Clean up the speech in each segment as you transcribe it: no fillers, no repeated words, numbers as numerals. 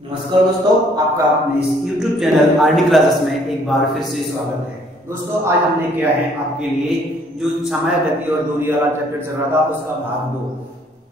नमस्कार दोस्तों, आपका अपने इस YouTube चैनल आरडी क्लासेस में एक बार फिर से स्वागत है। दोस्तों आज हमने किया है आपके लिए जो समय, गति और दूरी वाला चैप्टर चल रहा था उसका भाग 2।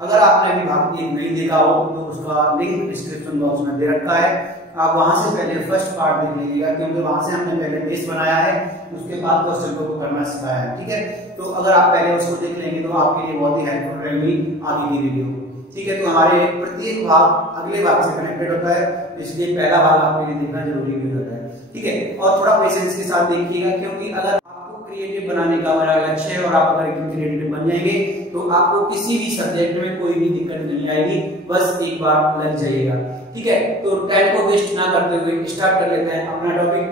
अगर आपने अभी भाग 1 नहीं देखा हो तो उसका लिंक डिस्क्रिप्शन बॉक्स में दे रखा है, आप वहां से पहले फर्स्ट पार्ट देख लीजिएगा, क्योंकि वहां से हमने पहले बेस बनाया है, उसके बाद क्वेश्चन को करना सिखाया है। ठीक है, तो अगर आप पहले उसको देख लेंगे तो आपके लिए बहुत ही हेल्पफुल रहेगी आगे की वीडियो। ठीक है, तो हमारे प्रत्येक भाग अगले भाग से कनेक्टेड होता है, इसलिए पहला भाग आपके लिए देखना जरूरी भी होता है। ठीक है, और थोड़ा पेशेंस के साथ देखिएगा, क्योंकि अगर आपको क्रिएटिव बनाने का हमारा लक्ष्य है और आप अगर क्रिएटिव बन जाएंगे तो आपको किसी भी सब्जेक्ट में कोई भी दिक्कत नहीं आएगी, बस एक बार लग जाइएगा। ठीक है, तो टाइम को वेस्ट ना करते हुए स्टार्ट कर लेते हैं अपना टॉपिक।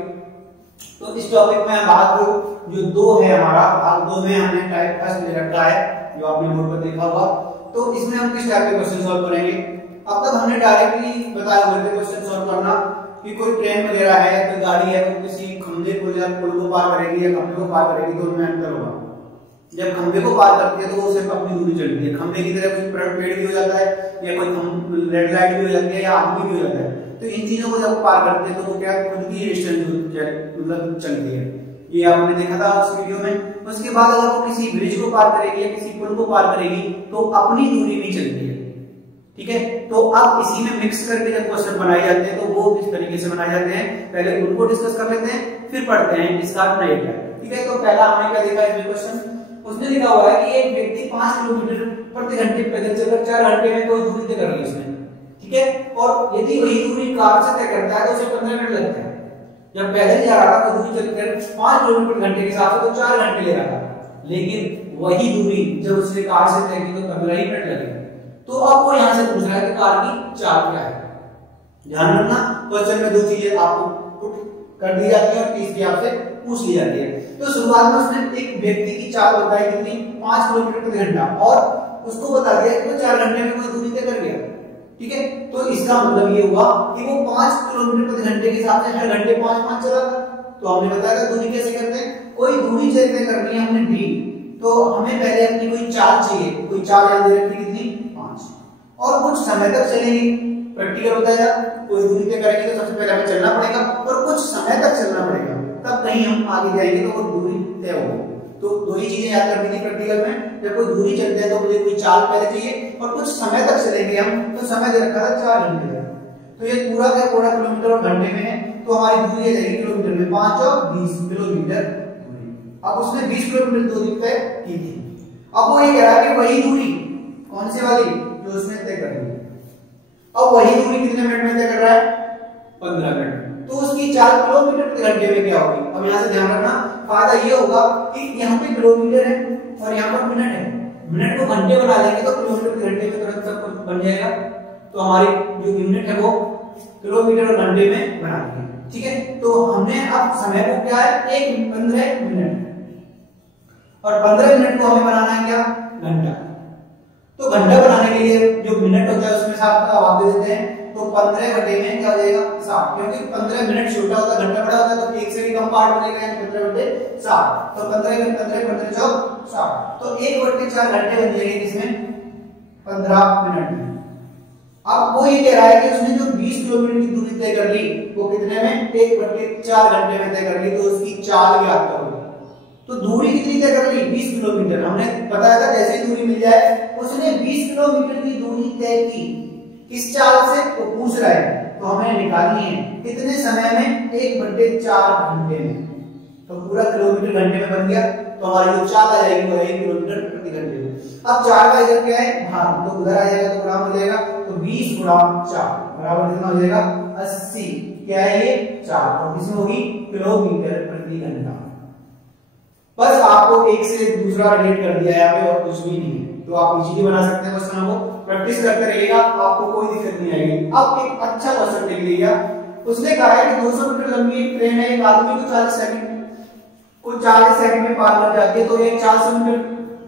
तो इस टॉपिक में भाग जो 2 है हमारा, भाग 2 में हमने टाइप फर्स्ट ले रखा है, जो आपने बोर्ड पर देखा होगा। तो इसमें हम किस टाइप के क्वेश्चन सॉल्व करेंगे? अब तक हमने डायरेक्टली बताया हुए थे क्वेश्चन सॉल्व करना कि कोई ट्रेन वगैरह है या कोई गाड़ी है वो किसी खंभे को या पुल को पार करेगी या खंभे को पार करेगी तो उनमें अंतर होगा। जब खंभे को पार करती है तो वो सिर्फ अपनी दूरी चलती है, खंभे की तरह कुछ पेड़ भी हो जाता है या कोई रेड लाइट भी हो जाती है या आदमी भी हो जाता है। तो इन चीजों को जब पार करते हैं तो वो क्या खुद की डिस्टेंस मतलब चलती है, ये आपने देखा था उस वीडियो में। उसके बाद अगर वो किसी ब्रिज को पार करेगी या किसी पुल को पार करेगी तो अपनी दूरी भी चलती है। ठीक है, तो अब इसी में मिक्स करके जब क्वेश्चन बनाए जाते हैं तो वो किस तरीके से बनाए जाते हैं, पहले उनको डिस्कस कर लेते हैं फिर पढ़ते हैं इसका नया क्या। ठीक है, तो पहला हमने क्या देखा इसमें क्वेश्चन, उसने लिखा हुआ है कि एक व्यक्ति 5 किलोमीटर प्रति घंटे पैदल चलकर 4 घंटे में कोई दूरी तय कर ली उसने। ठीक है, और यदि वही दूरी कार से तय करता है तो उसे 15 मिनट लगते हैं। जब पैदल जा रहा था तो दूरी चलकर 5 किलोमीटर घंटे के हिसाब से तो 4 घंटे ले रहा था, लेकिन वही दूरी जब उसने कार से तय की तो 15 ही मिनट लगे। तो अब वो यहां से पूछ रहा है कि कार की चाल क्या है। ध्यान रखना, क्वेश्चन में 2 चीजें आपको पुट कर दी जाती है और तीसरी आपसे पूछ ली जाती है। तो शुरुआत में उसने एक व्यक्ति की चाल बताई कितनी, 5 किलोमीटर प्रति घंटा, और उसको बता दिया कि वो 4 घंटे में कोई दूरी तय कर गया। ठीक है, तो इसका मतलब ये हुआ कि वो 5 किलोमीटर प्रति घंटे के हिसाब से हर घंटे 5-5 चला था। तो हमने बताया था दूरी कैसे करते हैं, कोई दूरी तय करनी है हमने डी, तो हमें पहले अपनी कोई चाल चाहिए, कोई चाल याद रखनी कितनी 5, और कुछ समय तक चलेंगे। प्रैक्टिकल होता है, कोई दूरी तय करेंगे तो सबसे पहले हमें चलना पड़ेगा और कुछ समय तक चलना पड़ेगा, तब कहीं हम आगे जाएंगे तो वो दूरी तय होगी। तो 2 ही चीजें याद करनी थी प्रैक्टिकल में, जब कोई दूरी चलते हैं तो मुझे कोई चाल पहले चाहिए और कुछ समय तक चलेंगे हम, तो समय दे रखा था 4 घंटे तक। तो ये पूरा का पूरा किलोमीटर और घंटे में है, तो हमारी दूरी आ जाएगी किलोमीटर में, 5 और 20 किलोमीटर दूरी। अब उसने 20 किलोमीटर दूरी तय की थी। अब वो ये कह रहा है कि वही दूरी कौन सी वाली जो उसने तय कर दी, अब वही दूरी कितने मिनट में तय कर रहा है, 15 मिनट। तो उसकी 4 किलोमीटर प्रति घंटे में क्या होगी? अब यहाँ से ध्यान रखना, फायदा ये होगा कि यहाँ पे किलोमीटर है और यहाँ पर मिनट है, मिनट को घंटे बना देंगे तो किलोमीटर प्रति घंटे में तुरंत सब कुछ बन जाएगा। तो हमारी जो यूनिट है वो किलोमीटर और घंटे में बना देंगे। ठीक है, तो हमने अब समय को क्या है 15 मिनट, और 15 मिनट को हमें बनाना है क्या, घंटा। तो घंटा बनाने के लिए जो मिनट होता है उसमें 7 का भाग दे देते हैं, तो 15 बटे में क्या हो जाएगा 7, क्योंकि 15 मिनट छोटा होता है घंटा बड़ा होता है, तो 1 से भी कम पार्ट बनेगा, 15 बटे 7, तो 15 में 15 15 चौक 7, तो 1 बटे 4 घंटे बन जाएंगे किसमें, 15 मिनट में। अब वो ये कह रहा है कि उसने जो 20 किलोमीटर की दूरी तय कर ली वो कितने में, 1 बटे 4 घंटे में तय कर ली, तो उसकी चाल ज्ञात करो। तो दूरी कितनी तय कर ली, 20 किलोमीटर। हमने बताया था जैसे ही दूरी मिल जाए, उसने 20 किलोमीटर की दूरी तय की, किस चाल से वो पूछ रहा है, तो हमें निकालनी है कितने समय में, 1 बटे 4 घंटे में। तो पूरा किलोमीटर घंटे में बन गया, तो हमारी जो चाल आ जाएगी वो 1 किलोमीटर प्रति घंटे में। अब 4 का इधर क्या है भाग, तो उधर आ जाएगा तो गुणा हो जाएगा, तो 20 गुणा 4 बराबर कितना हो जाएगा 80। क्या है ये 4, और किसमें होगी किलोमीटर प्रति घंटा। बस आपको एक से दूसरा रिलेट कर दिया है यहाँ पे, और कुछ भी नहीं है, तो आप इजीली बना सकते हैं क्वेश्चन को। प्रैक्टिस करते रहिएगा, आपको कोई दिक्कत नहीं आएगी। अब एक अच्छा क्वेश्चन देख लीजिए, उसने कहा है कि 200 मीटर लंबी एक ट्रेन है, एक आदमी को 40 सेकंड में पार कर जाती है, तो ये 400 मीटर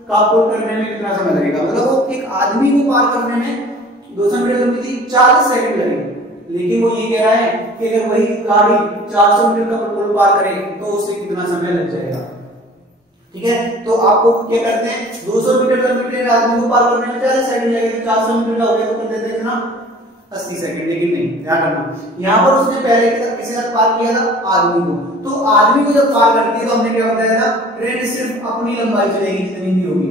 का पुल करने में कितना समय लगेगा? मतलब वो एक आदमी को पार करने में 200 मीटर लंबी थी, 40 सेकंड लगेंगे, लेकिन वो ये कह रहा है कि अगर वही गाड़ी 400 मीटर का पुल पार करे तो उससे कितना समय लग जाएगा। ठीक है, तो आपको क्या करते हैं, 200 मीटर का मीटर आदमी को पार करने में 40 सेकंड लगेगा, 400 मीटर का हो गया तो कर देते हैं कितना 80 सेकंड, लेकिन नहीं, ध्यान रखना यहाँ पर उसने पहले किसके साथ पार किया था, आदमी को। तो आदमी को जब पार करती है तो हमने क्या बताया था, ट्रेन सिर्फ अपनी लंबाई चलेगी जितनी भी होगी,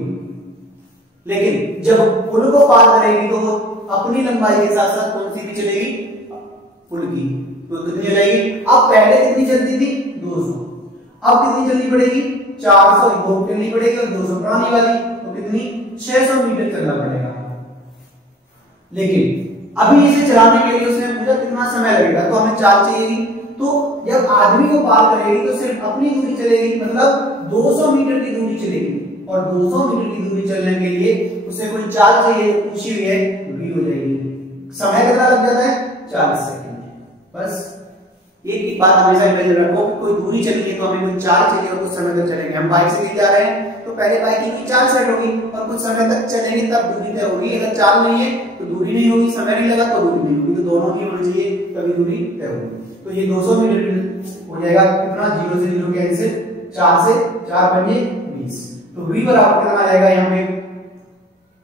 लेकिन जब पुल को पार करेगी तो वो अपनी लंबाई के साथ साथ कौन सी भी चलेगी, पुल की। तो कितनी चलेगी, अब पहले कितनी चलती थी, 200, अब कितनी चलनी पड़ेगी, 400 चलनी पड़ेगी, और 200 पुरानी वाली, तो कितनी 600 मीटर चलना पड़ेगा। लेकिन अभी इसे चलाने के लिए उसने पूछा कितना समय लगेगा, तो हमें चाल चाहिए। तो जब आदमी को पार करेगी तो सिर्फ अपनी दूरी चलेगी, मतलब 200 मीटर की दूरी चलेगी, और 200 मीटर की दूरी चलने के लिए उसे कोई चाल चाहिए, पूछी हुई है, v हो जाएगी। समय कितना लग जाता है, 40 सेकंड। बस एक बात हमेशा इमेजिन रखो, कोई दूरी चलनी है तो हमें कोई चाल चाहिए और कुछ समय तक चलेंगे। हम बाइक से जा रहे हैं तो पहले बाइक की कोई चाल सेट होगी और कुछ समय तक चलेंगे तब दूरी तय होगी। अगर चाल नहीं है तो दूरी नहीं होगी, समय नहीं लगा तो दूरी नहीं होगी, तो दोनों ही होनी चाहिए तभी दूरी तय होगी। तो ये 200 मीटर हो जाएगा कितना, 0 से 0 कैंसिल, 4 से 4 बन जाए 20। तो v बराबर कितना आ जाएगा, यहाँ पे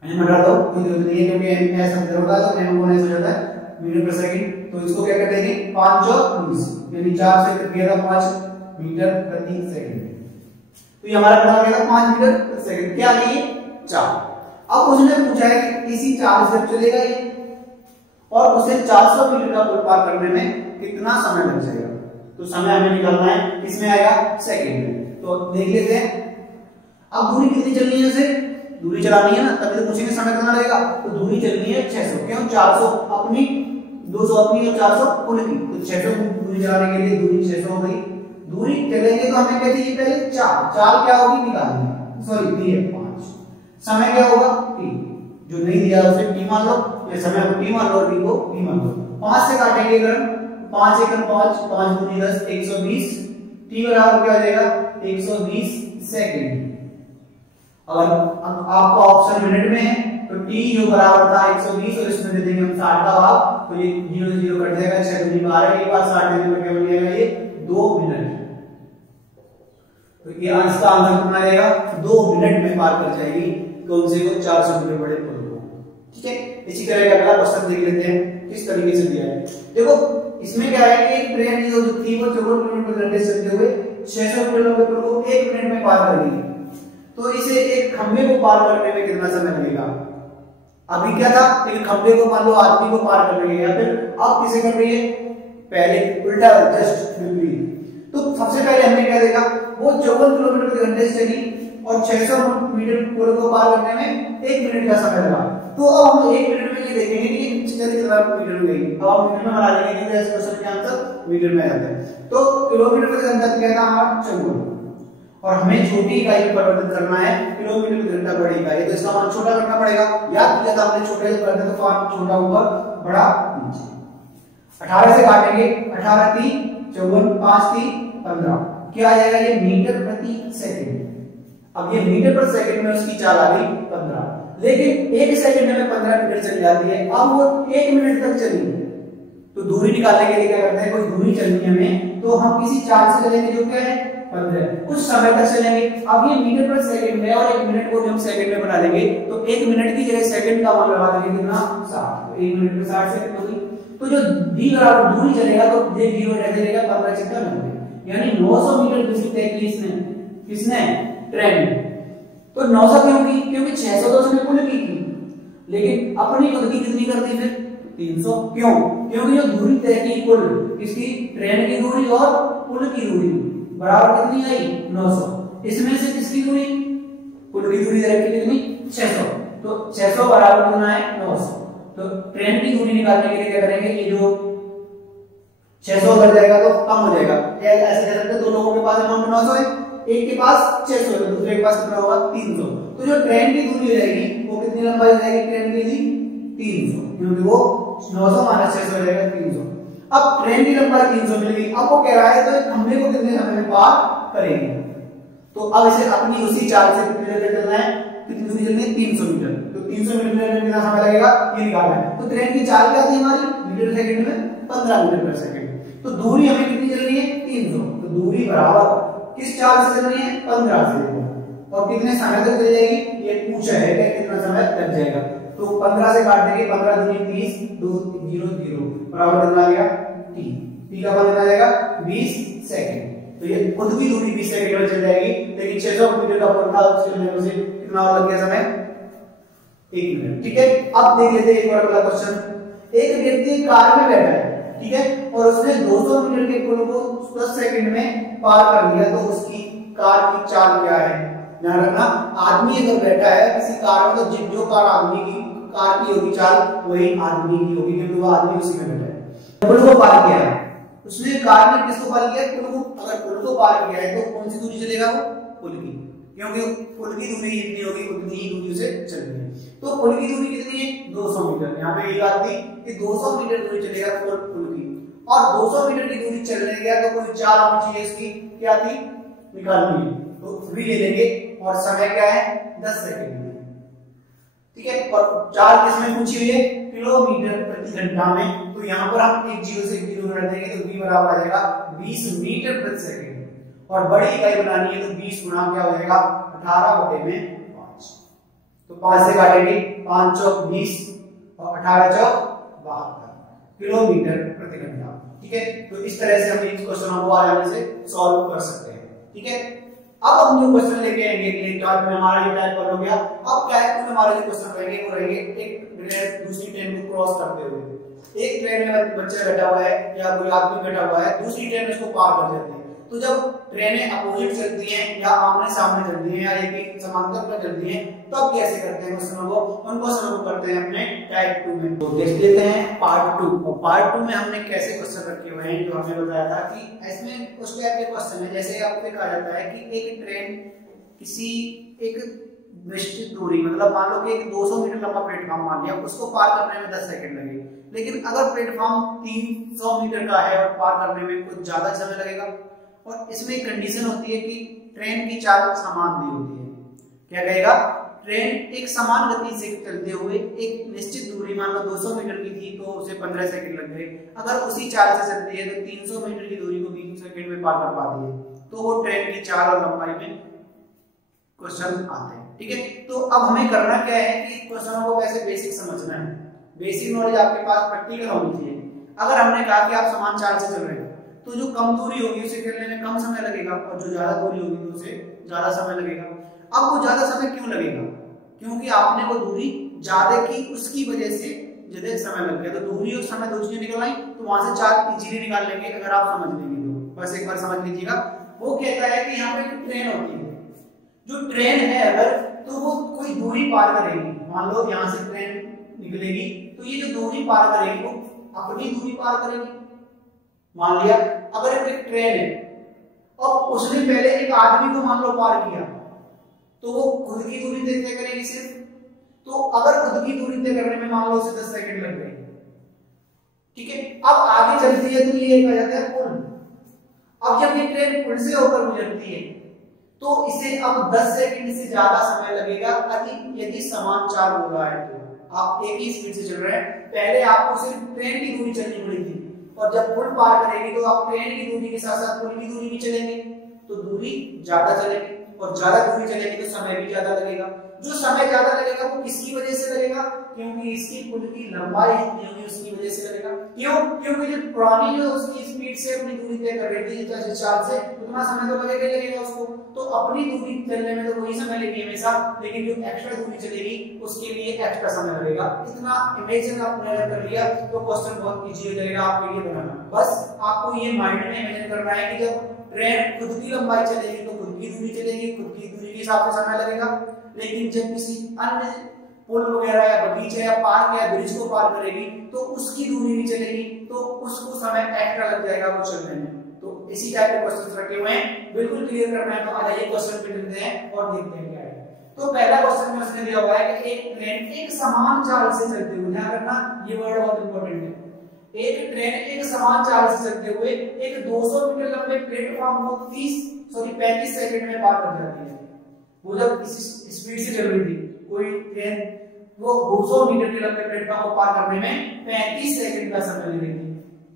m हटा दो, कोई जरूरत नहीं है क्योंकि ऐसा होता है तो m हो जाता है मीटर पर सेकंड। तो इसको क्या कर देंगे, 5 और 20, यानी 4 से किया था 5 मीटर प्रति सेकंड। तो ये हमारा कितना आ गया, 5 मीटर प्रति सेकंड। क्या है, 4। अब उसने पूछा है कि इसी 4 से चलेगा ये, और उसे 400 मीटर का पुल पार करने में कितना समय लग जाएगा। तो समय हमें निकालना है, किसमें आएगा, सेकंड में। तो देख लेते हैं, अब दूरी कितनी चलनी है, उसे दूरी चलानी है ना, तभी तो पूछेंगे समय कितना लगेगा। तो दूरी चलनी है 600, क्यों, 400 अपनी, 200 अपनी और 400 पुल की। तो 600 दूरी चलाने के लिए दूरी 600 हो गई। दूरी चलेंगे तो हमें क्या चाहिए, पहले चाल क्या होगी निकालनी, सॉरी दी है 5, समय क्या होगा t, जो नहीं दिया उसे t मान लो, ये समय को t मान लो और v को v मान लो। 5 से काटेंगे अगर 5 एकम 5, 5 दूनी 10, 120, t बराबर क्या हो जाएगा, 120 सेकंड। अगर आपका ऑप्शन मिनट में है तो t जो बराबर था 120 और इसमें दे देंगे हम 60 का भाग, तो ये 0 से 0 कट जाएगा, 6 दूनी 12, एक बार 60 देने पर क्या बन जाएगा, ये 2 मिनट। तो ये अंश का आंसर कितना आएगा, 2 मिनट में पार कर जाएगी कौन से को, 400 मीटर बड़े पुल को। ठीक है, इसी तरह का अगला क्वेश्चन देख लेते हैं किस तरीके से दिया है। देखो इसमें क्या है कि एक ट्रेन जो थी वो 54 किलोमीटर प्रति घंटे चलते हुए 600 मीटर लंबे पुल को 1 मिनट में पार कर गई। तो इसे एक खंभे को पार करने में कितना समय लगेगा। अभी क्या था, एक खंभे को मान लो आदमी को पार कर रही है, या फिर अब किसे कर रही है, पहले उल्टा जस्ट विपरीत। तो सबसे पहले हमने क्या देखा, वो 54 किलोमीटर प्रति घंटे से चली और 600 मीटर पुल को पार करने में 1 मिनट का समय लगा। तो अब हम 1 मिनट में ये देखेंगे कि कितना मीटर में गई। अब हम मीटर में बना लेंगे क्योंकि इस क्वेश्चन के आंसर मीटर में आते हैं। तो किलोमीटर प्रति घंटा क्या था हमारा 54, और हमें छोटी इकाई में परिवर्तित करना है किलोमीटर प्रति घंटा बड़ी इकाई, तो इसका मान छोटा करना पड़ेगा। याद किया था हमने, छोटे से करते तो मान छोटा ऊपर बड़ा नीचे। 18 से काटेंगे, 18 3 54, 5 3 15, क्या आ जाएगा ये मीटर प्रति सेकंड। अब ये मीटर पर सेकंड में उसकी चाल आ गई 15, लेकिन 1 सेकंड में 15 मीटर चल जाती है। अब वो 1 मिनट तक चली, तो दूरी निकालने के लिए क्या करते हैं, कोई दूरी चलनी है हमें, तो हम किसी चाल से चलेंगे जो क्या है 15, कुछ समय तक चलेंगे। अब ये मीटर पर सेकंड में और 1 मिनट को हम सेकंड में बना लेंगे, तो 1 मिनट की जगह सेकंड का मान लगा देंगे कितना 60, तो 1 मिनट में 60 सेकंड होगी। तो जो d बराबर दूरी चलेगा तो ये 0 रह जाएगा, 15 चित्ता 90, यानी 900 मीटर दूरी तय की इसने, किसने, ट्रेन। तो 900 क्यों की, क्योंकि 600 तो उसने पुल की थी, लेकिन अपनी खुद की कितनी कर दी फिर 300, क्यों, क्योंकि जो दूरी तय की पुल, किसकी, ट्रेन की दूरी और पुल की दूरी बराबर कितनी आई 900। इसमें से किसकी दूरी, पुल की दूरी रखी कितनी 600, तो 600 बराबर कितना है 900। तो ट्रेन की दूरी निकालने के लिए क्या करेंगे, ये जो 600 उधर जाएगा तो कम हो जाएगा, ऐसे कह सकते हैं दो लोगों के पास अमाउंट 900 है, एक के पास 600 है, दूसरे के पास कितना होगा 300। तो जो ट्रेन की दूरी हो जाएगी वो कितनी लंबाई हो जाएगी, ट्रेन की दूरी 300, क्योंकि वो 900 माइनस 600 हो जाएगा 300। अब ट्रेन की लंबाई 300 मिल गई, अब वो कह रहा है तो खंभे को कितने समय में पार करेंगे। तो अब इसे अपनी उसी चाल से कितनी दूरी चलना है, कितनी दूरी चलनी है 300 मीटर, तो 300 मीटर में कितना समय लगेगा ये निकालना है। तो ट्रेन की चाल क्या थी हमारी, मीटर सेकंड में 15 मीटर पर सेकंड, तो दूरी हमें कितनी चलनी है 300, तो दूरी बराबर किस चाल से चलनी है 15 से, और कितने समय तक चल जाएगी ये पूछा है कि कितना समय लग जाएगा। तो 15 से काट देंगे, 15 दूनी 30, 2 0 0 बराबर कितना आ गया t। t का मान कितना आ जाएगा 20 सेकंड। तो ये खुद की दूरी 20 सेकंड में चल जाएगी, लेकिन 600 मीटर का पुल था चलने में से कितना लग गया समय 1 मिनट। ठीक है, अब देख लेते हैं एक और अगला क्वेश्चन। एक व्यक्ति कार में बैठा है, ठीक है, और उसने 200 मीटर के पुल को 10 सेकंड में पार कर लिया, तो उसकी कार की चाल क्या है? ध्यान रखना, आदमी अगर बैठा है किसी कार में तो जो कार आदमी की कार की होगी चाल वही आदमी की होगी, क्योंकि वो आदमी उसी में बैठा है। पुल को पार किया है उसने, कार ने किसको पार किया? पुल को। अगर पुल को पार किया है तो कौन सी दूरी चलेगा वो? पुल की, क्योंकि पुल की दूरी जितनी होगी उतनी ही दूरी से चलनी है। तो पुल की दूरी कितनी है? 200 मीटर। यहाँ पे ये बात थी कि 200 मीटर दूरी चलेगा पुल की, और 200 मीटर की दूरी चलने गया तो कोई चाल होनी चाहिए इसकी, क्या थी? निकालनी है। तो भी ले लेंगे, और समय क्या है? 10 सेकंड। ठीक है, और चाल किसमें पूछी हुई है? किलोमीटर प्रति घंटा में। तो यहाँ पर हम एक जीरो से एक जीरो घटा देंगे तो v बराबर आ जाएगा 20 मीटर प्रति सेकंड। और बड़ी इकाई बनानी है तो 20 गुणा क्या हो जाएगा? 18/5। तो 5 से काटेंगे, 5 चौक 20 और 18 चौक 72 किलोमीटर प्रति घंटा। ठीक है, तो इस तरह से हम इस क्वेश्चन को आसानी से सॉल्व कर सकते हैं। ठीक है, अब हम जो क्वेश्चन लेके आएंगे एक टाइप में हमारा ये टाइप कर हो गया। अब टाइप में हमारे जो क्वेश्चन रहेंगे वो रहेंगे एक ट्रेन दूसरी ट्रेन को क्रॉस करते हुए। एक ट्रेन में बच्चा बैठा हुआ है या कोई आदमी बैठा हुआ है, दूसरी ट्रेन उसको पार कर जाती है। तो जब ट्रेनें अपोजिट चलती हैं या आमने सामने चलती हैं या एक ही समांतर पर चलती हैं, तब कैसे करते हैं क्वेश्चनों को? उन क्वेश्चनों को करते हैं अपने टाइप 2 में। तो देख लेते हैं पार्ट 2। और पार्ट 2 में हमने कैसे क्वेश्चन रखे हुए हैं, जो हमने बताया था कि इसमें उस टाइप के क्वेश्चन है जैसे आपको कहा जाता है कि एक ट्रेन किसी एक निश्चित दूरी, मतलब मान लो कि एक 200 मीटर लंबा प्लेटफॉर्म मान लिया, उसको पार करने में 10 सेकंड लगे। लेकिन अगर प्लेटफॉर्म 300 मीटर का है और पार करने में कुछ ज्यादा समय लगेगा। और इसमें एक कंडीशन होती है कि ट्रेन की चाल समान नहीं होती है। क्या कहेगा? ट्रेन एक समान गति से चलते हुए एक निश्चित दूरी, मान लो 200 मीटर की थी तो उसे 15 सेकंड लग गए। अगर उसी चाल से चलती है तो 300 मीटर की दूरी को 20 सेकंड में पार कर पाती है, तो वो ट्रेन की चाल और लंबाई में क्वेश्चन आते हैं। ठीक है, तो अब हमें करना क्या है कि क्वेश्चनों को वैसे बेसिक समझना है, बेसिक नॉलेज आपके पास प्रैक्टिकल होनी चाहिए। अगर हमने कहा कि आप समान चाल से चल रहे हैं तो जो कम दूरी होगी उसे करने में कम समय लगेगा, और जो ज्यादा दूरी होगी तो उसे ज्यादा समय लगेगा। अब वो ज्यादा समय क्यों लगेगा? क्योंकि आपने वो दूरी ज्यादा की, उसकी वजह से ज्यादा समय लग गया। तो दूरी और समय दो चीजें निकल आई, तो वहां से चार इजीली निकाल लेंगे अगर आप समझ लेंगे तो। बस एक बार समझ लीजिएगा। वो कहता है कि यहाँ पे ट्रेन होती है, जो ट्रेन है अगर, तो वो कोई दूरी पार करेगी। मान लो यहाँ से ट्रेन निकलेगी तो ये जो दूरी पार करेगी वो अपनी दूरी पार करेगी। मान लिया अगर एक ट्रेन है और उसने पहले एक आदमी को मान लो पार किया, तो वो खुद की दूरी तय करेगी सिर्फ। तो अगर खुद की दूरी तय करने में मान लो उसे 10 सेकंड लग गए, ठीक है, अब आगे चलती है तो ये कहा जाता है पुल। अब जब ये ट्रेन पुल से होकर गुजरती है तो इसे अब 10 सेकंड से ज्यादा समय लगेगा यदि समान चाल हो रहा है। तो आप एक ही स्पीड से चल रहे हैं, पहले आपको सिर्फ ट्रेन की दूरी चलनी पड़ी थी, और जब पुल पार करेगी तो आप ट्रेन की दूरी के साथ साथ पुल की दूरी भी चलेंगे, तो दूरी ज्यादा चलेगी, और ज्यादा दूरी चलेगी तो समय भी ज्यादा लगेगा। जो समय ज्यादा लगेगा वो किसकी वजह से लगेगा? क्योंकि इसकी पुल की लंबाई जितनी होगी उसकी वजह से लगेगा। क्यों? क्योंकि जो पुरानी जो उसकी स्पीड से अपनी दूरी तय कर रही थी जैसे चाल से, उतना समय तो लगेगा ही लगेगा उसको। तो अपनी दूरी चलने में तो वही समय लगेगी हमेशा, लेकिन जो एक्स्ट्रा दूरी चलेगी उसके लिए एक्स्ट्रा समय लगेगा। इतना इमेजिन आपने कर लिया तो क्वेश्चन बहुत इजी हो जाएगा आपके लिए बनाना। बस आपको ये माइंड में इमेजिन करना है कि जब ट्रेन खुद की लंबाई चलेगी तो खुद की दूरी चलेगी, खुद की दूरी के हिसाब से समय लगेगा। लेकिन जब किसी अन्य पुल वगैरह या बगीचा या पार्क या ब्रिज को पार करेगी तो उसकी दूरी भी चलेगी, तो उसको समय एक्स्ट्रा लग जाएगा वो चलने में। तो इसी टाइप के क्वेश्चन रखे हुए हैं, बिल्कुल क्लियर करना है। तो आ जाइए क्वेश्चन पे चलते हैं और देखते हैं क्या है। तो पहला क्वेश्चन में उसने दिया हुआ है कि एक ट्रेन एक समान चाल से चलते हुए, ध्यान रखना ये वर्ड बहुत इंपॉर्टेंट है, एक ट्रेन एक समान चाल से चलते हुए एक 200 मीटर लंबे प्लेटफॉर्म को 35 सेकंड में पार कर जाती है। वो जब इस स्पीड से चल रही थी कोई ट्रेन, वो 200 मीटर के लंबे प्लेटफॉर्म को पार करने में 35 सेकंड का समय लेगी।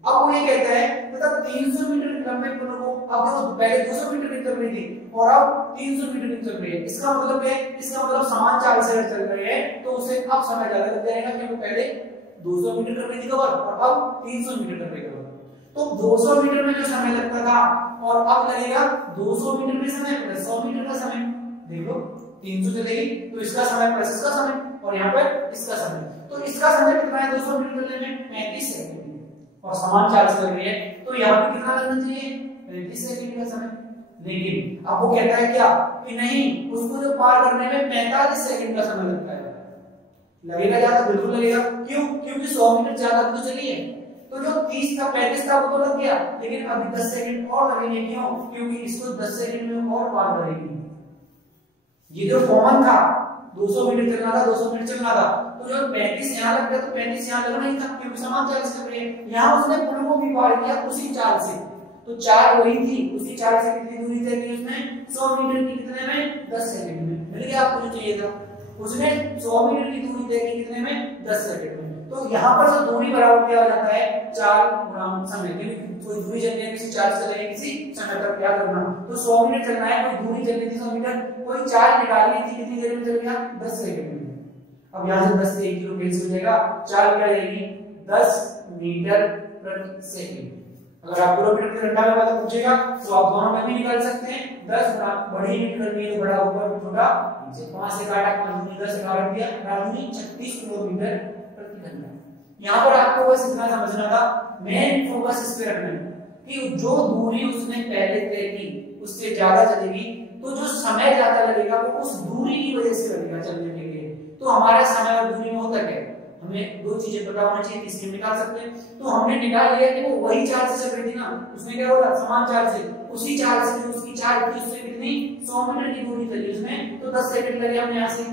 अब वो ये कहता है मतलब 300 मीटर लंबे पुल को, अब देखो पहले 200 मीटर की चल रही थी और अब 300 मीटर की चल रही है। इसका मतलब है, इसका मतलब समान चाल से चल रही है तो उसे अब समय ज्यादा लग जाएगा, क्योंकि पहले 200 मीटर कर रही थी कवर और अब 300 मीटर कर रही है कवर। तो 200 मीटर में जो समय लगता था और अब लगेगा 200 मीटर में समय प्लस 100 मीटर का समय। देख लो 300 चलेगी तो इसका समय प्लस इसका समय और यहाँ पर इसका समय, तो इसका समय कितना है 200 मीटर चलने में 35 सेकंड और समान चाल से लग रही है तो यहाँ पे कितना लगना चाहिए 35 सेकंड का समय। लेकिन अब वो कहता है क्या कि नहीं, उसको जो पार करने में 45 सेकंड का समय लगता है। लगेगा ज्यादा, बिल्कुल लगेगा। क्यों? क्योंकि 100 मीटर ज्यादा तो चली है, तो जो 30 था 35 था वो तो लग गया, लेकिन अभी 10 सेकंड और लगेंगे। क्यों? क्योंकि इसको 10 सेकंड में और पार करेगी। ये जो कॉमन था 200 मीटर चलना था, 200 मीटर चलना था, तो जो 35 यहाँ लग गया तो 35 यहाँ लगना ही था, क्योंकि समान चाल से चल रही है। यहाँ उसने पुल को भी पार किया उसी चाल से, तो चाल वही थी, उसी चाल से कितनी दूरी तय की उसने 100 मीटर की, कितने में 10 सेकंड में। मिल गया आपको जो चाहिए था, उसने 100 मीटर की दूरी तय की कितने में 10 सेकंड में। तो यहाँ पर जो दूरी बराबर किया जाता है चाल गुणा समय, क्योंकि कोई दूरी चलनी है किसी चाल से चलेगी किसी समय पर, क्या करना, तो 100 मीटर चलना है, कोई दूरी चलनी थी 100 मीटर, कोई चाल निकालनी थी, कितनी देर में चल गया 10 सेकंड में। अब यहाँ से 10 से 1 किलो कैंसिल हो जाएगा, चाल क्या रहेगी 10 मीटर प्रति सेकंड। अगर आप किलोमीटर के घंटा में मतलब पूछेगा तो आप दोनों में भी निकाल सकते हैं। 10 बड़ी यूनिट करनी है तो बड़ा ऊपर छोटा नीचे, 5 से काटा 5 दूनी 10 का रख दिया, 36 किलोमीटर प्रति घंटा। यहाँ पर आपको बस इतना समझना था, मेन फोकस इस पे रखना है कि जो दूरी उसने पहले तय की उससे ज्यादा चलेगी तो जो समय ज्यादा लगेगा वो उस दूरी की वजह से लगेगा चलने के लिए। तो हमारा समय और दूरी में होता क्या, हमें दो चीजें पता होना चाहिए, इसके निकाल सकते हैं। तो हमने निकाल लिया कि वो वही चाल से चल रही थी ना, उसने क्या बोला समान चाल से, उसी चाल से जो उसकी चाल थी उससे कितनी 100 मीटर की दूरी चली उसमें, तो 10 सेकंड लगे हमने यहाँ से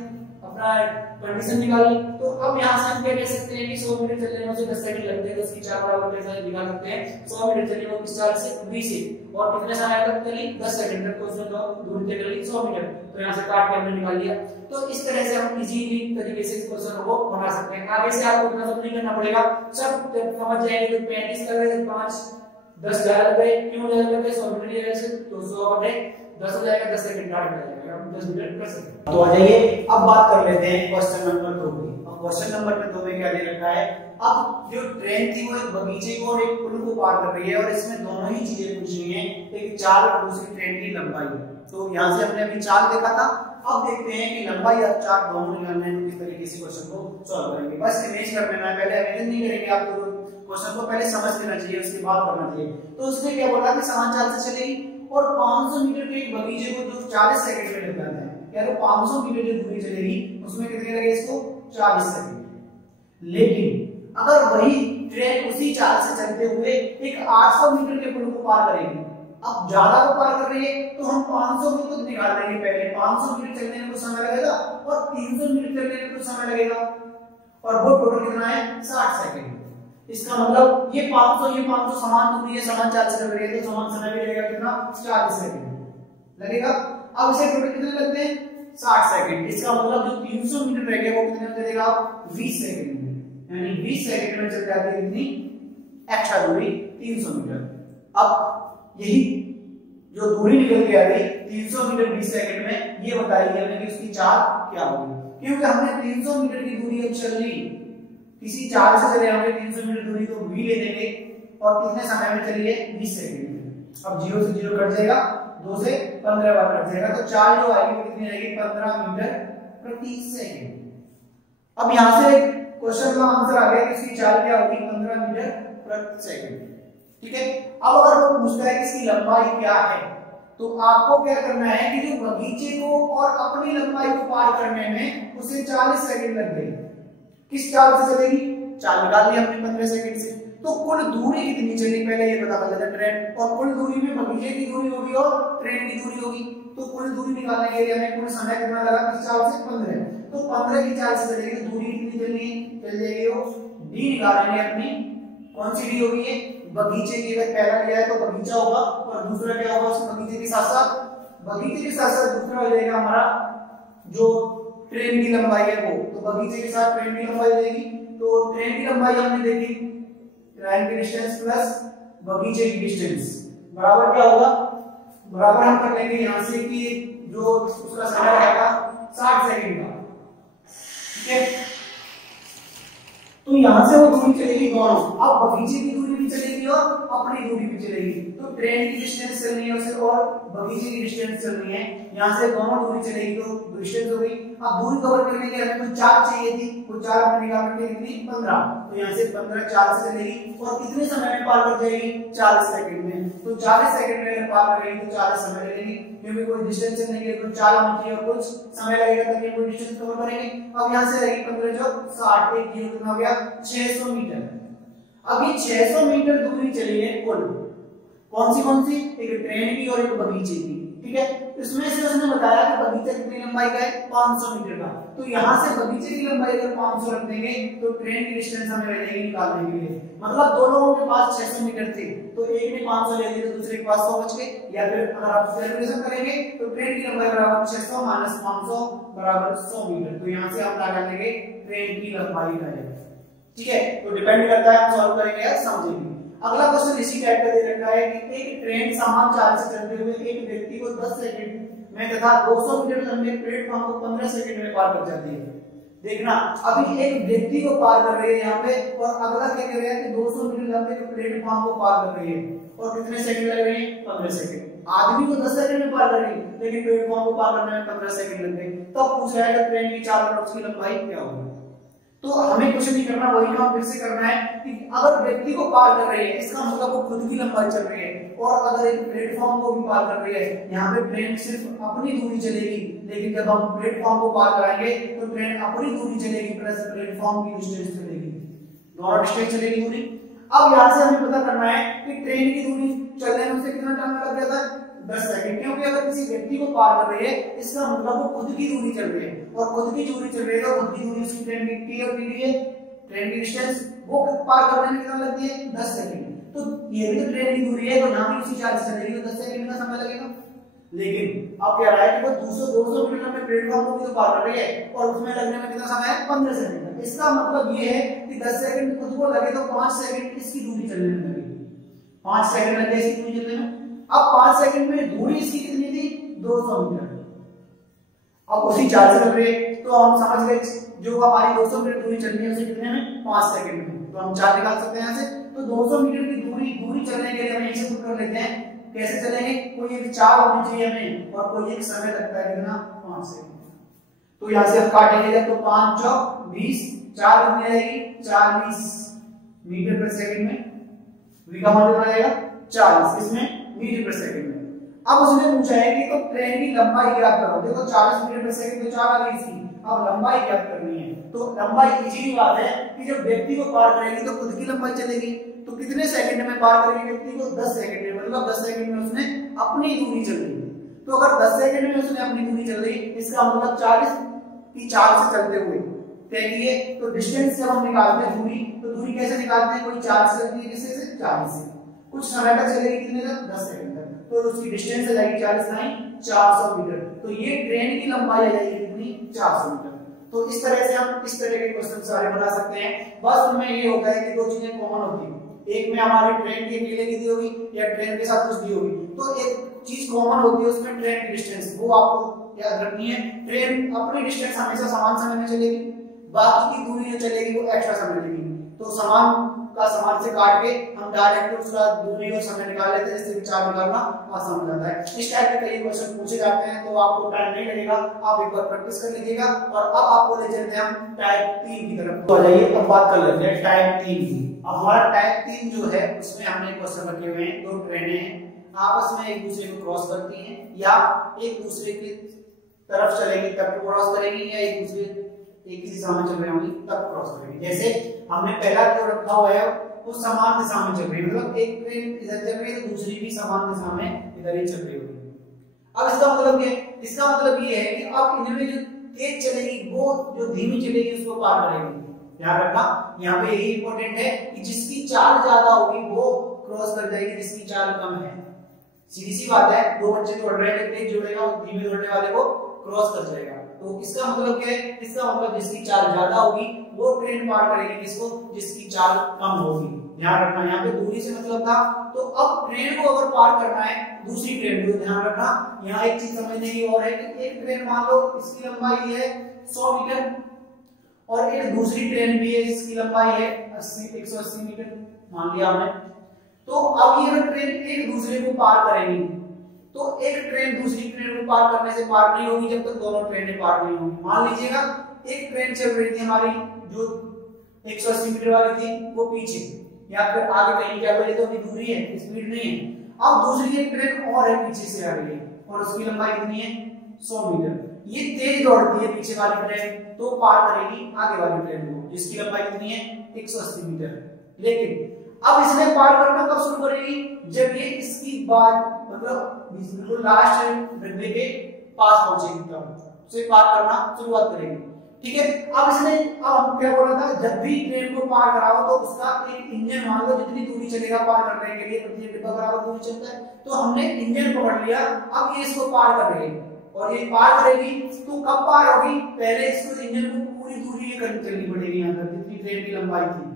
अपना कंडीशन निकाली। तो अब यहाँ से हम क्या कह सकते हैं कि 100 मीटर चलने में उसे 10 सेकंड लगते हैं, तो उसकी चाल बराबर कैसे निकाल सकते हैं 100 मीटर चलने में किस चाल से v से, और कितने समय तक चली 10 सेकंड तक, तो उसने तो दूरी तय कर ली 100 मीटर, तो यहाँ से काट के हमने निकाल लिया। तो इस तरह से हम इजीली तरीके से इस क्वेश्चन को बना सकते हैं। आगे से आपको इतना सब नहीं करना पड़ेगा, सब समझ जाएंगे। तो 35 कर रहे थे 5 10 ज्यादा लग गए, क्यों ज्यादा लग गए 100 मीटर की वजह से, तो 100 बटे 10 हो जाएगा, 10 सेकंड काट जाएगा 10 मीटर प्रति सेकंड। तो आ जाइए अब बात कर लेते हैं क्वेश्चन नंबर 2 की। अब क्वेश्चन नंबर 2 में क्या दे रखा है, अब जो ट्रेन थी वो एक बगीचे को और एक पुल को पार कर रही है और इसमें दोनों ही चीजें पूछी हैं, एक चाल और दूसरी ट्रेन की लंबाई। तो यहाँ से हमने अभी चाल देखा था, अब देखते हैं कि लंबाई और चाल दोनों निकालने हैं, किस तरीके से क्वेश्चन को सॉल्व करेंगे। बस इमेज कर लेना है, पहले इमेज नहीं करेंगे, आपको क्वेश्चन को पहले समझ लेना चाहिए उसके बाद करना चाहिए। तो उसने क्या बोला कि समान चाल से चलेगी और 500 मीटर के एक बगीचे को जो 40 सेकंड में निकलना है, या तो 500 मीटर जो दूरी चलेगी उसमें कितने लगे इसको 40 सेकंड। लेकिन अगर वही ट्रेन उसी चाल से चलते हुए एक 800 मीटर के पुल को पार करेगी, अब ज्यादा को पार कर रही है तो हम 500 को तो निकाल लेंगे पहले, 500 मीटर चलने में कुछ समय लगेगा और 300 मीटर चलने में कुछ समय लगेगा, और वो टोटल कितना है 60 सेकंड। इसका मतलब ये 500 समान दूरी है, समान चाल से चल रही है, तो समान समय भी लगेगा कितना 40 सेकंड लगेगा। अब इसे टोटल कितने लगते हैं 60 सेकंड। इसका मतलब जो 300 मीटर रह गया वो कितने में चलेगा 20 सेकंड में, यानी 20 सेकंड में चल जाती है कितनी एक्स्ट्रा दूरी 300 मीटर। अब यही जो दूरी निकल के आ गई 300 मीटर 20 सेकंड में, ये बताइए हमें कि उसकी चाल क्या होगी, क्योंकि हमने 300 मीटर की दूरी अब चल ली, किसी चाल से चले हमने 300 मीटर दूरी तो v ले लेंगे, और कितने समय में चली है 20 सेकंड में। अब 0 से 0 कट जाएगा, 2 से 15 बार कट जाएगा, तो चाल जो आएगी वो कितनी आएगी 15 मीटर प्रति सेकंड। अब यहाँ से क्वेश्चन का आंसर आ गया कि इसकी चाल क्या होगी 15 मीटर प्रति सेकंड। ठीक है, अब अगर वो पूछता है कि इसकी लंबाई क्या है, तो आपको क्या करना है कि जो बगीचे को और अपनी लंबाई को पार करने में उसे 40 सेकंड लग गए, किस चाल से चलेगी, चाल निकाल ली हमने 15 सेकंड से, तो कुल दूरी कितनी चली पहले ये पता कर लेते ट्रेन, और कुल दूरी में बगीचे की दूरी होगी और ट्रेन की दूरी होगी, तो कुल दूरी निकालने के लिए हमें कुल समय कितना लगा किस चाल से 15, तो 15 की चाल से चलेगी, दूरी कितनी चलनी चल जाएगी वो डी निकालेंगे अपनी, कौन सी डी होगी ये बगीचे की, अगर पहला लिया है तो बगीचा होगा और दूसरा क्या होगा उस बगीचे के साथ साथ दूसरा हो जाएगा हमारा जो ट्रेन की लंबाई है वो, तो बगीचे के साथ ट्रेन की लंबाई हो जाएगी। तो ट्रेन की लंबाई हमने देखी ट्रेन की डिस्टेंस प्लस बगीचे की डिस्टेंस बराबर क्या होगा, बराबर हम कर लेंगे यहां से कि जो उसका समय रहेगा 60 सेकंड का, ठीक है। तो यहां से वो दूरी चलेगी दोनों, अब बगीचे की दूरी भी चलेगी और अपनी दूरी भी चलेगी। तो ट्रेन की डिस्टेंस चलनी है उसे और बगीचे की डिस्टेंस चलनी है, यहां से दोनों दूरी चलेगी तो डिस्टेंस हो गई। अब दूरी कवर करने के लिए हमें कुछ चार्ज चाहिए थी, वो चार्ज हमने निकाल के कितनी 15, तो यहां से 15 4 से चलेगी और कितने समय में पार कर जाएगी 40 सेकंड में। तो 40 सेकंड में अगर पार करेगी तो 40 समय लगेगी, क्योंकि कोई डिस्टेंस चलने के लिए तो 4 होनी चाहिए और कुछ समय लगेगा तभी कोई डिस्टेंस कवर करेंगे। अब यहां से लगेगी 15 जो 60, एक किलो कितना हो गया 600 मीटर। अभी 600 मीटर दूरी चली है कुल, कौन सी, एक ट्रेन की और एक बगीचे की, ठीक है। इसमें से उसने बताया कि बगीचा कितनी लंबाई का है 500 मीटर का, तो यहां से बगीचे की लंबाई अगर 500 रख देंगे तो ट्रेन की डिस्टेंस हमें रह जाएगी निकालने के लिए, मतलब दो लोगों के पास 600 मीटर थे तो एक ने 500 ले लिया तो दूसरे के पास 100 बच गए, या फिर अगर आप कैलकुलेशन करेंगे तो ट्रेन की लंबाई बराबर 600 माइनस 500 बराबर 100 मीटर। तो यहां से हम लगा लेंगे ट्रेन की लंबाई का है, ठीक है। तो डिपेंड करता है हम सॉल्व करेंगे या समझेंगे। अगला क्वेश्चन इसी टाइप का दे रखा है कि एक ट्रेन सामान चाल से चलते हुए एक व्यक्ति को 10 सेकंड में तथा 200 मीटर लंबे प्लेटफॉर्म को 15 सेकंड में पार कर जाती है। देखना, अभी एक व्यक्ति को पार कर रही है यहाँ पे और अगला क्या कर रहा है कि 200 मीटर लंबे प्लेटफॉर्म को पार कर रही है और कितने सेकंड लग रहे हैं 15 सेकंड। आदमी को 10 सेकंड में पार कर रही है लेकिन प्लेटफॉर्म को पार करने में 15 सेकंड लग गए। तब पूछ रहा है कि ट्रेन की चाल और उसकी लंबाई क्या होगी। तो हमें कुछ नहीं करना, वही काम फिर से करना है कि अगर व्यक्ति को पार कर रही है इसका मतलब वो खुद की लंबाई चल रही है, और अगर एक प्लेटफॉर्म को भी पार कर रही है, यहाँ पे ट्रेन सिर्फ अपनी दूरी चलेगी, लेकिन जब हम प्लेटफॉर्म को पार कराएंगे तो ट्रेन अपनी दूरी चलेगी प्लस प्लेटफॉर्म की डिस्टेंस चलेगी, दोनों डिस्टेंस चलेगी दूरी। अब यहाँ से हमें पता करना है कि ट्रेन की दूरी चलने में उसे कितना टाइम लग जाता है 10 सेकंड, क्योंकि अगर किसी व्यक्ति को पार कर रही है इसका मतलब वो खुद की दूरी चल रही है, और खुद की दूरी चल रही है तो खुद की दूरी उसकी ट्रेन की टी और टी है, ट्रेन की डिस्टेंस वो पार करने में कितना लगती है 10 सेकंड। तो ये भी तो ट्रेन की दूरी है तो ना भी उसी चाल से चलेगी तो 10 सेकंड का समय लगेगा। लेकिन अब क्या रहा है कि वो 200 मीटर लंबे प्लेटफॉर्म को भी तो पार कर रही है और उसमें लगने में कितना समय है 15 सेकंड। इसका मतलब ये है कि 10 सेकंड खुद को लगे तो 5 सेकंड इसकी दूरी चलने में लगेगी, 5 सेकंड लगे इसकी दूरी चलने में। अब 5 सेकंड में दूरी इसकी कितनी थी 200 मीटर, अब उसी चाल से चल रही है तो हम समझ गए जो हमारी 200 मीटर दूरी चलनी है उसे कितने में 5 सेकंड में, तो हम चाल निकाल सकते हैं यहाँ से। तो 200 मीटर की दूरी चलने के लिए हम यहीं से पुट कर लेते हैं, कैसे चलेंगे, कोई एक चाल होनी चाहिए हमें और कोई एक समय लगता है कितना 5 सेकंड। तो यहाँ से हम काटेंगे तो 5 चौक 20, 4 कितनी आएगी 40 मीटर पर सेकंड में, v का मान कितना आएगा 40 इसमें मीटर पर सेकंड में। अब उसने पूछा है कि तो ट्रेन की लंबाई ज्ञात करो, देखो 40 मीटर पर सेकंड तो 4 आ गई इसकी, अब लंबाई ज्ञात करनी है। तो लंबाई इजी बात है कि जब व्यक्ति को पार करेगी तो खुद की लंबाई चलेगी, तो कितने सेकंड में पार करेगी व्यक्ति को 10 सेकंड में, मतलब 10 सेकंड में उसने अपनी दूरी चल ली। तो अगर 10 सेकंड में उसने अपनी दूरी चल ली इसका मतलब 40 की चाल से चलते हुए तय किए, तो डिस्टेंस जब हम निकालते हैं दूरी तो दूरी कैसे निकालते हैं, कोई चार्ज से चलती है किससे से 40 से, कुछ समय तक चलेगी कितने तक 10 सेकंड तक, तो उसकी डिस्टेंस आ जाएगी 40 नहीं 400 मीटर। तो ये ट्रेन की लंबाई आ जाएगी कितनी 400 मीटर। तो इस तरह से हम इस तरह के क्वेश्चन सारे बना सकते हैं। बस उनमें ये होता है कि दो चीजें कॉमन होती है, एक में हमारी ट्रेन की अकेले की दी होगी या ट्रेन के साथ कुछ दी होगी, तो एक चीज कॉमन होती है उसमें ट्रेन की डिस्टेंस, वो आपको याद रखनी है। ट्रेन अपनी डिस्टेंस हमेशा समान समय में चलेगी, बाकी की दूरी जो चलेगी वो एक्स्ट्रा समय लेगी। तो समान का समान से काट के हम डायरेक्ट उसका दूरी और समय निकाल लेते हैं, इससे विचार निकालना आसान हो जाता है। इस टाइप के कई क्वेश्चन पूछे जाते हैं तो आपको टाइम नहीं लगेगा, आप एक बार प्रैक्टिस कर लीजिएगा। और अब आपको ले चलते हैं हम टाइप 3 की तरफ। तो आ जाइए अब बात कर लेते हैं टाइप 3 की। अब हमारा टाइप 3 जो है उसमें हमने क्वेश्चन रखे हुए हैं, दो ट्रेनें आपस में एक दूसरे को क्रॉस करती हैं या एक दूसरे की तरफ चलेंगी तब क्रॉस करेंगी, या एक दूसरे एक ही दिशा में चल रहे होंगे तब क्रॉस करेंगे। जैसे हमने पहला जो रखा हुआ है वो समान दिशा में चल रही है, मतलब एक ट्रेन इधर चल रही है तो दूसरी भी समान दिशा में इधर ही चल रही होगी। अब इसका मतलब ये है कि अब इनमें जो तेज चलेगी वो जो धीमी चलेगी उसको पार करेगी। ध्यान रखना, यहाँ पे यही इंपॉर्टेंट है कि जिसकी चाल ज्यादा होगी वो क्रॉस कर जाएगी, जिसकी चाल कम है। सीधी सी बात है, दो बच्चे दौड़ रहे हैं, तेज जोड़ेगा वो धीमे दौड़ने वाले को क्रॉस कर जाएगा। तो इसका मतलब क्या है, इसका मतलब जिसकी चाल ज्यादा होगी वो ट्रेन पार करेगी किसको, जिसकी चाल कम होगी। ध्यान रखना, यहाँ पे दूरी से मतलब था। तो अब ट्रेन को अगर पार करना है दूसरी ट्रेन को, ध्यान रखना यहाँ एक चीज समझने की और है कि एक ट्रेन मान लो इसकी लंबाई है 100 मीटर और एक दूसरी ट्रेन भी है जिसकी लंबाई है 180 मीटर मान लिया हमने। तो अब ये ट्रेन एक दूसरे को पार करेंगी, तो एक ट्रेन दूसरी ट्रेन को पार करने से पार नहीं होगी जब तक दोनों ट्रेनें पार नहीं होंगी। मान लीजिएगा एक ट्रेन चल रही थी हमारी जो 180 मीटर वाली थी वो पीछे या फिर आगे कहीं क्या बोले तो अभी दूरी है, स्पीड नहीं है। अब दूसरी एक ट्रेन और है पीछे से आ रही है और उसकी लंबाई कितनी है 100 मीटर। ये तेज दौड़ती है पीछे वाली ट्रेन तो पार करेगी आगे वाली ट्रेन को जिसकी लंबाई कितनी है 180 मीटर। लेकिन अब इसने पार करना कब शुरू करेगी जब ये इसकी बात मतलब बिल्कुल लास्ट डब्बे के पास पहुंचेगी तब से पार करना शुरुआत करेगी। ठीक है, अब इसने अब क्या बोला था जब भी ट्रेन को पार कराओ तो उसका एक इंजन मान लो जितनी दूरी चलेगा पार करने के लिए प्रत्येक डिब्बा बराबर दूरी चलता है, तो हमने इंजन पकड़ लिया। अब ये इसको पार कर रही है और ये पार करेगी तो कब पार होगी, पहले इसको इंजन को पूरी दूरी चलनी पड़ेगी यहाँ तक जितनी ट्रेन की लंबाई थी।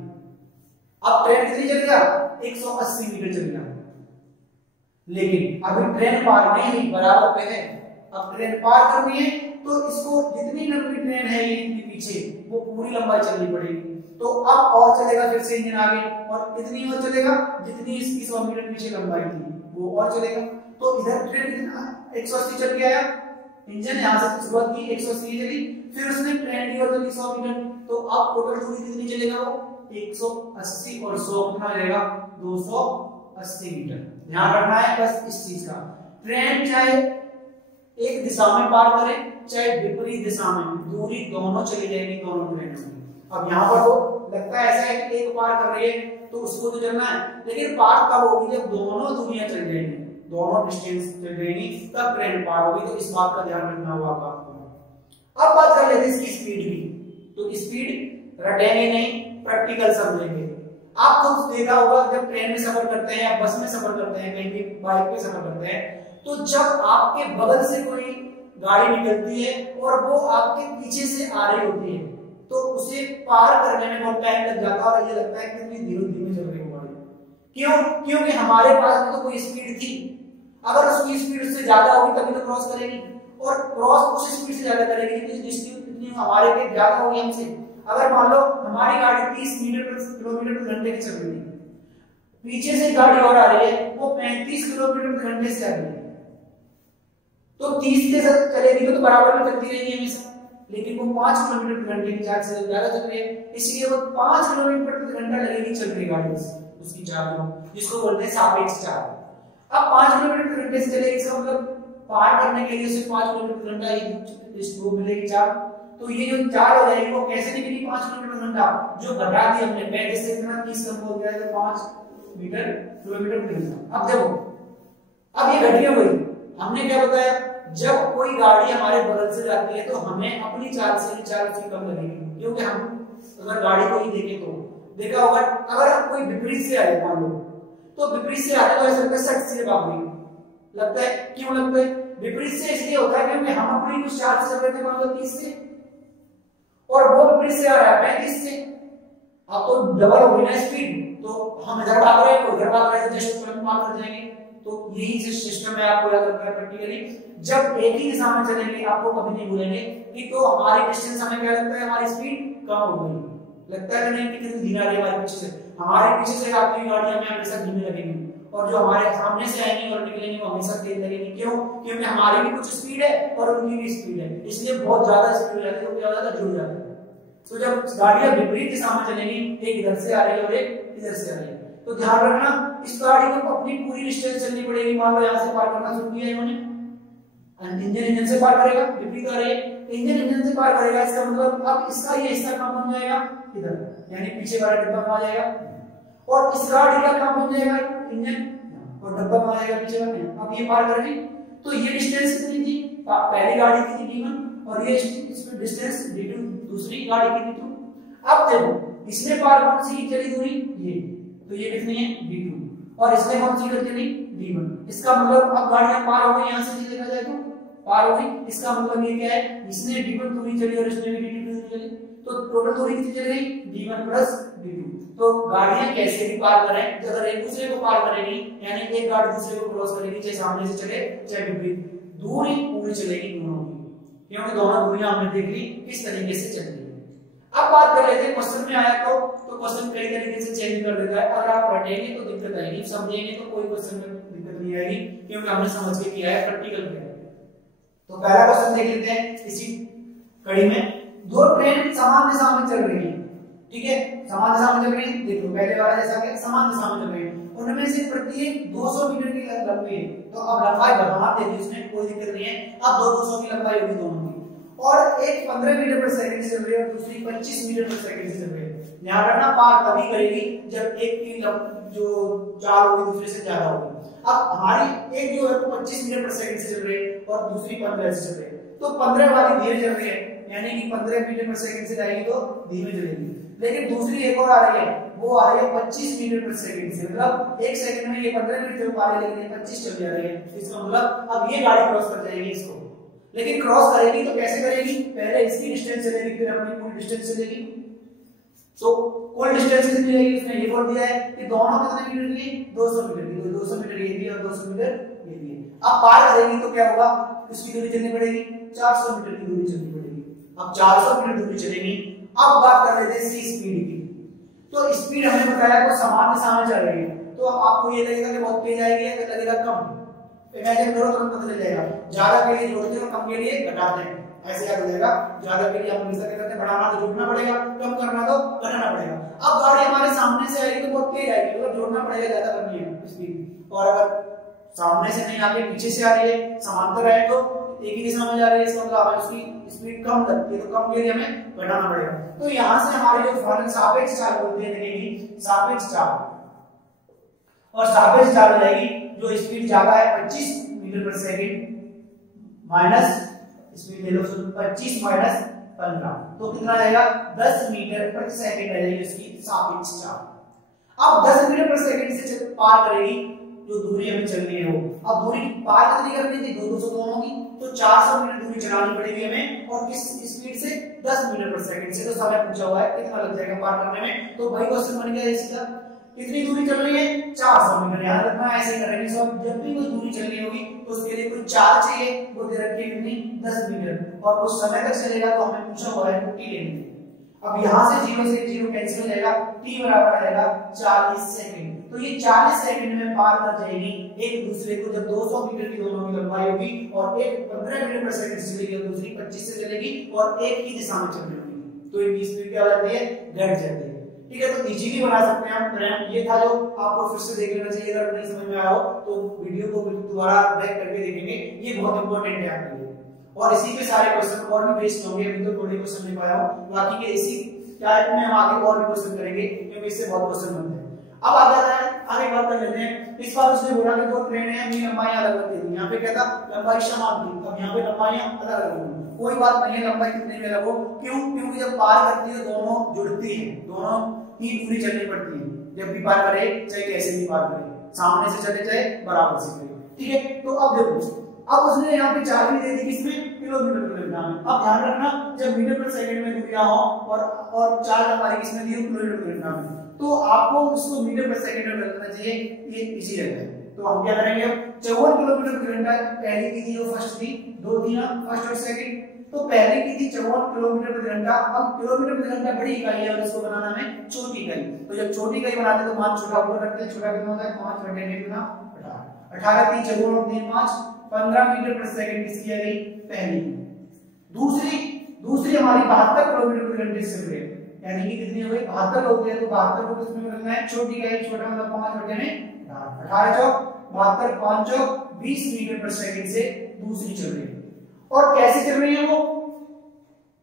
अब ट्रेन कितनी चल गया 180 मीटर चल गया, लेकिन अभी ट्रेन पार नहीं हुई बराबर पे है। अब ट्रेन पार करनी है तो इसको जितनी लंबी ट्रेन है ये पीछे वो पूरी लंबाई चलनी पड़ेगी। तो अब और चलेगा फिर से इंजन आगे और इतनी और चलेगा जितनी इसकी 100 मीटर पीछे लंबाई थी वो और चलेगा। तो इधर ट्रेन कितना 180 चल के आया, इंजन यहाँ से शुरुआत की 180 चली, फिर उसने ट्रेन की और चली 100 मीटर। तो अब टोटल दूरी कितनी चलेगा वो 180 और 100 कितना हो जाएगा 280 मीटर। ध्यान रखना है बस इस चीज का, ट्रेन चाहे एक दिशा में पार करे चाहे विपरीत दिशा में, दूरी दोनों चली जाएगी दोनों ट्रेनों में। अब यहाँ पर तो लगता है ऐसा है कि एक पार कर रही है तो उसको तो चलना है, लेकिन पार तब होगी जब दोनों दूरियां चल जाएंगी, दोनों डिस्टेंस चल जाएंगी तब ट्रेन पार होगी। तो इस बात का ध्यान रखना होगा आपको। अब बात कर लेते हैं इसकी स्पीड की। तो स्पीड रटेंगे नहीं, प्रैक्टिकल समझेंगे। आप खुद देखा होगा जब ट्रेन में सफर करते हैं या बस में सफर करते हैं, कहीं भी बाइक पे सफर करते हैं, तो जब आपके बगल से कोई गाड़ी निकलती है और वो आपके पीछे से आ रही होती है तो उसे पार करने में बहुत टाइम लग जाता है और ये लगता है कि कितनी धीरे धीरे चल रही है गाड़ी। क्यों? क्योंकि हमारे पास में तो कोई स्पीड थी, अगर उसकी स्पीड उससे ज्यादा होगी तभी तो क्रॉस करेगी, और क्रॉस उस स्पीड से ज्यादा करेगी जितनी हमारे पे ज्यादा होगी हमसे। अगर मान लो हमारी गाड़ी 30 किलोमीटर प्रति घंटे की चल रही है, पीछे से गाड़ी और आ रही है वो 35 किलोमीटर प्रति घंटे से आ रही है, तो 30 के साथ चलेगी तो बराबर में चलती रहेगी हमेशा, लेकिन वो 5 किलोमीटर प्रति घंटे की चार्ज से ज्यादा चल रही है, इसलिए वो 5 किलोमीटर प्रति घंटा लगेगी चल रही गाड़ी उसकी चार्ज, जिसको बोलते हैं सापेक्ष चार्ज। अब 5 किलोमीटर प्रति घंटे से चलेगी, इसका मतलब पार करने के लिए उसे 5 किलोमीटर प्रति घंटा इसको मिलेगी चार्ज। तो ये जो चार्ज हो जाएगी वो कैसे निकली 5 किलोमीटर प्रति घंटा, जो घटा दी हमने 35 से कितना 30 कम हो गया है 5 किलोमीटर प्रति घंटा। अब देखो अब ये घटी हुई, हमने क्या बताया जब कोई गाड़ी हमारे बगल से जाती है तो हमें अपनी चाल से उसकी कम लगेगी, क्योंकि हम अगर गाड़ी को ही देखें तो देखा होगा अगर कोई विपरीत से आए मान लो तो विपरीत से आए तो ऐसा लगता है 60 से भाग गई, लगता है क्यों लगता है विपरीत से इसलिए होता है क्योंकि हम अपनी कुछ चाल से चल रहे थे मान लो 30 से और वो विपरीत से आ रहा है 35 से, अब तो डबल हो गई ना स्पीड, तो हम इधर भाग रहे हैं वो इधर भाग रहे हैं तो जस्ट तुरंत पार कर जाएंगे। तो यही सिस्टम है, आपको याद रखना है प्रैक्टिकली। जब एक ही दिशा में चलेंगे आपको कभी नहीं भूलेंगे कि तो हमारी डिस्टेंस हमें क्या लगता है हमारी स्पीड कम हो गई, लगता है नहीं कि कितनी धीमी आ रही है हमारे पीछे से, हमारे पीछे से आती हुई गाड़ियां हमें हमेशा धीमी लगेंगी और जो हमारे सामने से आएंगी और निकलेंगी वो हमेशा तेज लगेंगी। क्यों? क्योंकि हमारी भी कुछ स्पीड है और उनकी भी स्पीड है, इसलिए बहुत ज्यादा स्पीड हो जाती है, क्या ज्यादा जुड़ जाती है। तो जब गाड़ियां विपरीत दिशा में चलेंगी, एक इधर से आ रही है और एक इधर से आ रही है, तो ध्यान रखना इस गाड़ी को अपनी पूरी डिस्टेंस चलनी पड़ेगी। मान लो यहाँ से पार करना शुरू किया इन्होंने, इंजन से पार करेगा, विपरीत आ रही है, इंजन से पार करेगा, इसका मतलब अब इसका ये हिस्सा कम हो जाएगा इधर, यानी पीछे वाला डिब्बा में आ जाएगा, और इस गाड़ी का काम हो जाएगा इंजन और डब्बा में आ जाएगा पीछे वाला। अब ये पार करेगी तो ये डिस्टेंस कितनी थी, पहली गाड़ी की थी d1 और ये इसमें डिस्टेंस d2 दूसरी गाड़ी की d2। अब देखो इसने पार कौन सी चली दूरी ये, तो ये कितनी है d2 और इसने कौन सी चली d1। इसका मतलब अब गाड़ियां पार हो गई, यहां से देखा जाए तो पार हो गई, इसका मतलब ये क्या है इसने d1 दूरी चली और इसने भी d2 दूरी चली, तो टोटल दूरी कितनी चल गई d1 प्लस d2। तो गाड़ियां कैसे भी पार करें, अगर एक दूसरे को पार करेगी यानी एक गाड़ी दूसरे को क्रॉस करेगी, चाहे सामने से चले चाहे विपरीत, दूरी पूरी चलेगी दोनों की, क्योंकि दोनों दूरियां हमने देख ली किस तरीके से चलती है। अब बात कर लेते हैं क्वेश्चन में आया तो क्वेश्चन कई तरीके से चेंज कर देता है। अगर आप पढ़ेंगे तो दिक्कत आएगी, समझेंगे तो कोई क्वेश्चन में दिक्कत नहीं आएगी, क्योंकि हमने समझ के किया है, प्रैक्टिकल किया है। तो पहला क्वेश्चन देख लेते हैं। इसी कड़ी में दो ट्रेन समान दिशा में चल रही है, ठीक है, समान दिशा में चल रही है। देखो पहले वाला जैसा कि समान दिशा में चल रही है, उनमें से प्रत्येक 200 मीटर की लंबाई है। तो अब लंबाई बढ़ा दे दी उसने, कोई दिक्कत नहीं है। अब 200 की लंबाई होगी दोनों की, और एक 15 मीटर पर सेकंड से चल रही है और दूसरी 25 मीटर पर सेकंड से चल रही है। ध्यान रखना पार तभी करेगी जब एक की जो चाल होगी दूसरे से ज्यादा होगी। अब हमारी एक जो है 25 मीटर पर सेकंड से चल रही है और दूसरी 15 से चल रही है, तो 15 वाली धीरे चल रही है, यानी कि 15 मीटर पर सेकंड से जाएगी तो धीमे चलेगी। लेकिन दूसरी एक और आ रही है, वो आ रही है 25 मीटर पर सेकंड से, मतलब एक सेकंड में ये 15 मीटर चल पा रही है लेकिन ये 25 चल जा रही है। इसका मतलब अब ये गाड़ी क्रॉस कर जाएगी इसको, लेकिन क्रॉस करेगी तो कैसे करेगी, पहले इसकी डिस्टेंस चलेगी फिर अपनी कुल डिस्टेंस चलेगी। तो कुल डिस्टेंस कितनी रहेगी, उसने ये बोल दिया है कि दोनों कितने मीटर की, 200 मीटर की, तो 200 मीटर ये भी और 200 मीटर ये भी है। अब पार करेगी तो क्या होगा, किसकी दूरी चलनी पड़ेगी, 400 मीटर की दूरी चलनी पड़ेगी। अब 400 मीटर दूरी चलेगी। अब बात कर लेते हैं सी स्पीड की। तो स्पीड हमने बताया वो समान दिशा में चल रही है, तो आपको ये लगेगा कि बहुत तेज आएगी या लगेगा कम, इमेजिन करो तुरंत पता चल जाएगा। ज्यादा के लिए जोड़ते हैं और कम के लिए घटाते हैं, ऐसे याद हो जाएगा। ज्यादा के लिए हम हमेशा कहते हैं बढ़ाना तो जोड़ना पड़ेगा, कम करना तो घटाना पड़ेगा। अब गाड़ी हमारे सामने से आएगी तो बहुत तेज आएगी, मतलब जोड़ना पड़ेगा, ज्यादा करनी है स्पीड। और अगर सामने से नहीं आके पीछे से आ रही है, समांतर है, तो एक ही दिशा में जा रही है, इसका मतलब हमें उसकी स्पीड कम लगती है, तो कम के लिए हमें घटाना पड़ेगा। तो यहाँ से हमारे जो फलन सापेक्ष चाल बोलते हैं देखेगी, सापेक्ष चाल, और सापेक्ष चाल हो जाएगी जो स्पीड ज्यादा है 25 मीटर पर सेकंड माइनस स्पीड ले लो 25 माइनस 15, तो कितना आएगा 10 मीटर प्रति सेकंड आ जाएगी उसकी सापेक्ष चाल। अब 10 मीटर पर सेकंड से पार करेगी जो दूरी हमें चलनी है वो। अब दूरी पार कितनी करनी थी, 200 दोनों की, तो 400 मीटर दूरी चलानी पड़ेगी हमें, और किस स्पीड से, 10 मीटर पर सेकंड से। तो समय पूछा हुआ है कितना लग जाएगा पार करने में, तो भाई क्वेश्चन बन गया इसका, कितनी दूरी चल रही है, 400 मीटर। याद रखना ऐसे करेंगे सब, जब भी कोई दूरी चलनी होगी तो उसके लिए कोई चाल चाहिए, वो दे रखी है कितनी, 10 मीटर, और कुछ समय तक चलेगा, तो हमें पूछा हुआ है 50 लेनी। अब यहाँ से 0 से 0 कैंसिल हो जाएगा, t बराबर आएगा 40 सेकंड। तो ये 40 सेकंड में पार कर जाएगी एक दूसरे को, जब 200 मीटर की दोनों की लंबाई होगी, और एक 15 मीटर पर सेकंड से चलेगी और दूसरी 25 से चलेगी, और एक ही दिशा में चल रही होगी, तो इनकी स्पीड क्या हो जाती है, घट जाती है। ठीक है, तो इजीली बना सकते हैं हम। ये था जो आपको फिर से देख लेना चाहिए, अगर नहीं समझ में आया हो तो वीडियो को दोबारा बैक करके देखेंगे, ये बहुत इंपॉर्टेंट है आपके लिए। और इसी पे सारे क्वेश्चन और भी बेस्ड होंगे, अभी तो थोड़े क्वेश्चन नहीं पाया हूं, बाकी के इसी टाइप में हम आगे और भी क्वेश्चन करेंगे, क्योंकि इससे बहुत क्वेश्चन बनते हैं। अब आगे बात कर लेते हैं। इस बार उसने बोला कि दो ट्रेन है, अपनी लंबाई अलग अलग दे दी। यहाँ पे क्या था, लंबाई समान थी, अब यहाँ पे लंबाइयां अलग अलग होंगी। कोई बात नहीं है लंबाई कितने में अलग हो, क्यों, क्योंकि जब पार करती है दोनों जुड़ती है, दोनों ही दूरी चलनी पड़ती है, जब भी पार करे चाहे कैसे भी पार करे, सामने से चले चाहे बराबर से करे। ठीक है, तो अब देखो, अब उसने यहाँ पे चाल भी दे दी किसमें, किलोमीटर पर घंटा में। अब ध्यान रखना जब मीटर पर सेकंड में दूरियां हो और चाल हमारी किसमें दी हो, किलोमीटर पर घंटा में, तो आपको उसको मीटर पर सेकंड में रखना चाहिए, ये इजी रहता है। तो हम क्या करेंगे, अब 54 किलोमीटर प्रति घंटा पहली की थी, वो फर्स्ट थी, दो थी ना फर्स्ट और सेकंड, तो पहले की थी 54 किलोमीटर प्रति घंटा। अब किलोमीटर प्रति घंटा बड़ी इकाई है और इसको बनाना है छोटी इकाई, तो जब छोटी इकाई बनाते हैं तो मान छोटा ऊपर रखते हैं, छोटा कितना होता है 5 बटे 18, 18 3 54 और 3 5, 15 मीटर प्रति सेकंड किसकी आ गई, पहली। दूसरी हमारी 72 किलोमीटर प्रति घंटे से चल रही है, यानी कि कितनी हो गई, 72 हो गई, तो 72 को किसमें रखना है, छोटी इकाई, छोटा मतलब 5 बटे में 18 चौक 72, 5 चौक 20 मीटर प्रति सेकंड से दूसरी चल रही है। और कैसे चल रही है वो,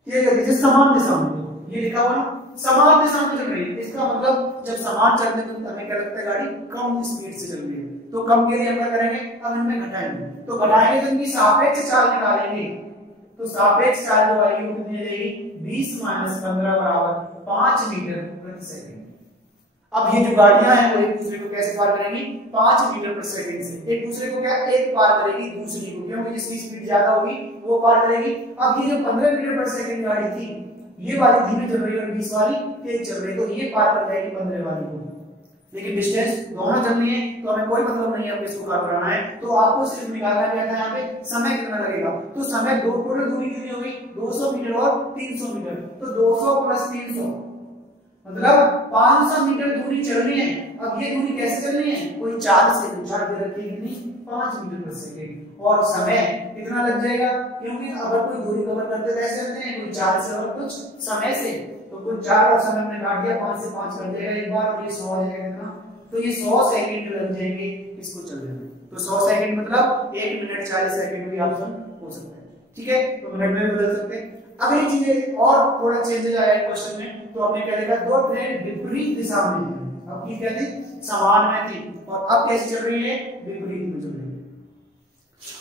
ये देखिए समान दिशा में, ये लिखा हुआ ना समान दिशा में चल रही है, इसका मतलब जब समान चलते तो हमें क्या लगता है, गाड़ी कम स्पीड से चल रही है। तो कम के लिए हम क्या करेंगे, अब इनमें घटाएंगे, तो घटाएंगे तो इनकी सापेक्ष चाल निकालेंगे, तो सापेक्ष चाल जो आएगी वो कितनी आएगी, 20 - 15 बराबर 5 मीटर प्रति सेकंड। अब ये जो गाड़ियां हैं वो एक दूसरे को कैसे पार करेंगी, 5 मीटर प्रति सेकंड से। एक दूसरे को क्या, एक पार करेगी दूसरी को, क्योंकि जिसकी स्पीड ज्यादा होगी वो पार करेगी। अब ये जो 15 मीटर प्रति सेकंड गाड़ी थी, ये वाली धीमी चल रही है और 20 वाली तेज चल रही है, तो ये पार कर जाएगी 15 वाली को। लेकिन डिस्टेंस दोनों चलनी है तो हमें कोई मतलब नहीं है अब इसको पार कराना है, तो आपको सिर्फ निकालना क्या था यहाँ पे समय कितना लगेगा। तो समय दो टोटल दूरी कितनी होगी 200 मीटर और 300 मीटर, तो 200 प्लस 300 मतलब 500 मीटर दूरी चलनी है। अब ये दूरी कैसे चलनी है, कोई चाल से दे रखी है कितनी 5 मीटर पर सेकेंड, और समय कितना लग जाएगा, क्योंकि अगर कोई दूरी कवर करते रह सकते हैं कोई चाल से और कुछ समय से, तो कुछ 4 और समय हमने काट दिया, 5 से 5 कर देगा एक बार, और ये 100 हो जाएगा कितना, तो ये 100 सेकंड लग जाएंगे इसको चलने में। तो 100 सेकंड मतलब 1 मिनट 40 सेकंड भी ऑप्शन हो सकता है, ठीक है, तो मिनट में भी बदल सकते हैं। अगली चीजें और थोड़ा चेंजेस आया है क्वेश्चन में, तो हमने क्या लिखा, दो ट्रेन विपरीत दिशा में है, अब की क्या थी समान में थी, और अब कैसे चल रही है विपरीत में चल रही है।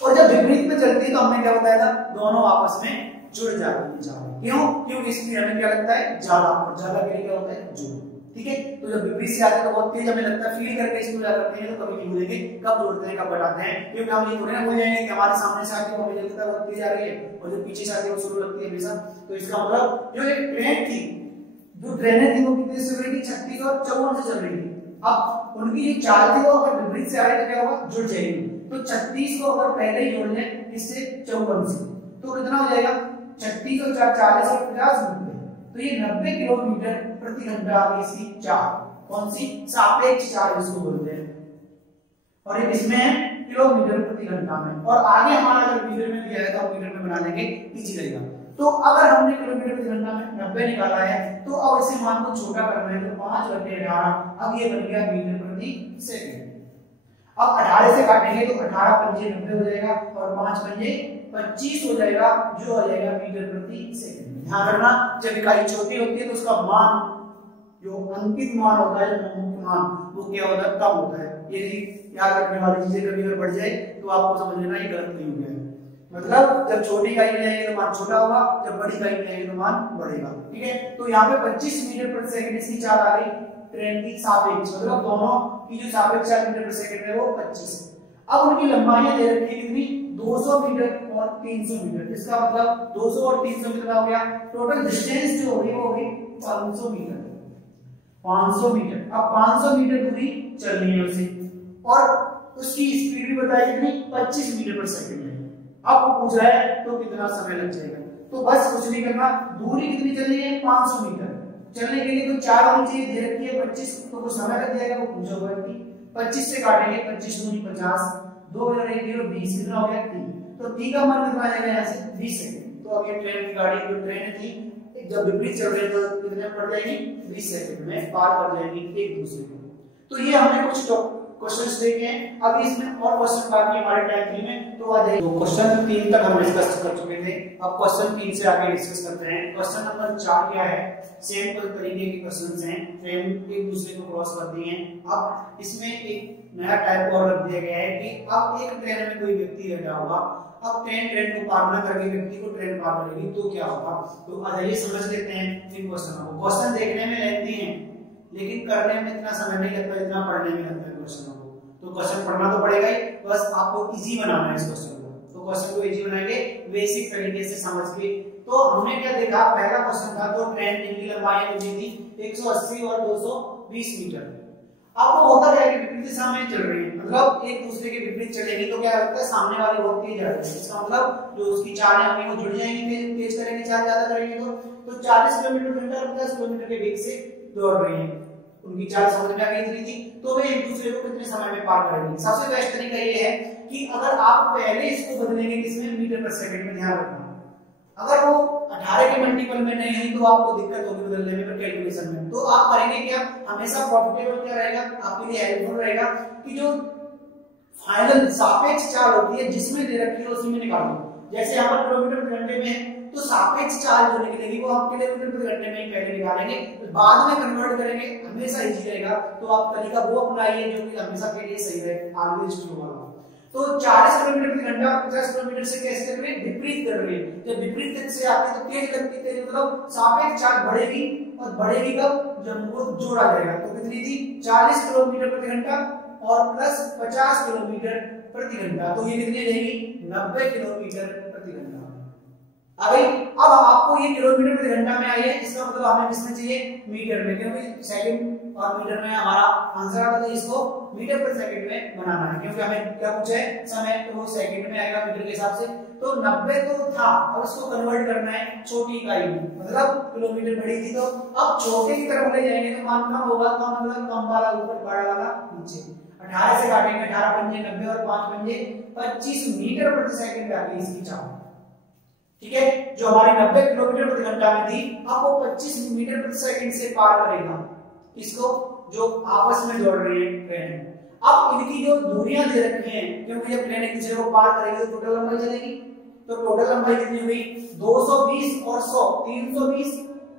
और जब विपरीत में चलती है तो हमने क्या बताया था, दोनों आपस में जुड़ जाती है। क्यों, क्योंकि इसमें हमें क्या लगता है ज्यादा, और ज्यादा के लिए क्या होता है जुड़, ठीक है। तो जब विपरीत से आते हैं तो बहुत तेज हमें लगता है, फील करके इसको जा करते हैं तो कभी नहीं भूलेंगे कब जोड़ते हैं कब घटाते हैं, क्योंकि हम ये थोड़ी ना भूल जाएंगे कि हमारे सामने से आके हमें लगता है बहुत तेज आ रही है और जो पीछे से आके वो स्लो लगती है हमेशा। तो इसका मतलब जो एक ट्रेन थी, जो ट्रेनें थी वो कितने से चल रही थी 36 और 54 से चल रही थी। अब उनकी जो चाल थी वो अगर विपरीत से आ रही तो क्या होगा जुड़ जाएगी। तो 36 को अगर पहले ही जोड़ लें इससे 54 से, तो कितना हो जाएगा 36 और 4 40 और 50 90, तो ये 90 किलोमीटर प्रति घंटा आ गई इसकी चाल, कौन सी सापेक्ष चाल इसको बोलते हैं, और ये इसमें है किलोमीटर प्रति घंटा में, और आगे हमारा अगर मीटर में दिया है तो हम मीटर में बना लेंगे, इजी रहेगा। तो अगर हमने किलोमीटर प्रति घंटा में 90 निकाला है, तो अब इसे मान को छोटा करना है, तो 5/18, अब ये बन गया मीटर प्रति सेकंड। अब 18 से काटेंगे तो 18 पंजे 90 हो जाएगा, और 5 पंजे 25 हो जाएगा, जो हो जाएगा मीटर प्रति सेकंड। ध्यान रखना जब इकाई छोटी होती है तो उसका मान, जो अंकित मान होता है, मुख्य मान, वो क्या होता है कम होता है। ये याद रखने वाली चीजें, कभी अगर बढ़ जाए तो आपको समझ लेना ये गलत नहीं हो गया है। मतलब जब छोटी इकाई में जाएंगे तो मान छोटा होगा, जब बड़ी इकाई में जाएंगे तो मान बढ़ेगा, ठीक है। तो यहाँ पे 25 मीटर प्रति सेकंड इसकी चाल आ गई ट्रेन की सापेक्ष, मतलब दोनों की जो सापेक्ष चाल मीटर प्रति सेकंड है वो 25 है। अब उनकी लंबाइयां दे रखी है कितनी 200 मीटर और 300 मीटर, इसका मतलब 200 और 300 कितना हो गया, टोटल डिस्टेंस जो होगी वो होगी 500 मीटर। 500 मीटर, अब 500 मीटर दूरी चलनी है उसे, और उसकी स्पीड भी बताई कितनी 25 मीटर पर सेकंड है। अब वो पूछ रहा है तो कितना समय लग जाएगा, तो बस कुछ नहीं करना, दूरी कितनी चलनी है 500 मीटर, चलने के लिए कोई चाल होनी चाहिए, दे रखी है 25, तो कुछ समय लग जाएगा, वो पूछा हुआ है कि 25 से काटेंगे, 25 दूनी 50, 2 और 1 0 20, कितना हो गया 3, तो 3 का मान कितना आ जाएगा यहाँ से 20 सेकंड। तो अब ये ट्रेन की गाड़ी जो ट्रेन थी जब विपरीत चल रही है तो कितने में पड़ जाएगी 20 सेकंड में पार कर जाएगी एक दूसरे को। तो ये हमने कुछ क्वेश्चंस देखे हैं, अभी इसमें और क्वेश्चन बाकी हमारे टाइम 3 में, तो आ जाइए। तो क्वेश्चन 3 तक हम डिस्कस कर चुके थे, अब क्वेश्चन 3 से आगे डिस्कस करते हैं। क्वेश्चन नंबर 4 क्या है, सेम तरीके के क्वेश्चंस हैं, ट्रेन एक दूसरे को क्रॉस करती हैं। अब इसमें एक नया टाइप और रख दिया गया है कि अब एक ट्रेन में कोई व्यक्ति बैठा होगा, अब ट्रेन को पार न करके व्यक्ति को ट्रेन पार करेगी तो क्या होगा। तो आ जाइए समझ लेते हैं इन क्वेश्चनों को। क्वेश्चन देखने में लेंथी हैं लेकिन करने में इतना समय नहीं लगता जितना पढ़ने में लगता है क्वेश्चनों को। तो क्वेश्चन पढ़ना तो पड़ेगा ही, बस आपको इजी बनाना है इस क्वेश्चन को। तो क्वेश्चन को इजी बनाएंगे बेसिक तरीके से समझ के। तो हमने क्या देखा, पहला क्वेश्चन था तो ट्रेन की लंबाई मुझे थी 180 और 220 मीटर। अब वो होता क्या है कि विपरीत दिशा में चल रही है, मतलब एक दूसरे के विपरीत चलेगी तो क्या लगता है सामने वाली बहुत तेज आ रही है। इसका मतलब जो उसकी चालें होंगी वो जुड़ जाएंगी, तेज करेंगे, चाल ज्यादा करेंगे तो 40 किलोमीटर घंटा 50 किलोमीटर के वेग से दौड़ रही है। उनकी चाल समझ में आ गई थी, तो वे एक दूसरे को कितने समय में पार करेंगे। सबसे बेस्ट तरीका ये है कि अगर आप पहले इसको बदलेंगे किसमें, मीटर पर सेकंड में। ध्यान रखना अगर वो 18 के मल्टीपल में नहीं है तो आपको दिक्कत होगी बदलने में, कैलकुलेशन में। तो आप करेंगे क्या, हमेशा प्रॉफिटेबल क्या रहेगा, आपके लिए हेल्पफुल रहेगा कि जो फाइनल सापेक्ष चाल होती है जिसमें दे रखी है उसी में निकालो। जैसे यहाँ पर किलोमीटर प्रति घंटे में तो सापेक्ष चाल जो निकलेगी वो आप किलोमीटर प्रति घंटे में ही पहले निकालेंगे, बाद में कन्वर्ट करेंगे, हमेशा इजी रहेगा। तो आप तरीका वो अपनाइए जो कि हमेशा के लिए सही रहे, ऑलवेज ट्रू वाला। तो 40 किलोमीटर प्रति घंटा 50 किलोमीटर से कैसे कर रहे हैं, विपरीत कर रहे हैं। जब विपरीत से आती है तो तेज लगती है, मतलब सापेक्ष चाल बढ़ेगी, और बढ़ेगी कब, जब वो जोड़ा जाएगा। तो कितनी थी 40 किलोमीटर प्रति घंटा और प्लस 50 किलोमीटर प्रति घंटा, तो ये कितनी रहेगी 90 किलोमीटर प्रति घंटा। अभी अब आपको ये किलोमीटर प्रति घंटा में आई है, इसका मतलब हमें किसमें चाहिए, मीटर में, क्योंकि सेकंड और मीटर में हमारा आंसर आता है, इसको मीटर प्रति सेकंड में बनाना है, क्योंकि हमें क्या पूछा है समय, तो वो सेकंड में आएगा मीटर के हिसाब से। तो 90 तो था, अब इसको कन्वर्ट करना है छोटी इकाई में, मतलब किलोमीटर बड़ी थी तो अब छोटे की तरफ ले जाएंगे तो मान कम होगा, तो मतलब कम वाला ऊपर बड़ा वाला नीचे। 18 से काटेंगे, 18 पंजे 90 और 5 पंजे 25 मीटर प्रति सेकंड आ गई इसकी चाल। ठीक है, जो हमारी 90 किलोमीटर प्रति घंटा में थी, अब वो 25 मीटर प्रति सेकंड से पार करेगा इसको, जो आपस में जोड़ रही है ट्रेन। अब इनकी जो दूरियां दे रखी हैं, क्योंकि जब ट्रेन एक दूसरे को पार करेगी तो टोटल लंबाई चलेगी, तो टोटल लंबाई कितनी हुई, 220 और 100, 320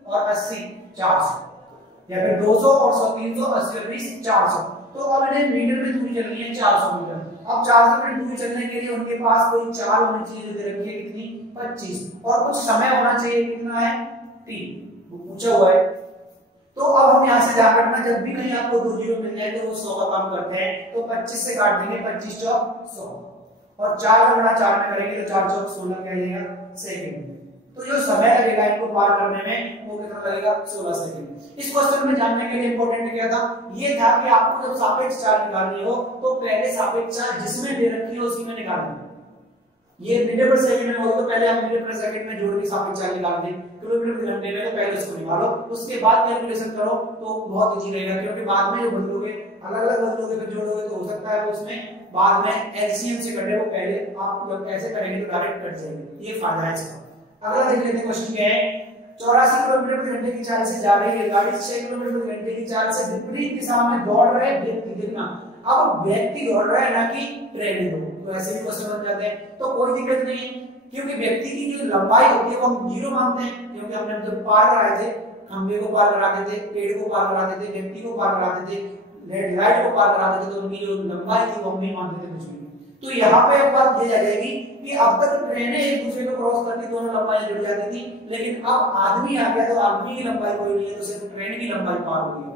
और 80 400, या फिर 200 और 100, 380 और 20 400। तो अब इन्हें मीटर में दूरी चलनी है 400 मीटर। अब 400 मीटर दूरी चलने के लिए उनके पास कोई चाल होनी चाहिए जो दे रखी है कितनी, 25, और कुछ समय होना चाहिए, कितना है, t, वो पूछा हुआ है। तो अब हम यहाँ से ध्यान रखना, जब भी कहीं आपको 2 जीरो मिल जाए तो वो 100 का काम करते हैं, तो 25 से काट देंगे, 25 चौक 100, और 4 का गुणा 4 में करेंगे तो 4 चौक 16 क्या आएगा सेकंड। तो जो समय लगेगा इनको पार करने में वो कितना लगेगा, 16 सेकंड। इस क्वेश्चन में जानने के लिए इंपॉर्टेंट क्या था, ये था कि आपको जब सापेक्ष चाल निकालनी हो तो पहले सापेक्ष चाल जिसमें दे रखी है उसी में निकालनी है। ये मीटर पर सेकंड में हो तो पहले आप मीटर पर सेकंड में जोड़ के सापेक्ष चाल निकाल दें, किलोमीटर प्रति घंटे में तो पहले उसको निकालो, उसके बाद कैलकुलेशन करो तो बहुत इजी रहेगा, क्योंकि बाद में जो बदलोगे अलग-अलग बदलोगे फिर जोड़ोगे तो हो सकता है वो उसमें बाद में एलसीएम से कटे, वो पहले आप जब ऐसे करेंगे तो डायरेक्ट कट जाएंगे, ये फायदा है इसका। अगला देख लेते हैं क्वेश्चन क्या है, 84 किलोमीटर प्रति घंटे की चाल से जा रही है गाड़ी 6 किलोमीटर प्रति घंटे की चाल से विपरीत दिशा में दौड़ रहे व्यक्ति, कितना, अब व्यक्ति दौड़ रहा है ना कि ट्रेन दौड़, तो ऐसे भी क्वेश्चन बन जाते हैं, तो कोई दिक्कत नहीं, क्योंकि व्यक्ति की जो लंबाई होती है वो हम 0 मानते हैं, क्योंकि हमने जब पार कराए थे, खंबे को पार कराते थे, पेड़ को पार कराते थे, व्यक्ति को पार कराते थे, रेड लाइट को पार कराते थे, तो उनकी जो लंबाई थी वो हम नहीं मानते थे कुछ भी। तो यहाँ पे एक बात ये जाएगी कि अब तक ट्रेनें एक दूसरे को क्रॉस करती, दोनों लंबाई जुड़ जाती थी, लेकिन अब आदमी आ गया तो आदमी की लंबाई कोई नहीं है, तो सिर्फ ट्रेन की लंबाई पार हो गई।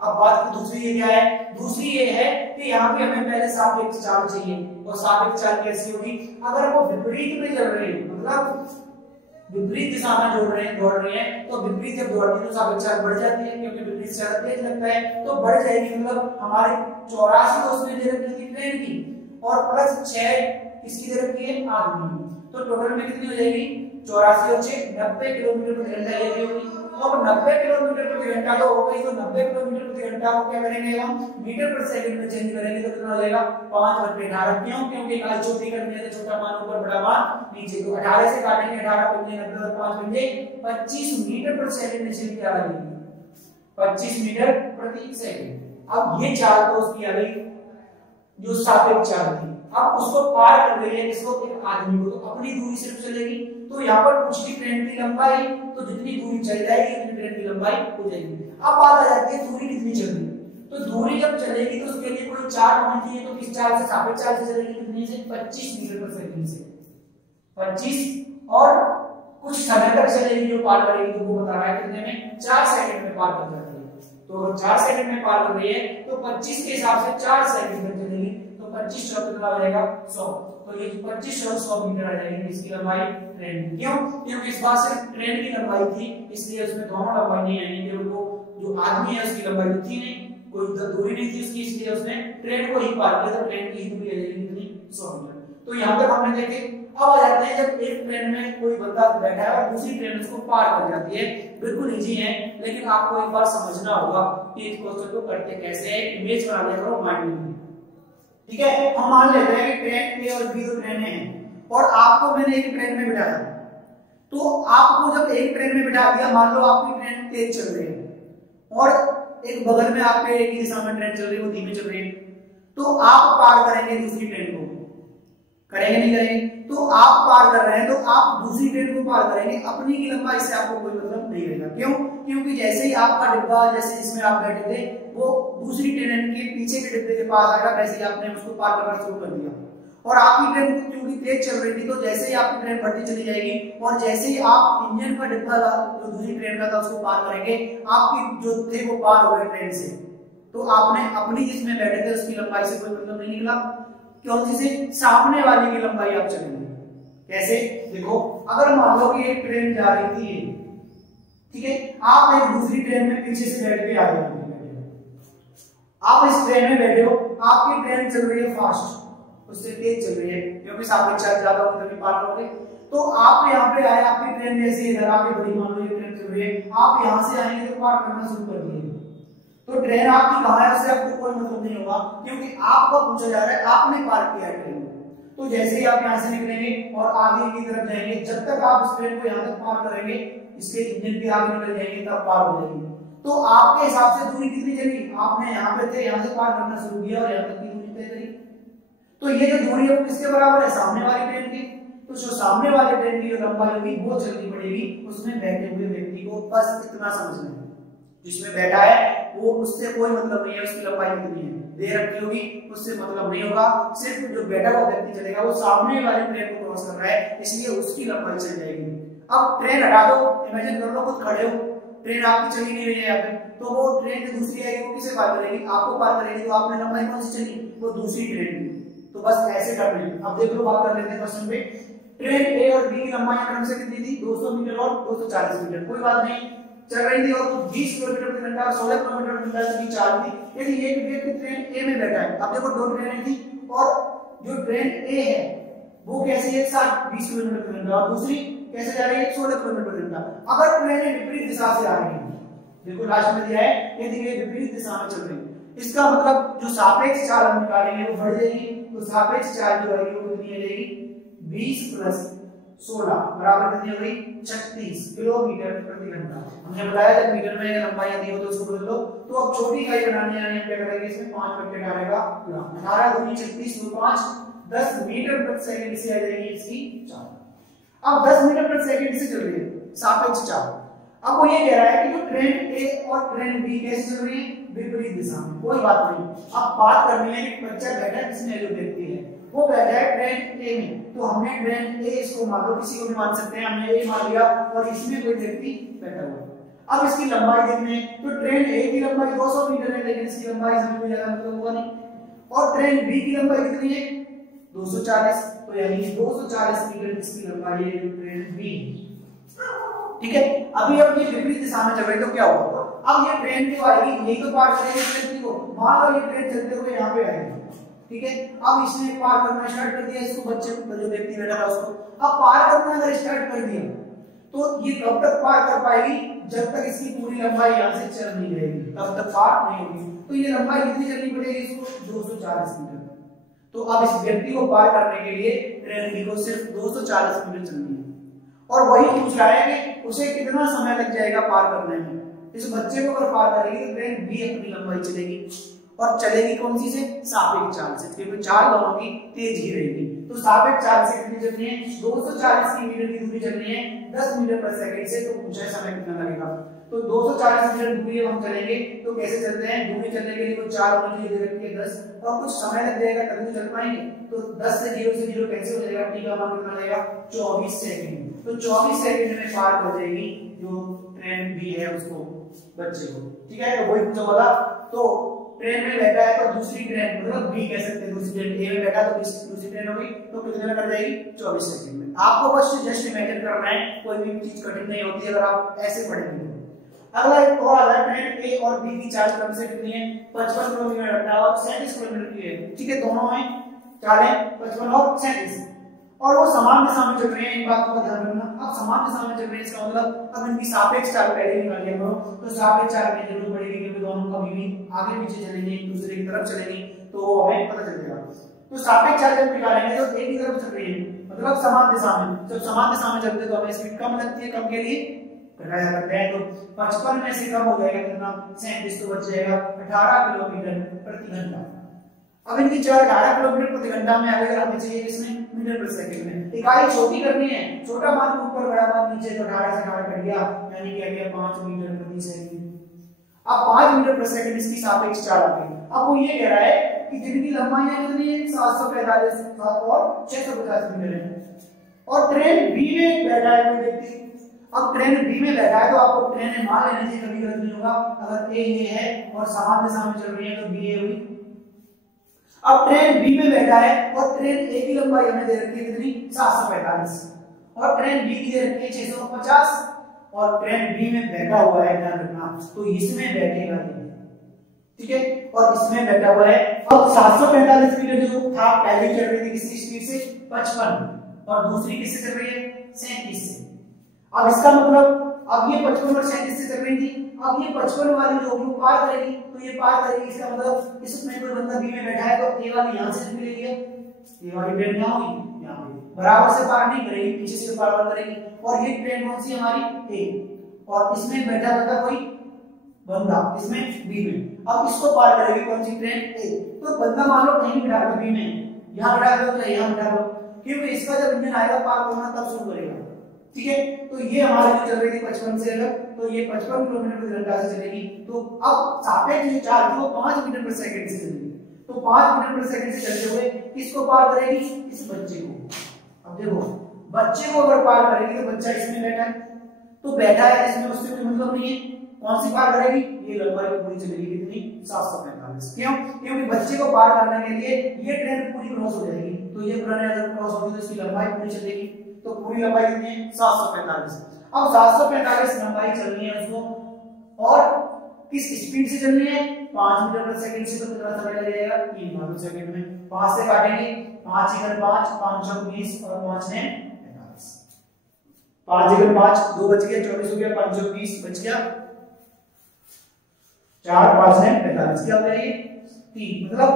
अब बात दूसरी ये क्या है, दूसरी ये है कि यहाँ पे हमें पहले सापेक्ष चाल चाहिए, और सापेक्ष चाल कैसी होगी, अगर वो विपरीत में चल रही है, मतलब विपरीत दिशा में दौड़ रहे हैं, तो विपरीत जब दौड़ती है तो सापेक्ष चाल बढ़ जाती है, क्योंकि विपरीत से ज्यादा तेज लगता है, तो बढ़ जाएगी, मतलब हमारे 84 तो उसमें दे रखी थी ट्रेन की, और प्लस 6 किसकी दे रखी है, आदमी, तो टोटल में कितनी हो जाएगी, 84 और 6 90 किलोमीटर प्रति घंटा ये होगी। अब 90 किलोमीटर प्रति घंटा तो हो गई, तो 90 किलोमीटर प्रति घंटा को क्या करेंगे हम, मीटर प्रति सेकंड में चेंज करेंगे, तो कितना हो जाएगा, 5/18। क्यों, क्योंकि इकाई छोटी करनी है तो छोटा मान ऊपर बड़ा मान नीचे, तो 18 से काटेंगे, 18 पंजे 90 और 5 पंजे 25 मीटर प्रति सेकंड में चेंज क्या लगेगी, 25 मीटर प्रति सेकंड। अब ये चाल तो उसकी आ गई जो सापेक्ष चाल थी, अब उसको पार कर रही है इसको, एक आदमी को, तो अपनी दूरी सिर्फ चलेगी, तो यहाँ पर पूछती ट्रेन की लंबाई, तो जितनी दूरी चल जाएगी उतनी ट्रेन की लंबाई हो जाएगी। अब बात आ जाती है दूरी कितनी चलेगी, तो दूरी जब चलेगी तो उसके लिए कोई चाल होनी चाहिए, तो किस चाल से, सापेक्ष चाल से चलेगी, कितनी से, 25 मीटर प्रति सेकंड से, 25, और कुछ समय तक चलेगी जो पार करेगी, तो वो बता रहा है कितने में, 4 सेकंड में पार कर जाती है। तो 4 सेकंड में पार कर रही है तो 25 के हिसाब से 4 सेकंड में चलेगी, तो 25 चौक कितना हो जाएगा, 100, तो ये 25 चौक 100 मीटर आ जाएगी इसकी लंबाई ट्रेन की। क्यों, क्योंकि इस बात से ट्रेन की लंबाई थी, इसलिए उसमें दोनों लंबाई नहीं आएंगी, उनको जो आदमी है उसकी लंबाई थी नहीं, कोई दूरी नहीं थी उसकी, इसलिए उसने ट्रेन को ही पार किया, तो ट्रेन की दूरी आ जाएगी कितनी, 100 मीटर। तो यहाँ तक हमने देखे। अब आ जाते हैं जब एक ट्रेन में कोई बंदा बैठा है और दूसरी ट्रेन उसको पार कर जाती है, बिल्कुल इजी है, लेकिन आपको एक बार समझना होगा कि इस क्वेश्चन को करते कैसे है, इमेज बना लिया करो माइंड में। ठीक है, हम मान लेते हैं कि ट्रेन ए और बी दो ट्रेनें हैं और आपको मैंने एक ट्रेन में बिठाया, तो आपको जब एक ट्रेन में बिठा दिया, मान लो आपकी ट्रेन तेज चल रही है और एक बगल में आपके एक ही दिशा में ट्रेन चल रही है, वो धीमे चल रही है, तो आप पार करेंगे दूसरी ट्रेन को, करेंगे नहीं करेंगे, तो आप पार कर रहे हैं तो आप दूसरी ट्रेन को पार करेंगे, अपनी की लंबाई से आपको कोई मतलब नहीं रहेगा। क्यों, क्योंकि जैसे ही आपका डिब्बा, जैसे जिसमें आप बैठे थे, वो दूसरी ट्रेन के पीछे के डिब्बे के पास आएगा, वैसे ही आपने उसको पार करना शुरू कर दिया, और आपकी ट्रेन क्योंकि तेज चल रही थी, तो जैसे ही आपकी ट्रेन बढ़ती चली जाएगी और जैसे ही आप इंजन का डिब्बा जो दूसरी ट्रेन का था उसको पार करेंगे, आपकी जो थे वो पार हो गए ट्रेन से, तो आपने अपनी जिसमें बैठे थे उसकी लंबाई से कोई मतलब नहीं निकला, क्योंकि से सामने वाले की लंबाई आप चलेंगे। कैसे? देखो, अगर मान लो कि एक ट्रेन जा रही थी, ठीक है, आप एक दूसरी ट्रेन में पीछे से बैठ के आ गए, आप इस ट्रेन में बैठे हो, आपकी ट्रेन चल रही है फास्ट, उससे तेज चल रही है क्योंकि सापेक्ष चार्ज ज्यादा होता है, पार करोगे। तो आप यहाँ पे आए, आपकी ट्रेन जैसे इधर आके बड़ी, मान लो ये ट्रेन चल रही है, आप यहाँ से आएंगे तो पार करना शुरू कर दिए, तो ट्रेन आपकी कहाँ है उससे आपको कोई मतलब नहीं होगा, क्योंकि आपको पूछा जा रहा है आपने पार किया है ट्रेन। तो जैसे ही आप यहाँ से निकलेंगे और आगे की तरफ जाएंगे, जब तक आप इस ट्रेन को यहाँ तक पार करेंगे, इसके इंजन भी आगे निकल जाएंगे, तब पार हो जाएंगे। तो आपके हिसाब से दूरी कितनी चली? आपने यहाँ पे थे, यहाँ से पार करना शुरू किया और यहाँ तक की दूरी तय करी। तो ये जो दूरी है वो किसके बराबर है? सामने वाली ट्रेन की। तो जो सामने वाले ट्रेन की जो लंबाई होगी वो चलनी पड़ेगी उसमें बैठे हुए व्यक्ति को, बस इतना समझना है। जिसमें बैठा है वो, उससे कोई मतलब नहीं है उसकी लंबाई कितनी है, दे रखी होगी उससे मतलब नहीं होगा, सिर्फ जो बैठा हुआ व्यक्ति चलेगा वो सामने वाली ट्रेन को क्रॉस कर रहा है, इसलिए उसकी लंबाई चल जाएगी। अब ट्रेन हटा दो, इमेजिन कर लो खुद खड़े हो, ट्रेन आपकी चली नहीं रही है यहाँ पे, तो वो ट्रेन जो दूसरी आएगी वो किसे पार करेगी? आपको पार करेगी। तो आपने लंबाई कौन सी चली? वो दूसरी ट्रेन की। तो बस ऐसे कर लेंगे। अब देख लो, बात कर लेते हैं क्वेश्चन पे। ट्रेन ए और बी की लंबाई क्रम से कितनी थी? 200 मीटर और 240 मीटर। कोई बात नहीं, चल रही थी और 20 किलोमीटर प्रति घंटा और 16 किलोमीटर प्रति घंटा की चाल थी। यदि एक व्यक्ति ट्रेन ए में बैठा है, अब देखो दो ट्रेनें थी और जो ट्रेन ए है वो कैसी है? 20 किलोमीटर प्रति घंटा, और दूसरी कैसे जा रही है? 16 किलोमीटर प्रति घंटा। अगर ट्रेनें विपरीत दिशा से आ रही है, देखो लास्ट में दिया है, यदि ये विपरीत दिशा में चल रही है, इसका मतलब जो सापेक्ष चाल हम निकालेंगे वो बढ़ जाएगी। तो सापेक्ष चाल जो है वो कितनी आ जाएगी? 20 प्लस 16 बराबर कितनी हो गई? 36 किलोमीटर प्रति घंटा। हमने बताया जब मीटर में लंबाई दी हो तो उसको बदल लो। तो अब छोटी इकाई बनाने यानी हम क्या करेंगे, इसमें 5 करके डालेगा 18 दूनी 36 तो 5 10 मीटर प्रति सेकंड से आ जाएगी इसकी चाल। अब 10 मीटर प्रति सेकंड से चल रही है सापेक्ष चाल। अब वो ये कह रहा है कि जो ट्रेन ए और ट्रेन बी कैसे चल रही है? विपरीत दिशा में। कोई बात नहीं, अब बात करनी है कि बच्चा बैठा है किसमें, जो व्यक्ति है वो बैठा है ट्रेन ए में। तो हमने ट्रेन ए, इसको मान लो किसी को भी मान सकते हैं, हमने ए मान लिया और इसमें कोई व्यक्ति बैठा हुआ। अब इसकी लंबाई देखने, तो ट्रेन ए की लंबाई 200 मीटर है, लेकिन इसकी लंबाई इसमें कोई ज्यादा मतलब होगा नहीं। और ट्रेन बी की लंबाई कितनी है? 240। तो यानी 240 मीटर इसकी लंबाई है ट्रेन बी। ठीक है, अभी अब ये विपरीत दिशा में चल रही है तो क्या होगा? अब ये ट्रेन जो आएगी यही तो पार करेगी व्यक्ति को। मान लो ये ट्रेन चलते हुए यहाँ पे आएगी, ठीक है, अब इसने पार करना स्टार्ट कर दिया, इसको बच्चे को, जो व्यक्ति बैठा था उसको, अब पार करना अगर स्टार्ट कर दिया तो ये कब तक पार कर पाएगी? जब तक इसकी पूरी लंबाई यहाँ से चल नहीं जाएगी तब तक पार नहीं होगी। तो ये लंबाई कितनी चलनी पड़ेगी इसको? 240 मीटर। तो अब इस व्यक्ति को पार करने के लिए ट्रेन बी को सिर्फ 240 मीटर चलनी है, और वही पूछ रहा है कि उसे कितना समय लग जाएगा पार करने में। इस बच्चे को अगर पार करेगी तो ट्रेन बी अपनी लंबाई चलेगी, और चलेगी कौन सी से? सापेक्ष चाल से, क्योंकि चाल दोनों की तेज ही रहेगी। तो सापेक्ष चाल से कितनी चलनी है? 240 मीटर की दूरी चलनी है 10 मीटर पर सेकंड से। तो पूछा है समय कितना लगेगा, तो 240 मीटर दूरी हम चलेंगे तो कैसे चलते हैं? दूरी चलने के लिए कुछ 4 होनी चाहिए, दे रखी है 10, और कुछ समय लग जाएगा तभी तो चल पाएंगे। तो 10 से 0 कैंसिल हो जाएगा, टी का मान कितना लगेगा? 24 सेकंड। तो 24 सेकंड में पार कर जाएगी जो ट्रेन बी है उसको, बच्चे को। ठीक है, तो वही पूछा हुआ था। तो ट्रेन में बैठा है तो दूसरी ट्रेन, मतलब बी कह सकते हैं, दूसरी ट्रेन ए में बैठा तो दूसरी ट्रेन होगी, तो कितने में कर जाएगी? 24 सेकंड में। आपको बस जस्ट इमेजिन करना है, कोई भी चीज कठिन नहीं होती अगर आप ऐसे पढ़ेंगे। अगला एक और आता है, ट्रेन ए और बी की चाल क्रम से कितनी है? 55 किलोमीटर और 37 किलोमीटर की है। ठीक है, दोनों में चालें 55 और 37, और वो समान दिशा में चल रहे हैं। इन बातों का ध्यान रखना। अब समान दिशा में चल रहे हैं इसका मतलब अब इनकी सापेक्ष चाल पहले निकाल लिया करो, तो सापेक्ष चाल की जरूरत पड़ेगी क्योंकि दोनों कभी भी आगे पीछे चलेंगे, एक दूसरे की तरफ चलेंगे, तो हमें पता चल जाएगा। तो सापेक्ष चाल जब निकालेंगे तो एक ही तरफ चल रही है, मतलब समान दिशा में। जब समान दिशा में चलते तो हमें स्पीड कम लगती है, कम के लिए घटाया जाता है। तो 55 में से कम हो जाएगा कितना? 37, तो बच जाएगा 18 किलोमीटर प्रति घंटा। अब इनकी चाल 18 किलोमीटर प्रति घंटा में अगर हमें चाहिए इसमें मीटर प्रति सेकंड में। इकाई छोटी करनी है, छोटा मान ऊपर बड़ा मान नीचे, तो 18 से 18 कट गया, यानी कि आ गया 5 मीटर प्रति सेकंड। अब 5 मीटर प्रति सेकंड इसकी सापेक्ष चाल आ गई। अब वो ये कह रहा है कि जिनकी लंबाई कितनी है? 745 और 650 मीटर है, और ट्रेन बी में बैठा है कोई व्यक्ति। अब ट्रेन बी में बैठा है तो आपको ट्रेन मान लेने से कभी गलत नहीं होगा। अगर ए ये है और समान दिशा में चल रही है तो बी ए हुई। अब ट्रेन बी में बैठा है और ट्रेन ए की लंबाई हमें दे रखी है कितनी 745 और ट्रेन बी की दे रखी है 650 और ट्रेन बी में बैठा हुआ है, ध्यान रखना, तो इसमें बैठेगा ये, ठीक है, और इसमें बैठा हुआ है। अब 745 मीटर जो था पहले चल रही थी किसकी स्पीड से 55 और दूसरी किससे चल रही है 37 से। अब इसका मतलब अब ये 55 और 37 से चल रही थी, अब ये 55 वाली जो होगी वो पार करेगी, तो ये पार करेगी, इसका मतलब इसमें कोई बंदा बी में बैठा है तो ए वाली यहां से निकलेगी, ये वाली ट्रेन यहां होगी, यहां पे बराबर से पार नहीं करेगी, पीछे से पार करेगी। और ये ट्रेन कौन सी हमारी ए, और इसमें बैठा बता कोई बंदा इसमें बी में, अब इसको पार करेगी कौन सी ट्रेन ए। तो बंदा मान लो कहीं बिठा दो बी में, यहां बिठा दो या यहां बिठा दो, क्योंकि इसका जब इंजन आएगा पार करना तब शुरू करेगा, ठीक है। तो ये हमारी जो चल रही थी 55 से अलग, तो ये 55 किलोमीटर प्रति घंटा से चलेगी। तो अब सापेक्ष जो चार्ज है वो 5 मीटर प्रति सेकंड से चलेगी, तो 5 मीटर प्रति सेकंड से चलते हुए किसको पार करेगी, इस बच्चे को। अब देखो बच्चे को अगर पार करेगी तो बच्चा इसमें बैठा है, तो बैठा है इसमें, उससे कोई मतलब नहीं है, कौन सी पार करेगी, ये लंबाई पूरी चलेगी कितनी 745। क्यों, क्योंकि बच्चे को पार करने के लिए ये ट्रेन पूरी क्रॉस हो जाएगी, तो ये ट्रेन अगर क्रॉस होगी तो इसकी लंबाई पूरी चलेगी, तो पूरी लंबाई कितनी है 745। अब 745 लंबाई चलनी है उसको, और किस स्पीड से चलनी है 5 मीटर प्रति सेकंड से, तो कितना समय लगेगा 3 माइक्रो सेकंड में। 5 से काटेंगे, 5 × 5 5 × 20 और 5 ने 45, 5 × 5 2 बच गया, 24 हो गया, 5 × 20 बच गया 4, 5 ने 45, क्या हो जाएगी 3, मतलब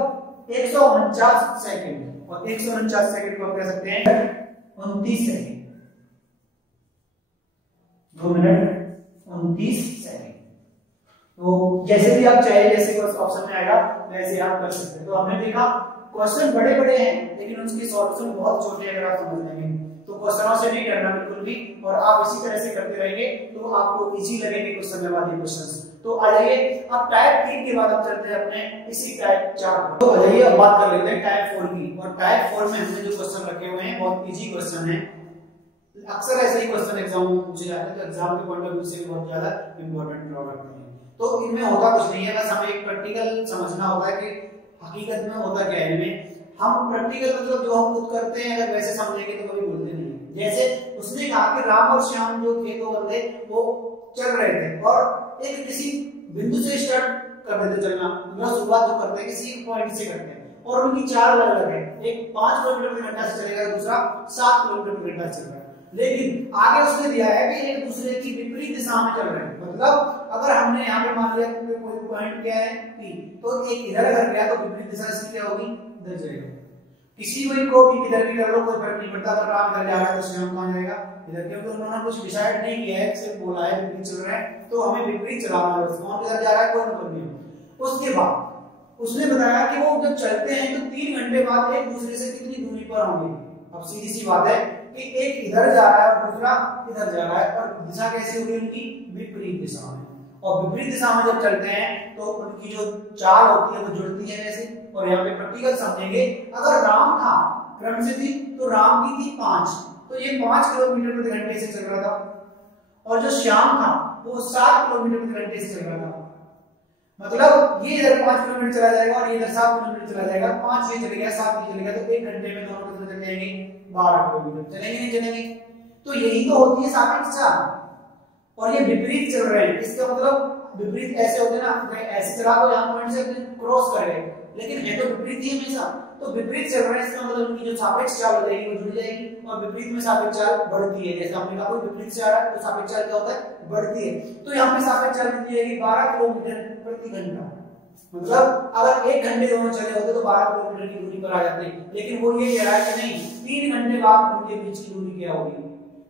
149 सेकंड, और 149 सेकंड को आप कह सकते हैं 29 सेकंड, 2 मिनट 29 सेकंड। तो जैसे भी आप चाहे, जैसे ऑप्शन में आएगा वैसे आप कर सकते हैं। तो हमने देखा क्वेश्चन बड़े बड़े हैं लेकिन उसके सॉल्यूशन बहुत छोटे हैं, अगर आप समझ लेंगे तो क्वेश्चनों से नहीं करना बिल्कुल भी, और आप इसी तरह से करते रहेंगे तो आपको इजी लगेंगे क्वेश्चन वाले क्वेश्चंस। तो आ जाइए अब टाइप 3 के बाद हम चलते हैं अपने इसी टाइप 4। तो आ जाइए अब बात कर लेते हैं टाइप 4 की, और टाइप 4 में हमने जो क्वेश्चन रखे हुए हैं बहुत इजी क्वेश्चन है, अक्सर ऐसे ही क्वेश्चन एग्जाम में पूछे जाते हैं, तो एग्जाम के पॉइंट ऑफ व्यू से बहुत ज्यादा इंपॉर्टेंट रहा करते हैं। तो इनमें होता कुछ नहीं है, बस हमें एक प्रैक्टिकल समझना होता है कि हकीकत में होता क्या है इनमें। हम प्रैक्टिकल मतलब जो हम खुद करते हैं अगर वैसे समझेंगे तो कभी भूलते नहीं है। जैसे उसने कहा कि राम और श्याम जो थे दो बंदे वो चल रहे थे और एक किसी बिंदु से स्टार्ट कर देते चलना, मतलब शुरुआत जो करते हैं किसी पॉइंट से करते हैं, और उनकी 4 अलग अलग है, एक 5 किलोमीटर प्रति घंटा से चलेगा, दूसरा 7 किलोमीटर प्रति घंटा से चल रहा है। लेकिन आगे उसने दिया है कि एक दूसरे की विपरीत दिशा में चल रहे हैं, मतलब अगर हमने यहाँ पे मान लिया कोई पॉइंट क्या है P, तो एक इधर अगर गया तो विपरीत दिशा इसकी क्या होगी, इधर जाएगा। किसी को भी किधर भी कर लो कोई फर्क नहीं पड़ता, अगर राम इधर जा रहा है तो श्याम कहाँ जाएगा, इधर, क्योंकि उन्होंने कुछ डिसाइड नहीं किया है, सिर्फ बोला है विपरीत चल रहा है तो हमें विपरीत चलाना है, कौन किधर जा रहा है कोई मतलब नहीं। उसके बाद उसने बताया कि वो जब चलते हैं तो 3 घंटे बाद एक दूसरे से कितनी दूरी पर होंगे। अब सीधी सी बात है कि एक इधर जा रहा है और दूसरा इधर जा रहा है, और दिशा कैसी होगी उनकी, विपरीत दिशा में। और विपरीत दिशा में जब चलते हैं तो उनकी जो चाल होती है वो जुड़ती है वैसे। और यहाँ पे प्रैक्टिकल समझेंगे, अगर राम था क्रम से थी तो राम की थी 5, तो ये 5 किलोमीटर प्रति घंटे से चल रहा था, और जो श्याम था वो 7 किलोमीटर प्रति घंटे से चल रहा था। मतलब ये इधर 5 किलोमीटर चला जाएगा और ये इधर 7 किलोमीटर चला जाएगा, 5 ये चले गया 7 ये चले गया, तो 1 घंटे में दोनों कितने चल जाएंगे, 12 किलोमीटर चलेंगे नहीं चलेंगे। तो यही तो होती है सापेक्ष चाल, और ये विपरीत चल रहे हैं, इसका मतलब विपरीत ऐसे होते ना, ऐसे चला तो यहाँ पॉइंट से क्रॉस कर गए, लेकिन है तो विपरीत ही हमेशा, तो विपरीत चल रहे हैं, इसका मतलब उनकी जो सापेक्ष चाल हो जाएगी वो जुड़ जाएगी, और विपरीत में सापेक्ष चाल बढ़ती है। जैसे हमने कहा कोई विपरीत से आ रहा है तो सापेक्ष चाल क्या होता है, बढ़ती है। तो यहाँ पे सापेक्ष चाल कितनी जाएगी, 12 किलोमीटर प्रति घंटा। मतलब अगर 1 घंटे दोनों चले होते तो 12 किलोमीटर की दूरी पर आ जाते, लेकिन वो ये कह रहा है कि नहीं, 3 घंटे बाद उनके बीच की दूरी क्या होगी,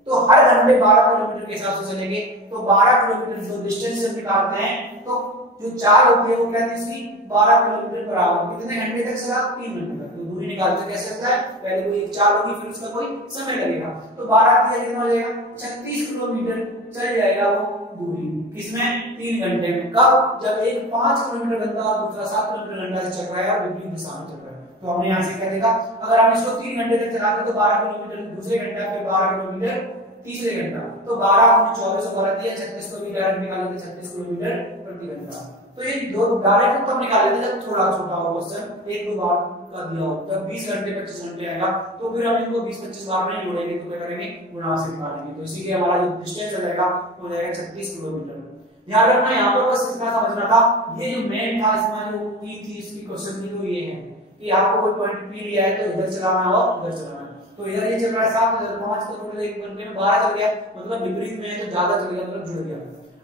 तो हर घंटे 12 किलोमीटर के हिसाब से चलेंगे, तो 12 किलोमीटर जो डिस्टेंस हम निकालते हैं तो जो चाल होती है वो क्या थी इसकी, 12 किलोमीटर बराबर कितने घंटे तक चला, 3 घंटे तक। तो दूरी निकालते कैसे होता है, पहले कोई एक चाल होगी फिर उसका कोई समय लगेगा, तो 12 किया कितना हो जाएगा, 36 किलोमीटर चल जाएगा वो दूरी, किसमें, 3 घंटे में। कब, जब एक 5 किलोमीटर घंटा और दूसरा 7 किलोमीटर घंटा से चल रहा है और विपरीत दिशा में चल रहा है। तो हमने यहाँ से क्या देखा, अगर हम इसको 3 घंटे तक चलाते तो 12 किलोमीटर दूसरे घंटा, फिर 12 किलोमीटर तीसरे घंटा, तो 12 × 24 और 12 दिया 36 को भी डायरेक्ट निकाल लेते 36 किलोमीटर प्रति घंटा। तो ये दो डायरेक्ट तो हम निकाल लेते जब थोड़ा छोटा हो क्वेश्चन, 1-2 बार का दिया हो, जब 20 घंटे 25 घंटे आएगा तो फिर हम इनको 20-25 बार नहीं जोड़ेंगे तो क्या करेंगे, गुणा से निकालेंगे। तो इसीलिए हमारा जो डिस्टेंस हो जाएगा वो जाएगा 36 किलोमीटर। ध्यान रखना यहाँ पर बस इतना समझना था, ये जो मेन था इसमें जो की थी इसकी क्वेश्चन की, तो ये है कि आपको कोई पॉइंट पी लिया है तो इधर चलाना है और इधर चलाना है। तो इधर ये चल रहा है 7, इधर 5, तो टोटल 1 घंटे में 12 चल गया, मतलब विपरीत में है तो ज्यादा चल गया, मतलब जुड़ गया।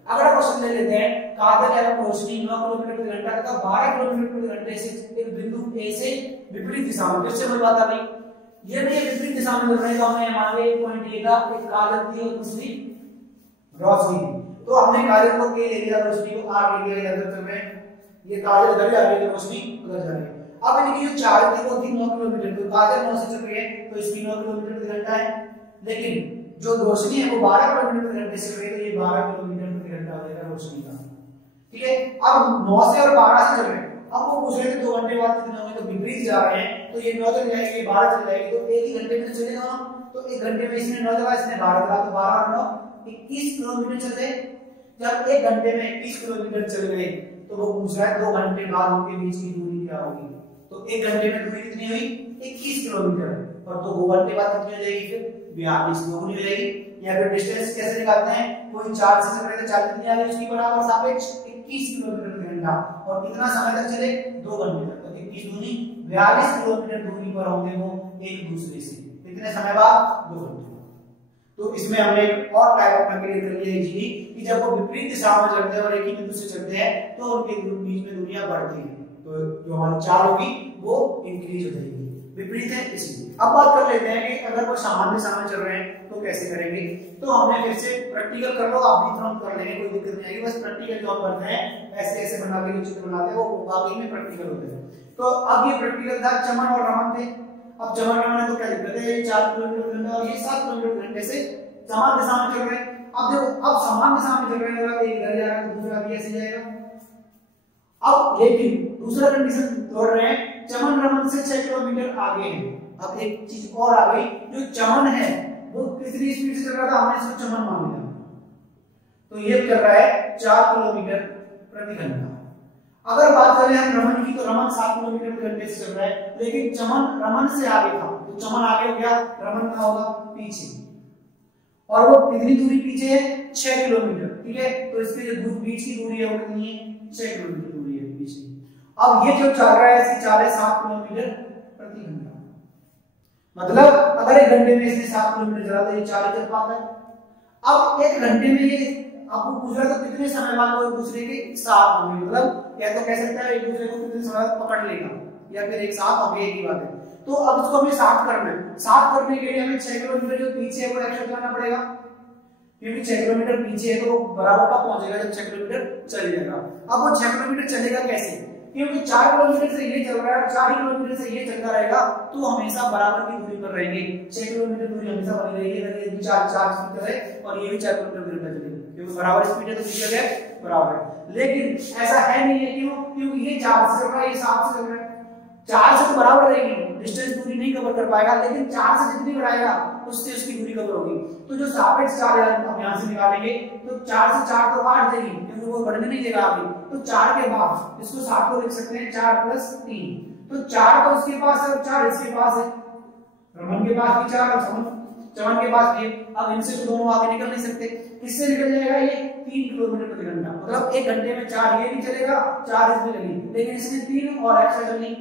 अगला क्वेश्चन ले लेते हैं, कागज एवं रोशनी 9 किलोमीटर प्रति घंटा तथा 12 किलोमीटर प्रति घंटे से एक बिंदु ए से विपरीत दिशा में, फिर से वही बात आ गई, ये नहीं विपरीत दिशा में चल रहे हैं, तो हमने हमारे पॉइंट ए का एक कागज थी और दूसरी रोशनी थी, तो हमने कागज को ए ले लिया, रोशनी को आर ले लिया, इधर चल रहे हैं, ये कागज इधर आ रही है, रोशनी उधर जा रही है। अब इनकी जो चाल थी वो थी 9 किलोमीटर, तो कागज 9 से चल रही है तो इसकी 9 किलोमीटर प्रति घंटा है, लेकिन जो रोशनी है वो 12 किलोमीटर प्रति घंटे से चल रही है, तो ये 12 किलोमीटर प्रति घंटा हो जाएगा रोशनी का। ठीक है, अब 9 से और 12 से चल रहे हैं, अब वो पूछ रहे थे 2 घंटे बाद कितने होंगे, तो विपरीत जा रहे हैं, तो ये 9 चल जाएगी, 12 चल जाएगी, तो एक ही घंटे में चले दोनों, तो एक घंटे में इसने 9 चला, इसने 12 चला, तो 12 और 9 21 किलोमीटर चल गए। जब एक घंटे में 21 किलोमीटर चल गए तो वो पूछ रहा है 2 घंटे बाद उनके बीच की दूरी क्या होगी, तो एक घंटे में दूरी कितनी हुई, 21 किलोमीटर, और 2 घंटे बाद कितनी हो जाएगी, फिर 42 दोगुनी हो जाएगी। या फिर डिस्टेंस कैसे निकालते हैं, कोई 4 से चल रहे थे, 4 कितनी आ गई उसकी बराबर सापेक्ष 21 किलोमीटर प्रति घंटा, और कितना समय तक चले, 2 घंटे तक, तो 21 दूनी 42 किलोमीटर दूरी पर होंगे वो एक दूसरे से, कितने समय बाद, 2 घंटे। तो इसमें हमने एक और टाइप अपना क्लियर कर लिया इजीली कि जब वो विपरीत दिशा में चलते हैं और एक ही बिंदु से चलते हैं तो उनके बीच में दूरियां बढ़ती हैं, तो जो हमारी चाल होगी वो इंक्रीज हो जाएगी, विपरीत है इसलिए। अब बात कर लेते हैं कि अगर वो सामान्य दिशा में चल रहे हैं तो कैसे करेंगे, तो हमने फिर से प्रैक्टिकल कर लो, आप भी तुरंत कर लेंगे, कोई दिक्कत नहीं आएगी, बस प्रैक्टिकल जो हम करते हैं ऐसे ऐसे बना के चित्र बनाते हैं वो वाकई में प्रैक्टिकल होते हैं। तो अब ये प्रैक्टिकल था, चमन और रमन थे। अब चमन रमन है तो क्या दिक्कत है, ये 4 किलोमीटर प्रति घंटा और ये 7 किलोमीटर घंटे से समान दिशा में चल रहे हैं। अब देखो, अब समान दिशा में चल रहे हैं, अगर एक इधर जा रहा है तो दूसरा भी ऐसे जाएगा। अब लेकिन दूसरा कंडीशन जोड़ रहे हैं, चमन रमन से 6 किलोमीटर आगे है। अब एक चीज और आ गई, जो चमन है वो कितनी स्पीड से चल रहा था, हमने इसको चमन मान लिया, तो ये चल रहा है 4 किलोमीटर प्रति घंटा। अगर बात करें हम रमन की, तो रमन 7 किलोमीटर प्रति घंटे से चल रहा है, लेकिन चमन रमन से आगे था, तो चमन आगे हो गया, रमन कहां होगा, पीछे, और वो कितनी दूरी पीछे है, 6 किलोमीटर। ठीक है, तो इसके जो बीच की दूरी है वो कितनी है, 6 किलोमीटर दूरी है पीछे। अब ये जो चल रहा है इसकी चाल है 7 किलोमीटर प्रति घंटा, मतलब अगर एक घंटे में इसने 7 किलोमीटर चला तो ये 4 चल पाता है। अब एक घंटे में ये आपको पूछ रहा था कितने समय बाद वो एक दूसरे के साथ होंगे, मतलब या तो कह सकता है एक दूसरे को कितने समय बाद पकड़ लेगा, या फिर एक साथ होंगे, एक ही बात है। तो अब इसको हमें 7 करना है, 7 करने के लिए हमें 6 किलोमीटर जो पीछे है वो एक्स्ट्रा चलाना पड़ेगा, क्योंकि 6 किलोमीटर पीछे है तो वो बराबर कब पहुंचेगा, जब 6 किलोमीटर चल जाएगा। अब वो 6 किलोमीटर चलेगा कैसे, क्योंकि 4 किलोमीटर से ये चल रहा है, 4 किलोमीटर से ये चलता रहेगा, तो हमेशा बराबर की दूरी पर रहेंगे, 6 किलोमीटर दूरी हमेशा बनी रहेगी। अगर ये 4 स्पीड है और ये भी 4 किलोमीटर दूरी पर चलेगा, क्योंकि बराबर स्पीड है तो किस जगह बराबर है। लेकिन ऐसा है नहीं है, क्यों, क्योंकि ये 4 से चल रहा है, ये 7 से चल रहा है, 4 से तो बराबर रहेगी, डिस्टेंस दूरी नहीं कवर कर पाएगा, लेकिन 4 से जितनी बढ़ाएगा उससे उसकी दूरी कवर होगी। तो जो सापेक्ष चाल हम यहां से निकालेंगे, तो 4 से 4 तो 8 देगी, क्योंकि वो बढ़ने नहीं देगा आगे, तो 4 के बाद इसको 7 को लिख सकते हैं 4 + 3, तो 4 तो उसके पास है और 4 इसके पास है, रमन के पास भी 4 और चमन के पास भी। अब इनसे तो दोनों आगे निकल नहीं सकते, किससे निकल जाएगा, ये 3 किलोमीटर प्रति घंटा, मतलब एक घंटे में 4 ये भी चलेगा, 4 इसमें लगी, लेकिन इसने 3 और एक्स्ट्रा चलनी,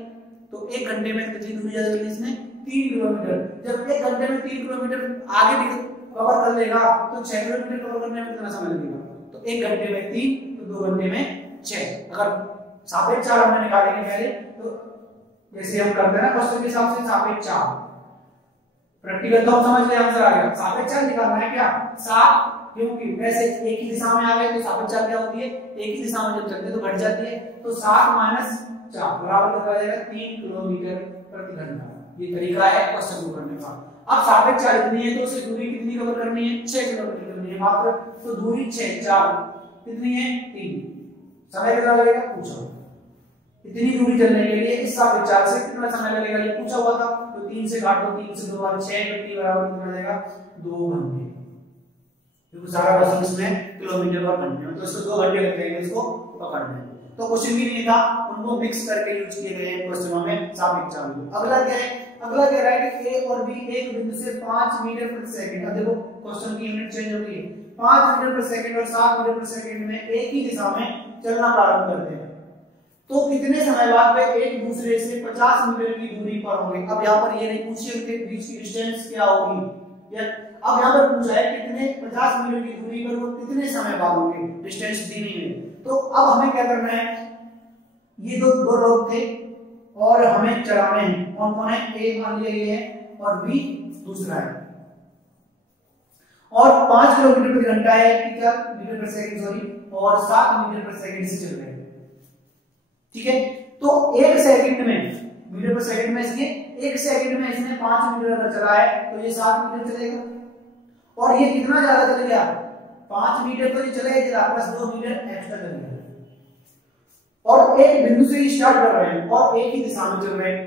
तो एक घंटे में कितनी दूरी ज्यादा चलनी इसने, 3 किलोमीटर। जब एक घंटे में 3 किलोमीटर आगे कवर कर लेगा तो 6 किलोमीटर कवर करने में कितना समय लगेगा, तो एक घंटे में 3, तो 2 घंटे में 6। अगर सापेक्ष चाल हमने निकालेंगे पहले, तो जैसे हम करते हैं ना क्वेश्चन के हिसाब से सापेक्ष चाल, प्रैक्टिकल तो हम समझ गए, आंसर आ गया। सापेक्ष चाल निकालना है क्या, 7, क्योंकि वैसे एक ही दिशा में आ गए तो सापेक्ष चाल क्या होती है, एक ही दिशा में जब चलते तो घट जाती है, तो 7 - 4 बराबर कितना आ जाएगा, 3 किलोमीटर प्रति घंटा। ये तरीका है क्वेश्चन को करने का। अब सापेक्ष चाल इतनी है तो उसे दूरी कितनी कवर करनी है, 6 किलोमीटर करनी है मात्र, तो दूरी 6, 4 कितनी है, 3, समय कितना लगेगा, पूछो, इतनी दूरी चलने के लिए इस सापेक्ष चाल से कितना समय लगेगा, ये पूछा हुआ था, तो 3 से काटो, 3 से 2 बार 6 घंटे बराबर कितना आ जाएगा, 2 घंटे, क्योंकि सारा क्वेश्चन इसमें किलोमीटर और घंटे में, तो इसको 2 घंटे लग जाएंगे इसको पकड़ने में। तो क्वेश्चन भी नहीं था, उनको मिक्स करके यूज किए गए हैं क्वेश्चनों में सापेक्ष चाल। अगला क्या है, अगला कह रहा है कि ए और बी एक बिंदु से 5 मीटर प्रति सेकंड, अब देखो क्वेश्चन की यूनिट चेंज हो गई है, 5 मीटर प्रति सेकंड और 7 मीटर प्रति सेकंड में एक ही दिशा में चलना प्रारंभ करते हैं, तो कितने समय बाद वे एक दूसरे से 50 मीटर की दूरी पर होंगे। अब यहाँ पर ये नहीं पूछिए उनके बीच की डिस्टेंस क्या होगी, या अब यहाँ पर पूछा है कितने 50 मीटर की दूरी पर वो कितने समय बाद होंगे, डिस्टेंस दी नहीं है। तो अब हमें क्या करना है, ये दो लोग थे और हमें चलाने हैं, कौन कौन है, ए मान लिया ये है और बी दूसरा है, और 5 किलोमीटर प्रति घंटा है, मीटर प्रति सेकंड सॉरी, और 7 मीटर प्रति सेकंड से चल रहे हैं। ठीक है, तो 1 सेकंड में, मीटर प्रति सेकंड में इसके 1 सेकंड में इसने 5 मीटर अगर चला है तो ये 7 मीटर चलेगा, और ये कितना ज्यादा चल गया, 5 मीटर तो ये चला ही चला, प्लस 2 मीटर एक्स्ट्रा चल गया। और एक बिंदु से ही स्टार्ट कर रहे हैं और एक ही दिशा में चल रहे हैं,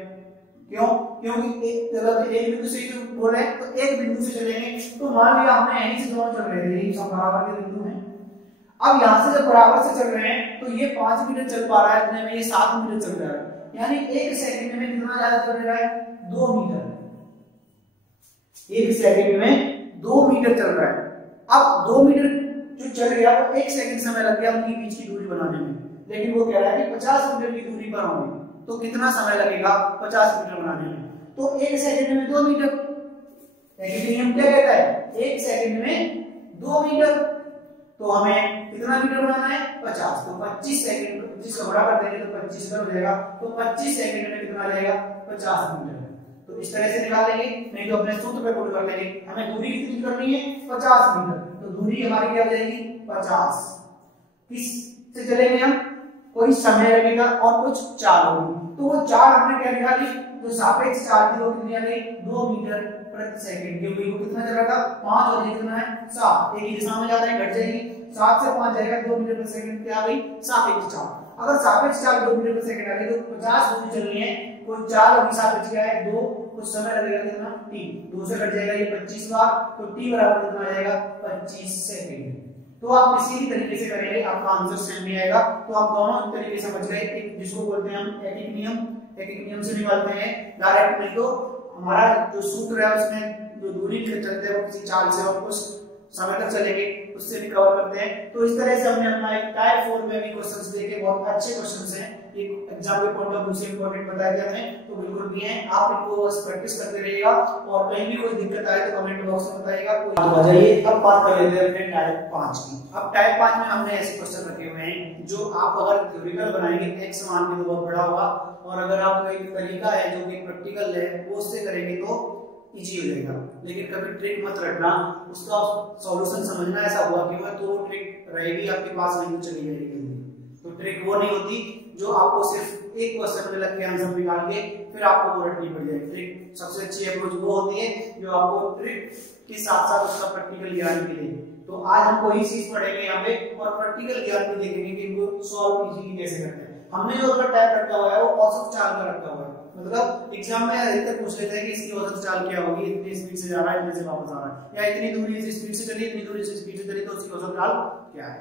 क्यों, क्योंकि एक बिंदु से ही बोल रहे हैं तो एक बिंदु से चलेंगे, तो मान लिया हमने यहीं से दोनों चल रहे थे, यही सब बराबर के बिंदु हैं। अब यहां से जब बराबर से चल रहे हैं तो ये 5 मीटर चल पा रहा है, इतने में ये 7 मीटर चल रहा है, यानी 1 सेकंड में कितना ज्यादा चल रहा है, 2 मीटर, 1 सेकंड में 2 मीटर चल रहा है। अब 2 मीटर जो चल गया वो 1 सेकंड समय लग गया उनकी बीच की दूरी बनाने में, लेकिन वो कह रहा है कि 50 मीटर की दूरी पर होंगे, तो कितना समय लगेगा 50 मीटर बनाने में, तो 1 सेकंड में 2 मीटर। नियम क्या कहता है, 1 सेकंड में 2 मीटर, तो हमें कितना मीटर बनाना है, 50, तो 25 सेकंड, 25 का बड़ा कर देंगे तो 25 हो जाएगा, तो 25 सेकंड में कितना आ जाएगा, 50 मीटर। तो इस तरह से निकाल लेंगे, नहीं तो अपने सूत्र पे पुट कर लेंगे। हमें दूरी कितनी करनी है, 50 मीटर, तो दूरी हमारी क्या हो जाएगी, 50। किस से चलेंगे हम, कोई समय लगेगा और कुछ चाल होगी, तो वो चाल हमने क्या निकाली, जो सापेक्ष चाल थी वो कितनी आ गई, 2 मीटर प्रति सेकंड, क्योंकि वो कितना चल रहा था, 5 और ये कितना है, 7, एक ही दिशा में जाता है, घट जाएगी, 7 से 5 जाएगा, 2 मीटर प्रति सेकंड क्या आ गई, सापेक्ष चाल। अगर सापेक्ष चाल 2 मीटर प्रति सेकंड आ गई तो 50 दूरी चलनी है, कोई चाल होगी सापेक्ष क्या है, 2, कुछ समय लगेगा कितना, t, 2 से कट जाएगा ये 25 बार, तो t बराबर कितना आ जाएगा, 25 सेकंड। तो आप इसी भी तरीके से करेंगे, आपका आंसर सेम नहीं आएगा। तो आप दोनों तरीके से समझ गए, एक जिसको बोलते हैं हम एक नियम से निकालते हैं डायरेक्ट, नहीं तो हमारा जो सूत्र है उसमें जो दूरी चलते हैं वो किसी चाल से और कुछ समय तक चलेंगे उससे भी कवर करते हैं। तो इस तरह से हमने अपना एक टाइप 4 में भी क्वेश्चंस देखे, बहुत अच्छे क्वेश्चंस हैं, एक एग्जाम के पॉइंट ऑफ व्यू से इंपॉर्टेंट बताए गए हमें, तो बिल्कुल भी हैं, आप इनको बस प्रैक्टिस करते रहिएगा, और कहीं भी कोई दिक्कत आए तो कमेंट बॉक्स में बताइएगा। कोई आ जाइए, अब बात कर लेते हैं अपने टाइप 5 की। अब टाइप 5 में हमने ऐसे क्वेश्चन रखे हुए हैं जो आप अगर थ्योरेटिकल बनाएंगे x मान के तो बहुत बड़ा होगा, और अगर आपका एक तरीका है जो कि प्रैक्टिकल है वो उससे करेंगे तो इजी हो जाएगा। लेकिन कभी ट्रिक मत रटना, उसका सॉल्यूशन समझना ऐसा हुआ क्यों है, तो वो ट्रिक रहेगी आपके पास, नहीं चली जाएगी। तो ट्रिक वो नहीं होती जो आपको सिर्फ एक क्वेश्चन में लग के आंसर निकाल के फिर आपको वो रटनी पड़ जाएगी। ट्रिक सबसे अच्छी अप्रोच वो होती है जो आपको ट्रिक के साथ साथ उसका प्रैक्टिकल ज्ञान भी दे। तो आज हम वही चीज पढ़ेंगे यहाँ पे, और प्रैक्टिकल ज्ञान भी देखेंगे कि इनको सॉल्व इजीली कैसे करते हैं। हमने जो अगर टाइप रखा हुआ है वो औसत चाल का रखा हुआ है, मतलब एग्जाम में अधिकतर पूछ लेते हैं कि इसकी औसत चाल क्या होगी, इतनी स्पीड से जा रहा है, इतने से वापस आ रहा है, या इतनी दूरी से स्पीड से चली, इतनी दूरी से स्पीड से चली, तो उसकी औसत चाल क्या है।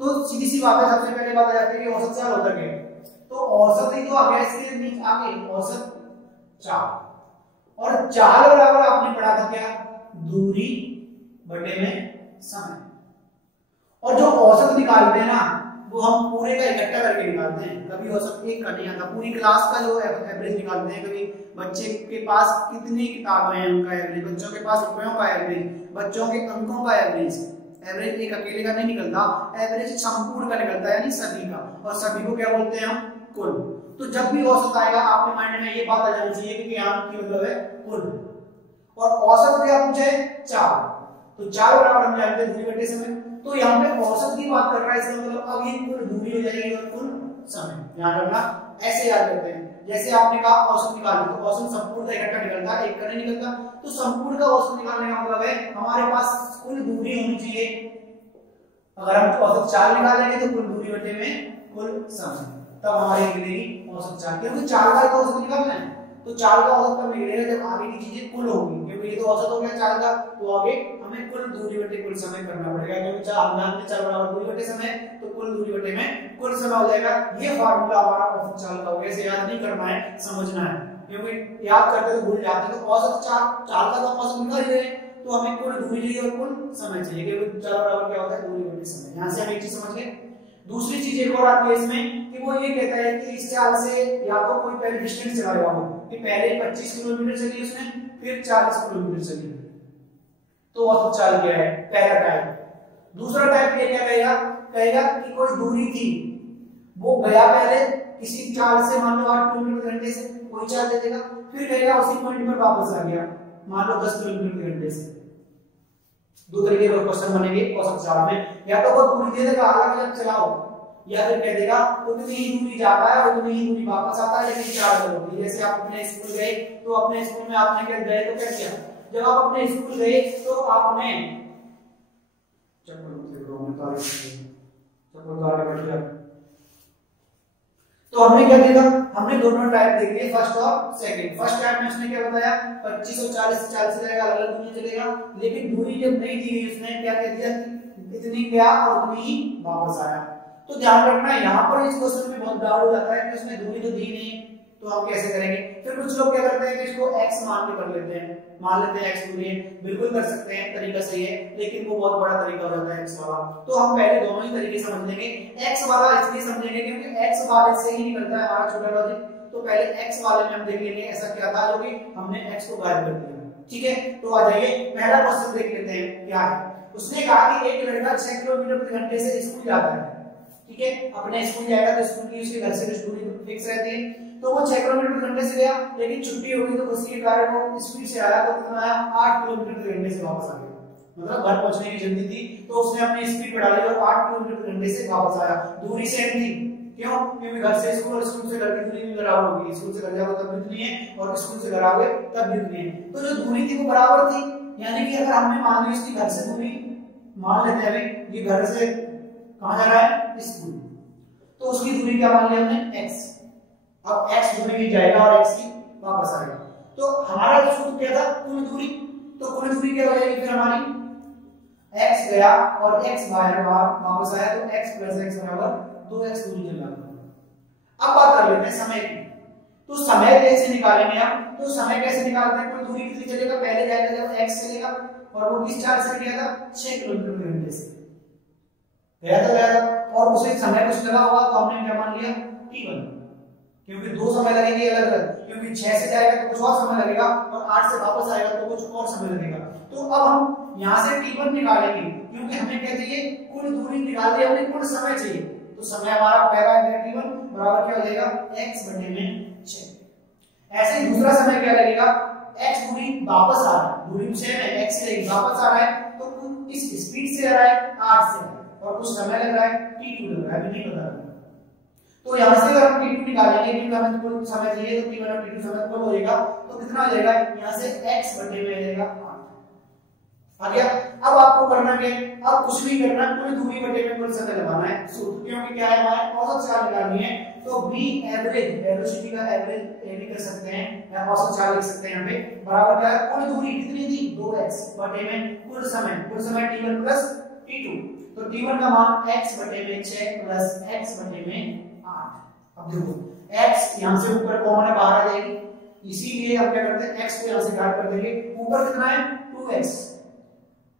तो सीधी सी बात है, सबसे पहले बात आ जाती है कि औसत चाल होता क्या है। तो औसत ही तो आ गया, इसके बीच आगे औसत चाल, और चाल बराबर आपने पढ़ा था क्या, दूरी बटे में समय। और जो औसत निकालते हैं ना वो हम पूरे का इकट्ठा करके निकालते हैं, कभी औसत एक का नहीं आता, पूरी क्लास का जो एवरेज निकालते हैं। कभी बच्चे के पास कितनी किताबें हैं उनका एवरेज, बच्चों के पास रुपयों का एवरेज, बच्चों के अंकों का एवरेज, एवरेज एक अकेले का नहीं निकलता, एवरेज संपूर्ण का निकलता है, यानी सभी का, और सभी को क्या बोलते हैं हम, कुल। तो जब भी औसत आएगा आपके माइंड में ये बात आ जानी चाहिए कि यहाँ की मतलब है कुल, और औसत क्या पूछा है, चाल, तो चाल बराबर हम जानते हैं दूरी बटे समय। तो यहाँ पे औसत की बात कर रहा है, इसका मतलब अब ये कुल दूरी हो जाएगी और कुल समय। याद रखना, ऐसे याद करते हैं, जैसे आपने कहा औसत निकालना, तो औसत संपूर्ण का इकट्ठा निकलता है, एक का नहीं निकलता। तो संपूर्ण का औसत निकालने का मतलब है हमारे पास कुल दूरी होनी चाहिए। अगर हम औसत चाल निकालेंगे तो कुल दूरी बटे में कुल समय, तब हमारी निकलेगी औसत चाल, क्योंकि चाल का तो औसत निकालना है। तो चाल का औसत कब निकलेगा, जब आगे की चीजें कुल होगी, क्योंकि ये तो औसत हो गया चाल का, तो आगे हमें कुल दूरी बटे कुल समय करना पड़ेगा, क्योंकि चाल बराबर दूरी बटे समय, तो कुल दूरी बटे में कुल समय हो जाएगा। ये फार्मूला हमारा औसत चाल का हो गया। इसे याद नहीं करना है, समझना है, क्योंकि याद करते तो भूल जाते हैं। तो औसत चाल का तो हम औसत निकाल रहे हैं, तो हमें कुल दूरी चाहिए और कुल समय चाहिए, क्योंकि चाल बराबर क्या होता है, दूरी बटे समय। यहाँ से हम एक चीज समझ गए। दूसरी चीज एक और आती है इसमें कि वो ये कहता है कि इस चाल से या तो कोई पहले डिस्टेंस चला गया हो कि पहले 25 किलोमीटर चली उसने, फिर 40 किलोमीटर चली, तो औसत चाल क्या है, पहला टाइप। दूसरा टाइप ये क्या कहेगा, कहेगा कि कोई दूरी थी, वो गया पहले किसी चाल से, मान लो 8 किलोमीटर घंटे से, कोई चाल दे देगा, फिर कहेगा उसी पॉइंट पर वापस आ गया, मान लो 10 किलोमीटर घंटे से। दो तरीके के क्वेश्चन बनेंगे औसत चाल में, या तो वो दूरी दे देगा अलग अलग चलाओ, या फिर कह देगा उतनी ही दूरी जाता है और उतनी ही दूरी वापस आता है, लेकिन चाल अलग होगी। जैसे आप अपने स्कूल गए, तो अपने स्कूल में आपने क्या गए तो क्या किया, जब आप अपने स्कूल गए तो आपने तो हमने क्या देखा, हमने दोनों टाइप देख लिए, फर्स्ट और सेकंड। फर्स्ट टाइप में उसने क्या बताया, 25 और 40 से जाएगा, अलग अलग दूरी चलेगा, लेकिन दूरी जब नहीं दी गई उसने क्या कह दिया, इतनी गया और उतनी ही वापस आया। तो ध्यान रखना, यहाँ पर इस क्वेश्चन में बहुत डाउट हो जाता है कि उसने दूरी तो दी नहीं, तो हम कैसे करेंगे। फिर कुछ लोग क्या करते हैं कि इसको x मान के कर लेते हैं, मान लेते हैं x दूरी है, बिल्कुल कर सकते हैं, तरीका सही है, लेकिन वो बहुत बड़ा तरीका हो जाता है x वाला। तो हम पहले दोनों ही तरीके समझ लेंगे। x वाला इसलिए समझेंगे क्योंकि x वाले से ही निकलता है हमारा छोटा लॉजिक। तो पहले x वाले में हम देख लेंगे ऐसा क्या था जो कि हमने x को गायब कर दिया। ठीक है, तो आ जाइए पहला क्वेश्चन देख लेते हैं क्या है। उसने कहा कि एक लड़का 6 किलोमीटर प्रति घंटे से स्कूल जाता है। ठीक है, अपने स्कूल जाएगा तो स्कूल की उसके घर से कुछ दूरी फिक्स रहती है, तो वो 6 किलोमीटर प्रति घंटे से गया, लेकिन छुट्टी हो गई तो उसके कारण वो स्पीड से आया, तो कितना आया, 8 किलोमीटर प्रति घंटे से वापस आ गया। मतलब घर पहुंचने की जल्दी थी तो उसने अपनी स्पीड बढ़ा ली और 8 किलोमीटर प्रति घंटे से वापस आया। दूरी सेम थी, क्यों, क्योंकि घर से स्कूल और स्कूल से घर की दूरी भी बराबर होगी। स्कूल से घर जाओगे तब भी उतनी है और स्कूल से घर आओगे तब भी उतनी है, तो जो दूरी थी वो बराबर थी। यानी कि अगर हमने मान ली इसकी घर से दूरी, मान लेते हैं अभी ये घर से कहां जा रहा है, स्कूल, तो उसकी दूरी क्या मान लिया हमने, x। अब x दूरी की जाएगा और x की वापस आएगा, तो हमारा सूत्र क्या था, कुल दूरी। तो कुल दूरी क्या हो जाएगी फिर हमारी, x गया और x बाहर वापस आया, तो x + x बराबर 2x दूरी चल रहा है। अब बात कर लेते हैं समय की। तो समय कैसे निकालेंगे हम, तो समय कैसे निकालते हैं, कुल दूरी कितनी चलेगा, पहले जाएगा जब x चलेगा, और वो किस चाल से गया था, 6 किलोमीटर प्रति घंटे से गया था, और उसे समय कुछ लगा होगा, तो हमने क्या मान लिया, t1, क्योंकि दो समय लगेंगे अलग अलग, क्योंकि 6 से जाएगा तो कुछ और समय लगेगा और 8 से वापस आएगा तो कुछ और समय लगेगा। तो अब हम यहाँ से t1 निकालेंगे, क्योंकि हमें क्या चाहिए, कुल दूरी निकाल दी हमने, कुल समय चाहिए, तो समय हमारा पहला है t1 बराबर क्या हो जाएगा, x बटे में 6। ऐसे ही दूसरा समय क्या लगेगा, x दूरी वापस आ रहा है, दूरी 6 है, x से वापस आ रहा है, तो इस स्पीड से आ रहा है 8 से, और कुछ समय लग रहा है t2 लग रहा है, अभी नहीं पता। तो यहां से अगर हम t2 निकालेंगे, क्योंकि हमें कुल समय चाहिए, तो t1 और t2 समय कुल हो जाएगा, तो कितना हो जाएगा, यहां से x बटे में आ जाएगा 8 आ गया। अब आपको करना क्या है, अब कुछ भी करना, कुल दूरी बटे में कुल समय लगाना है सूत्र, क्योंकि क्या है हमारे औसत चाल निकालनी है। तो b एवरेज, वेलोसिटी का एवरेज ए भी कर सकते हैं या औसत चाल लिख सकते हैं, यहाँ पे बराबर क्या है, कुल दूरी कितनी थी, 2x बटे में कुल समय t1 प्लस t2, तो t1 का मान x बटे में 6 प्लस x बटे में 8। अब देखो x यहां से ऊपर कॉमन है, बाहर आ जाएगी, इसीलिए हम क्या करते हैं, x को यहां से काट कर देंगे, ऊपर कितना है 2x,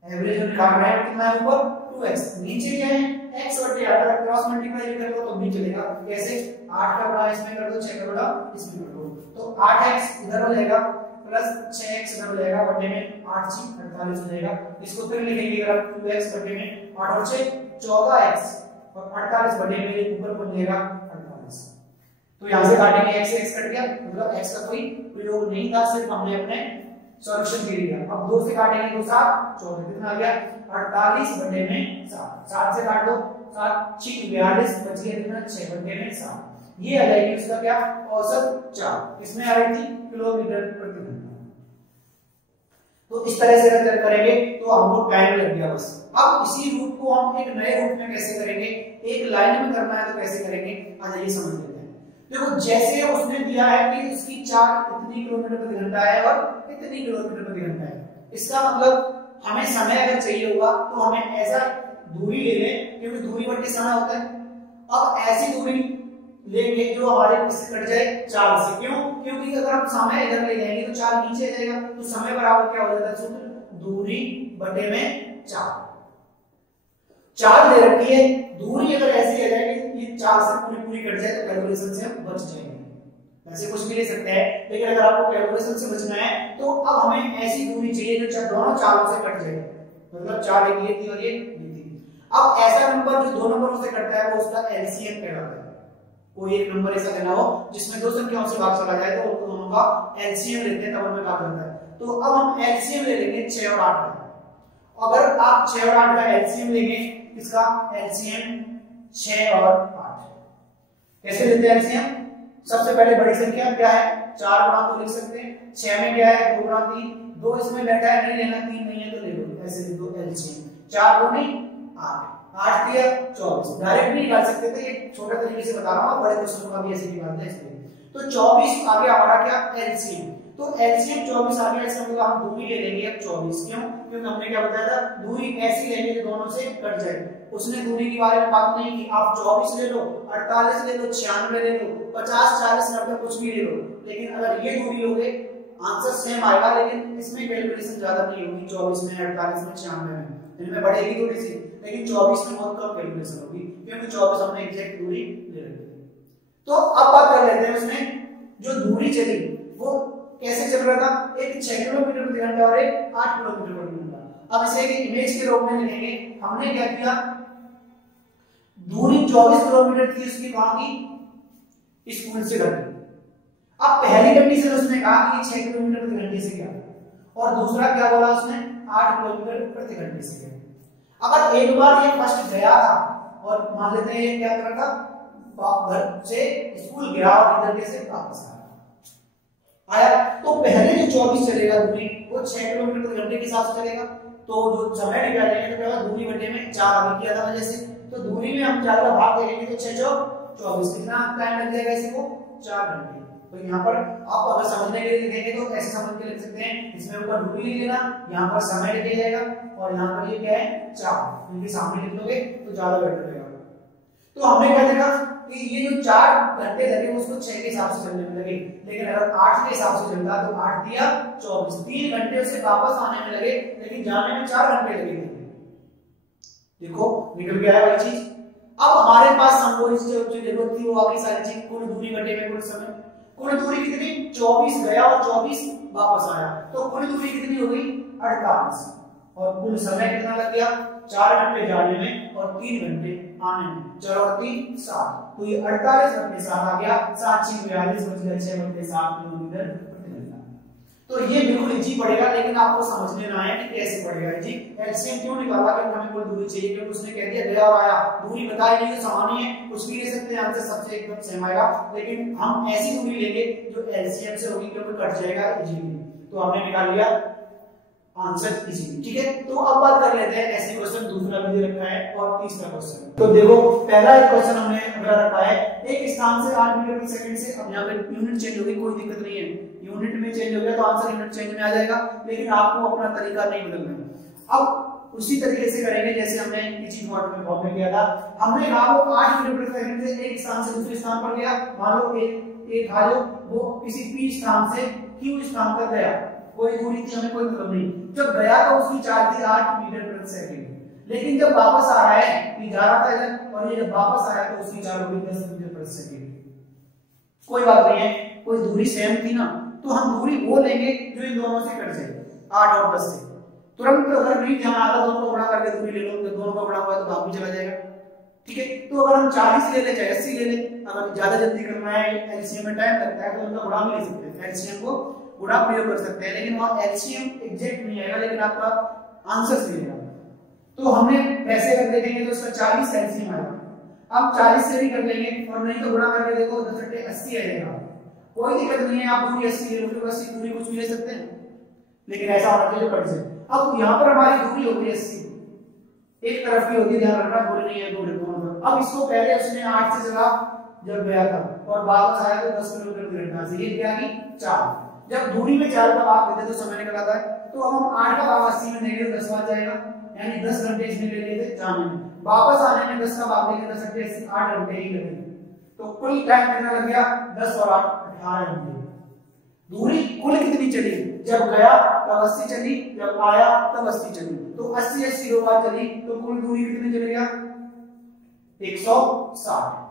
एवरेज जो निकाल रहे हैं कितना है ऊपर 2x, नीचे क्या है x बटे 8, अगर क्रॉस मल्टीप्लाई कर दो तो भी चलेगा। कैसे, 8 का बड़ा इसमें कर दो, 6 का बड़ा इसमें कर दो, तो 8x इधर हो जाएगा प्लस 6x इधर हो जाएगा, बटे में 8 × 48 हो जाएगा। इसको फिर लिखेंगे अगर 2x बटे में 8 और 6 14x, और 48 बटे में ऊपर बन जाएगा 48। तो यहां से काटेंगे x से x कट गया, मतलब x का कोई प्रयोग नहीं था, सिर्फ हमने अपने सॉल्यूशन के लिए। अब 2 से काटेंगे तो 7 14, कितना आ गया 48 बटे में 7, 7 से काट दो 7 6 42, बच गया कितना 6 बटे में 7। ये आ जाएगी उसका क्या, औसत चाल, इसमें आ रही थी किलोमीटर प्रति घंटा। तो इस तरह से अगर करेंगे तो हमको टाइम लग गया बस। अब इसी रूप को हम एक नए रूप में कैसे करेंगे, एक लाइन में करना है तो कैसे करेंगे, आ जाइए समझ लेते हैं। देखो जैसे उसने दिया है कि इसकी चाल इतनी किलोमीटर प्रति घंटा है और इतनी किलोमीटर प्रति घंटा है, इसका मतलब हमें समय अगर चाहिए होगा तो हमें ऐसा दूरी ले लें, क्योंकि दूरी बट्टे समय होता है। अब ऐसी दूरी लेंगे जो हमारे इससे कट जाए चाल से। क्यों? क्योंकि अगर हम समय इधर ले जाएंगे तो चाल नीचे आ जाएगा, तो समय बराबर क्या हो जाता है सूत्र, दूरी बटे में चाल। चाल दे रखी है, दूरी अगर ऐसी आ जाए कि ये चाल से पूरी पूरी कट जाए तो कैलकुलेशन से हम बच जाएंगे। ऐसे कुछ भी ले सकते हैं, लेकिन अगर आपको कैलकुलेशन से बचना है तो अब हमें ऐसी दूरी चाहिए जो दोनों चालों से कट जाए। मतलब चाल एक ये थी और ये थी। अब ऐसा नंबर जो दो नंबरों से कटता है वो उसका एलसीएम कहलाता है। कोई एक नंबर ऐसा लेना हो जिसमें दो संख्याओं से भाग चला जाए तो दोनों का एलसीएम लेते हैं, तब हमें कहा जाता है। तो अब हम एलसीएम ले लेंगे 6 और 8 का। अगर आप 6 और 8 का एलसीएम लेंगे, इसका एलसीएम 6 और 8 कैसे लेते हैं एलसीएम? सबसे पहले बड़ी संख्या क्या है, 4 गुणा 2 लिख सकते हैं। 6 में क्या है 2 गुणा 3, 2 इसमें बैठा है, नहीं लेना, 3 नहीं है तो ले लो, ऐसे लिख दो एलसीएम। 4 दूनी 8, 8 दिया 24। डायरेक्ट नहीं निकाल सकते थे, ये छोटे तरीके से बता रहा हूं, बड़े क्वेश्चन का भी ऐसे निकालते हैं इसलिए। तो 24 आ गया हमारा क्या, एलसीएम। तो एलसीएम 24 आ गया, इसका मतलब हम दूरी ले लेंगे अब 24। क्यों? क्योंकि हमने क्या बताया था, दूरी ऐसी लेंगे जो दोनों से कट जाए। उसने दूरी के बारे में बात नहीं की, आप 24 ले लो, 48 ले लो, 96 ले लो, 50, 40, 90 कुछ भी ले लो, लेकिन अगर ये दूरी लोगे आंसर सेम आएगा, लेकिन इसमें कैलकुलेशन ज्यादा नहीं होगी। 24 में, 48 में, 96 में, इनमें बढ़ेगी थोड़ी सी, लेकिन 24 में बहुत कम कैलकुलेशन होगी, क्योंकि 24 हमने एग्जैक्ट दूरी ले रखी है। तो अब बात कर लेते हैं उसमें जो दूरी चली वो कैसे चल रहा था, एक 6 किलोमीटर प्रति घंटा और एक 8 किलोमीटर प्रति घंटा। अब इसे एक इमेज के रूप में लिखेंगे। हमने क्या किया, दूरी 24 किलोमीटर थी उसकी, वहां की स्कूल से घर की। अब पहली कंडीशन उसने कहा कि 6 किलोमीटर प्रति घंटे से गया, और दूसरा क्या बोला उसने, 8 किलोमीटर प्रति घंटे से गया। अगर एक बार ये फर्स्ट गया था और मान लेते हैं ये क्या कर रहा था, घर से स्कूल गया और इधर से वापस आया, तो पहले जो 24 चलेगा दूरी वो 6 किलोमीटर प्रति घंटे के हिसाब से चलेगा। तो जो समय निकालेंगे तो क्या होगा, दूरी बटे में 4 आगे किया था ना जैसे, तो दूरी में हम 4 का भाग देंगे तो 6 चौक 24, कितना टाइम लग जाएगा इसी को, 4 घंटे। तो यहाँ पर आप अगर समझने के लिए लिखेंगे तो ऐसे समझ के लिख सकते हैं, इसमें ऊपर दूरी लिख लेना, यहाँ पर समय लिख जाएगा, और यहाँ पर ये क्या है 4, इनके सामने लिख दोगे तो ज्यादा बेटर रहेगा। तो हमने क्या देखा कि ये जो 4 घंटे लगे उसको 6 के हिसाब से चलने में लगे, लेकिन अगर 8 के हिसाब से चलता तो 8 दिया 24, 3 घंटे उसे वापस आने में लगे, लेकिन जाने में 4 घंटे लगे। देखो निकल गया है वही चीज। अब हमारे पास हमको जो जरूरत थी वो बाकी सारी चीज, कुल दूरी बटे में कुल समय। कुल दूरी कितनी, 24 गया और 24 वापस आया, तो कुल दूरी कितनी हो गई 48, और कुल समय कितना लग गया, 4 घंटे जाने में और 3 घंटे आने में, 4 और 3 7, तो ये 48 घंटे 7 आ गया, 7 6 42 बच गया 6 घंटे 7 किलोमीटर प्रति घंटा। तो ये बिल्कुल इजी पड़ेगा, लेकिन आपको समझ लेना है कि कैसे पड़ेगा इजी। एलसीएम क्यों निकाला, क्योंकि हमें कोई दूरी चाहिए, क्योंकि उसने कह दिया गया और आया, दूरी बताई नहीं तो समान ही है, कुछ भी ले सकते हैं, आंसर सबसे एकदम सेम आएगा, लेकिन हम ऐसी दूरी लेंगे जो एलसीएम से होगी, क्योंकि कट जाएगा इजीली। तो हमने निकाल लिया आंसर इजी, ठीक है। तो अब बात कर लेते हैं ऐसे क्वेश्चन दूसरा भी दे रखा है और तीसरा क्वेश्चन। तो देखो पहला एक क्वेश्चन हमने अगर रखा है, एक स्थान से 8 मीटर प्रति सेकंड से, अब यहाँ पे यूनिट चेंज होगी, कोई दिक्कत नहीं है, यूनिट में चेंज हो गया तो आंसर यूनिट चेंज में आ जाएगा, लेकिन आपको अपना तरीका नहीं बदलना है। अब उसी तरीके से करेंगे जैसे हमने टीचिंग मॉडल में फॉर्म में किया था। हमने कहा वो 8 मीटर प्रति सेकंड से एक स्थान से दूसरे स्थान पर गया, मान लो एक था जो वो किसी पी स्थान से क्यू स्थान पर गया, कोई दूरी थी, हमें कोई मतलब नहीं। जब गया तो उसकी चाल थी 8 मीटर प्रति सेकंड, लेकिन जब वापस आ रहा है, ये जा रहा था इधर और ये जब वापस आया तो उसकी चाल होगी 10 मीटर प्रति सेकंड। कोई बात नहीं है, कोई दूरी सेम थी ना, तो हम दूरी वो लेंगे जो इन दोनों से कट जाए, 8 और 10 से। तुरंत अगर नहीं ध्यान आता दोनों को गुणा करके दूरी ले लो, दोनों का गुणा हुआ तो भाग भी चला जाएगा, ठीक है। तो अगर हम 40 ले ले चाहे 80 ले ले, अगर ज्यादा जल्दी करना है, एलसीएम में टाइम लगता है तो उनका गुणा भी ले सकते हैं, एलसीएम को गुणा प्रयोग कर सकते हैं, लेकिन वहां एलसीएम एग्जैक्ट नहीं आएगा, लेकिन आपका आंसर सही आएगा। तो हमने वैसे कर देखेंगे तो इसका 40 एलसीएम आएगा। अब 40 से भी कर लेंगे, और नहीं तो गुणा करके देखो 10 × 80 आएगा, कोई दिक्कत नहीं है, आप पूरी 80 ले लो, 80 पूरी कुछ भी ले सकते हैं, लेकिन ऐसा होना चाहिए कट से। अब यहाँ पर हमारी दूरी होगी 80, एक तरफ की होती है, ध्यान रखना, पूरी नहीं है, दोनों तरफ। अब इसको पहले उसने 8 से जगह जब गया था और वापस आया तो 10 किलोमीटर प्रति घंटा से, ये क्या की 4। जब दूरी में 4 का भाग देते तो समय निकल आता है। तो अब हम 8 का भाग 80 में देंगे तो 10 बार जाएगा, यानी 10 घंटे इसमें ले लिए थे जाने में, वापस आने में 10 का भाग देंगे 10 घंटे 8 घंटे ही लगेंगे। तो कुल टाइम कितना लग गया 10 और 8 18 घंटे। दूरी कुल कितनी चली, जब गया तब 80 चली, जब आया तब 80 चली, तो 80 80 दो बार चली तो कुल दूरी कितनी चली गया 160।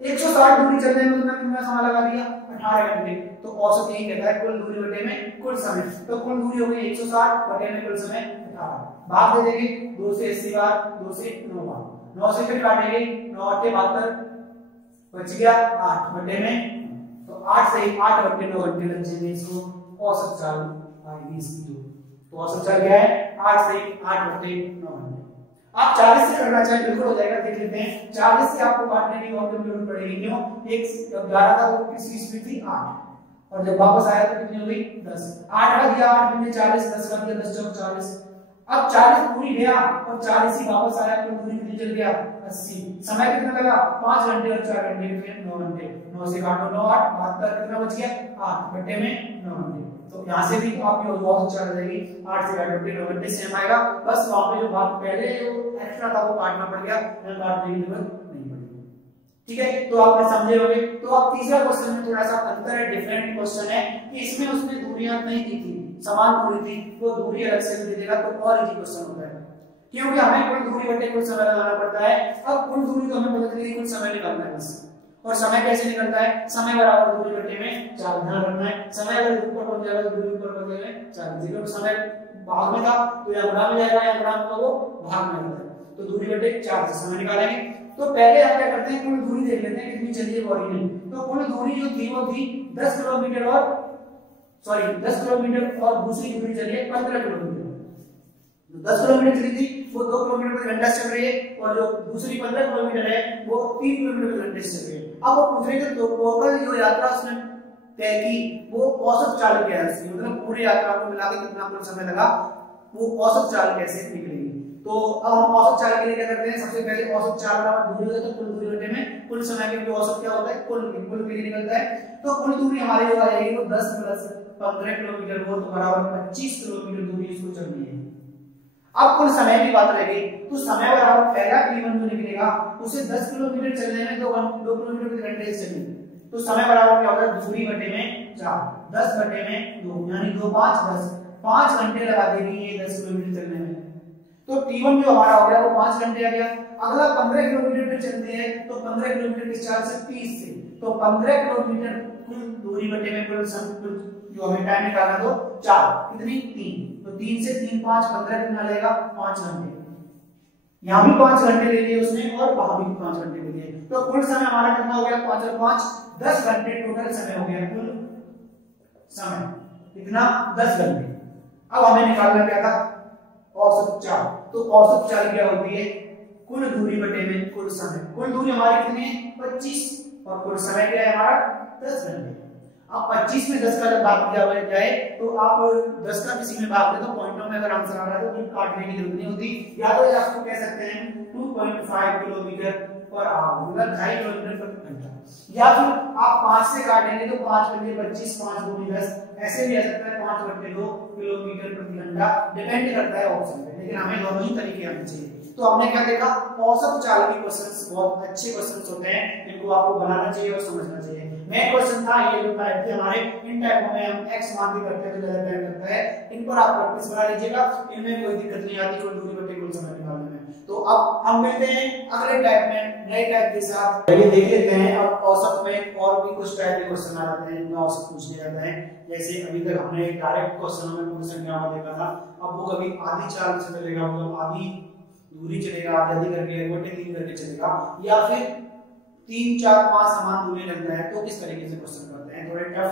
160 दूरी चलने में तुमने कितना समय लगा दिया 18 घंटे। तो औसत यही कहता है कुल दूरी बटे में कुल समय। तो कुल दूरी हो गई 160 बटे में कुल समय 18। भाग दे देंगे 2 से 80 बार, 2 से 9 बार, 9 से फिर काटेंगे 9 8 72, बच गया 8 बटे में, तो 8 से 8 बटे 9 घंटे लग जाएंगे इसको। औसत चाल आएगी इसकी। तो औसत चाल क्या है 8 से 8 बटे 9 घंटे। आप 40 से करना चाहें बिल्कुल हो जाएगा, देख लेते हैं। 40 से आपको काटने की और जरूरत पड़ेगी, क्यों 11 था वो किसकी स्पीड थी 8, और जब वापस आया तो कितनी हो गई 10। 8 का दिया 8 में 40, 10 का दिया 10 चौक 40। अब 40 पूरी गया और 40 ही वापस आया तो दूरी कितनी चल गया 80। समय कितना लगा 5 घंटे और 4 घंटे में 9 घंटे। 9 से काटो 9 8 72, कितना बच गया 8 घंटे में 9 घंटे। तो यहाँ से भी आपकी औसत चाल जाएगी 8 से 8 घंटे 9 घंटे सेम आएगा। बस वहां पे जो भाग पहले एक्स्ट्रा था वो काटना पड़ गया, काटने की जरूरत नहीं पड़ी। ठीक है, तो आपने समझे होंगे। तो अब तीसरा क्वेश्चन में थोड़ा सा अंतर है, डिफरेंट क्वेश्चन है कि इसमें उसने दूरियां नहीं दी थी, समान दूरी थी, वो दूरी अलग से दे देगा तो और इजी क्वेश्चन होता है, क्योंकि हमें कुल दूरी बटे कुल समय लगाना पड़ता है। अब कुल दूरी तो हमें पता चली, कुल समय निकालना है बस। और समय कैसे निकलता है, समय बराबर दूरी बटे में 4, ध्यान रखना है। समय अगर ऊपर पहुंच जाएगा तो दूरी ऊपर पहुंच जाएगा 4, जीरो समय भाग में था तो या गुणा में जाएगा या गुणा में वो भाग में आता है, तो दूरी बटे 4 से समय निकालेंगे। तो पहले हम क्या करते हैं, कुल दूरी देख लेते हैं कितनी चली है बॉडी ने। तो कुल दूरी जो थी वो थी 10 किलोमीटर और 10 किलोमीटर और दूसरी दूरी चली है 15 किलोमीटर। 10 किलोमीटर चली थी वो 2 किलोमीटर प्रति घंटा चल रही है, और जो दूसरी 15 किलोमीटर है वो 3 किलोमीटर प्रति घंटे से चल रही है। अब वो पूछ रहे थे तो टोटल जो यात्रा उसने तय की वो औसत चाल क्या है, मतलब पूरी यात्रा को मिला के कितना कुल समय लगा, वो औसत चाल कैसे निकलेगी। तो अब हम औसत चाल के लिए क्या करते हैं, सबसे पहले औसत चाल बराबर दूरी होता है, तो कुल दूरी बटे में कुल समय के औसत क्या होता है, कुल के लिए निकलता है। तो कुल दूरी हमारी हो जाएगी वो 10 प्लस 15 किलोमीटर, वो तो बराबर 25 किलोमीटर दूरी इसको चलनी है। अब कुल समय की बात रह गई, तो समय बराबर पहला t1 जो निकलेगा उसे 10 किलोमीटर चलने में 2 किलोमीटर प्रति घंटे से चलेगी, तो समय बराबर क्या होगा दूरी बटे में 4, 10 बटे में 2, यानी 2 5 10, 5 घंटे लगा देगी ये 10 किलोमीटर चलने में। तो t1 जो हमारा हो गया वो 5 घंटे आ गया। अगला 15 किलोमीटर पे चलते हैं, तो 15 किलोमीटर की चाल से 30 से, तो 15 किलोमीटर कुल दूरी बटे में कुल जो हमें टाइम निकालना तो 4, कितनी 3, तो 3 से 3 5 15 कितना लगेगा 5 घंटे। यहाँ भी 5 घंटे ले लिए उसने और वहां भी 5 घंटे ले लिए, तो कुल समय हमारा कितना हो गया 5 और 5 10 घंटे टोटल समय हो गया। कुल समय कितना 10 घंटे। अब हमें निकालना क्या था औसत चाल, तो औसत चाल क्या होती है कुल दूरी बटे में कुल समय। कुल दूरी हमारी कितनी है 25 और कुल समय क्या है हमारा 10 घंटे। अब 25 में 10 का जब भाग दिया जाए तो आप 10 का किसी में भाग दे तो पॉइंटों में अगर आंसर आ रहा है तो कुछ काटने की जरूरत नहीं होती, या तो आपको कह सकते हैं 2.5 किलोमीटर पर आवर, मतलब 2.5 किलोमीटर प्रति घंटा, या फिर आप 5 से काटेंगे तो 5 बटे 25 5 दूनी 10, ऐसे भी आ सकता है 5 बटे 2 किलोमीटर प्रति घंटा, डिपेंड करता है ऑप्शन पे, लेकिन हमें दोनों ही तरीके आने चाहिए। तो हमने क्या देखा, औसत चाल के क्वेश्चंस बहुत अच्छे क्वेश्चंस होते हैं, इनको आपको बनाना चाहिए और समझना चाहिए। मेन क्वेश्चन था ये जो टाइप थे हमारे, इन टाइपों में हम x मान के करते हैं तो ज्यादा टाइम लगता है, इन पर आप प्रैक्टिस बना लीजिएगा, इनमें कोई दिक्कत नहीं आती कुल दूरी बटे कुल समय निकालने में। तो अब हम मिलते हैं अगले टाइप में नए टाइप के साथ, ये देख लेते हैं। अब औसत में और भी कुछ टाइप के क्वेश्चन आ जाते हैं, इनमें औसत पूछने जाता है। जैसे अभी तक हमने डायरेक्ट क्वेश्चनों में पूरी संख्या में देखा था, अब वो कभी आधी चाल से चलेगा, मतलब आधी दूरी चलेगा, आधी करके 1/3 करके चलेगा, या फिर 3 4 5 समान दूरी लगता है, तो किस तरीके से क्वेश्चन करते हैं। थोड़े टफ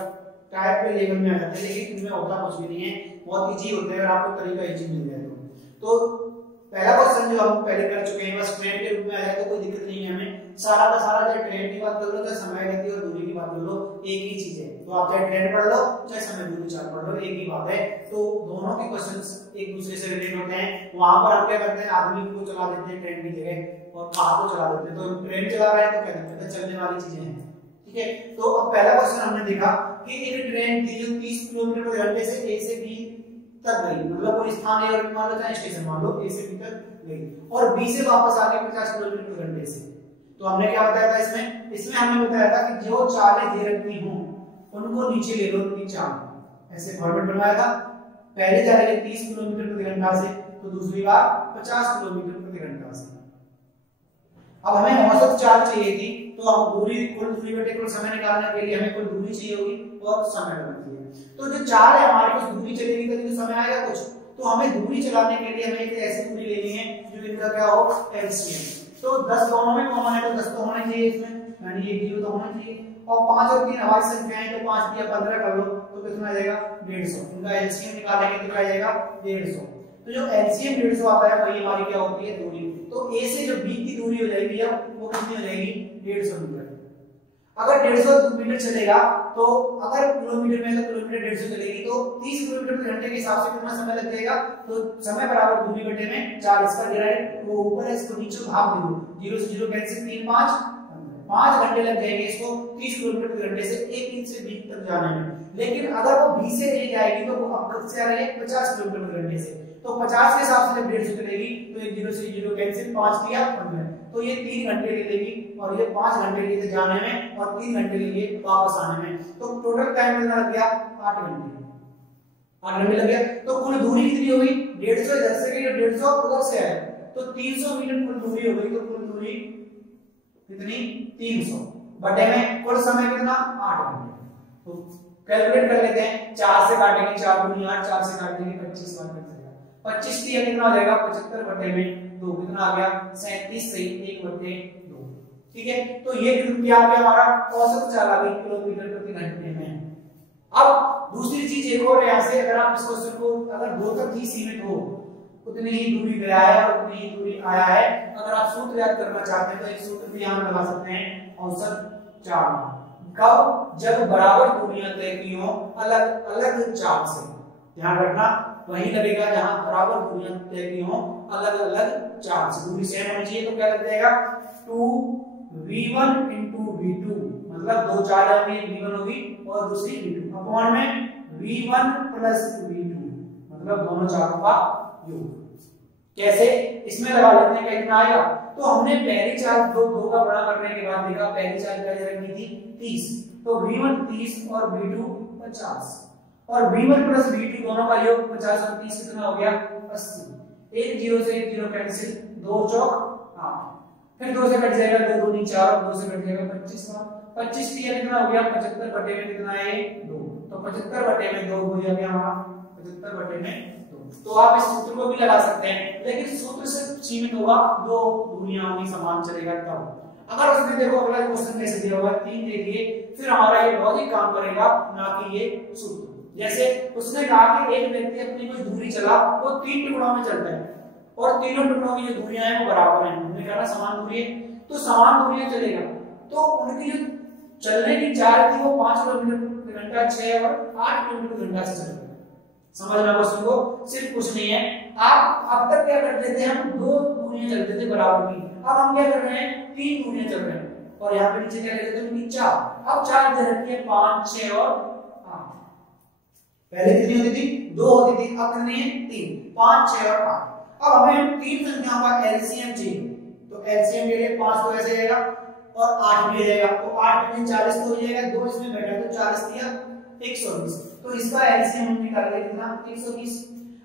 टाइप के लेवल में आ जाते हैं, लेकिन इनमें होता कुछ भी नहीं है, बहुत इजी होते हैं अगर आपको तरीका इजी मिल जाए तो। पहला क्वेश्चन जो हम पहले कर चुके हैं, बस ट्रेन के रूप में आ जाए तो कोई दिक्कत नहीं है हमें, सारा का सारा चाहे ट्रेन की बात कर लो चाहे समय गति और दूरी की बात कर लो, एक ही चीज है। तो आप चाहे ट्रेन पढ़ लो चाहे समय दूरी चाल पढ़ लो, एक ही बात है। तो दोनों के क्वेश्चंस एक दूसरे से रिलेटेड होते हैं। वहां पर हम क्या करते हैं, आदमी को चला देते हैं ट्रेन की जगह और कार को चला देते हैं, तो ट्रेन चला रहा है तो क्या कहते हैं चलने वाली चीजें हैं, ठीक है। तो अब पहला क्वेश्चन हमने देखा कि एक ट्रेन थी जो 30 किलोमीटर प्रति घंटे से ए से बी तक गई, मतलब कोई स्थान ए और मान लो चाहे स्टेशन मान लो ए से बी तक गई और बी से वापस आ गई 50 किलोमीटर प्रति घंटे से। तो हमने क्या बताया था इसमें हमने बताया था कि जो चालें दे रखी हों उनको नीचे ले लो, उनकी चाल ऐसे फॉर्मेट बनवाया था। पहले जा रही है 30 किलोमीटर प्रति घंटा से, तो दूसरी बार 50 किलोमीटर प्रति घंटा से। अब हमें औसत चाल चाहिए थी, तो हम कुल दूरी बटे कुल समय निकालने के लिए हमें कुल दूरी चाहिए होगी और समय करना चाहिए। तो जो चाल है हमारी कुछ दूरी चलेगी तभी तो समय आएगा कुछ, तो हमें दूरी चलाने के लिए हमें एक ऐसी दूरी लेनी है जो इनका क्या हो एलसीएम। तो 10 दोनों में कॉमन है तो 10 तो होना चाहिए इसमें, यानी ये 0 तो होना चाहिए, और 5 और 3 हमारी संख्याएं तो 5 दिया 15 कर लो तो कितना आ जाएगा 150। इनका एलसीएम निकालेंगे तो क्या आ जाएगा 150। तो जो एलसीएम 150 आता है वही हमारी क्या होती है दूरी। तो ए से जो बी की दूरी हो जाएगी वो कितनी हो जाएगी 150 मीटर। अगर 150 मीटर चलेगा तो अगर किलोमीटर में तो किलोमीटर 150 चलेगी तो 30 किलोमीटर प्रति घंटे के हिसाब से कितना समय लग जाएगा, तो समय बराबर दूरी बटे में 4। इसका डिवाइड वो ऊपर है इसको नीचे भाग दे दो, 0 से 0 कैंसिल, 3 5 घंटे लग जाएंगे इसको 30 किलोमीटर प्रति घंटे से ए पी से बी तक जाने में। लेकिन अगर वो बी से ए जाएगी तो वो अब कब से आ रही है 50 किलोमीटर प्रति घंटे से, तो 50 के हिसाब से जब 150 चलेगी तो ये 0 से 0 कैंसिल, 5 दिया 15, तो ये 3 घंटे ले लेगी और ये 5 घंटे लिए थे जाने में और 3 घंटे लिए वापस आने में। तो टोटल टाइम कितना लग गया 8 घंटे, 8 घंटे लग गया। तो कुल दूरी कितनी हो गई 150 इधर से गई और 150 उधर से आया, तो 300 मीटर कुल दूरी हो गई। तो कुल दूरी कितनी 300 बटे में कुल समय कितना 8 घंटे। तो कैलकुलेट कर लेते हैं, 4 से काटेंगे 4 दूनी 8, 4 से काटेंगे 25 बार कट जाएगा, 25 दिया कितना हो जाएगा 75 बटे में 2 कितना आ गया 37 सही 1 बटे 2। ठीक है, तो ये क्या आ गया हमारा औसत चाल आ गई किलोमीटर प्रति घंटे में। अब दूसरी चीज एक और यहां से, अगर आप इस क्वेश्चन को अगर 2 तक ही सीमित हो उतनी ही दूरी गया है और उतनी ही दूरी आया है, अगर आप सूत्र याद करना चाहते हैं तो एक सूत्र भी यहां लगा सकते हैं औसत चाल। कब, जब बराबर दूरियां तय की हो अलग अलग चाल से। ध्यान रखना वही लगेगा जहां बराबर दूरियां तय की हो अलग अलग चाल से। दूरी सेम होनी चाहिए तो क्या लग जाएगा 2v1 × v2, मतलब 2 चाल होंगी, v1 होगी और दूसरी v2 अपॉन में v1 + v2, मतलब दोनों चालों का योग। कैसे, इसमें लगा लेते हैं कितना आएगा। तो हमने पहली चाल 2 का गुणा करने के बाद देखा पहली चाल क्या रखनी थी 30, तो v1 30 और v2 50 और v1 + v2 दोनों का योग 50 और 30 कितना हो गया 80। 1 0 से 1 0 कैंसिल, 2 चौक 8, फिर 2 से कट जाएगा 2 दूनी 4 और 2 से कट जाएगा 25 का 25 कितना हो गया 75 बटे में कितना है 2, तो 75 बटे में 2 हो जाएगा हमारा 75 बटे में 2। तो आप इस सूत्र को भी लगा सकते हैं, लेकिन सूत्र से सीमित होगा 2 दूरियां होंगी समान चलेगा तब। अगर उसमें देखो अगला क्वेश्चन कैसे दिया होगा 3 दे दिए, फिर हमारा ये लॉजिक काम करेगा ना कि ये सूत्र। जैसे उसने कहा कि एक व्यक्ति अपनी कोई दूरी चला वो 3 टुकड़ों में चलता है और तीनों टुकड़ों की जो दूरियां हैं वो बराबर हैं, हमने कहा समान दूरी है, तो समान दूरियां चलेगा। तो उनकी जो चलने की चाल थी वो 5 किलोमीटर प्रति घंटा 6 और 8 किलोमीटर प्रति घंटा से चल रही है। समझना क्वेश्चन को, सिर्फ कुछ नहीं है। आप अब तक क्या करते थे, हम 2 दूरियां चलते थे बराबर की, अब हम क्या कर रहे हैं 3 दूरियां चल रहे हैं और यहाँ पे नीचे क्या लिखते थे उनकी 4। अब 4 दे रखी है 5 6 और 8, पहले कितनी होती थी 2 होती थी, अब कितनी है 3, 5 6 और 8। अब हमें 3 संख्याओं का एलसीएम चाहिए, तो एलसीएम के लिए 5 तो ऐसे जाएगा और 8 भी जाएगा, तो 8 में 40 तो हो जाएगा, 2 इसमें बैठा तो 40 दिया 120, तो इसका एलसीएम हम निकालेंगे कितना 120।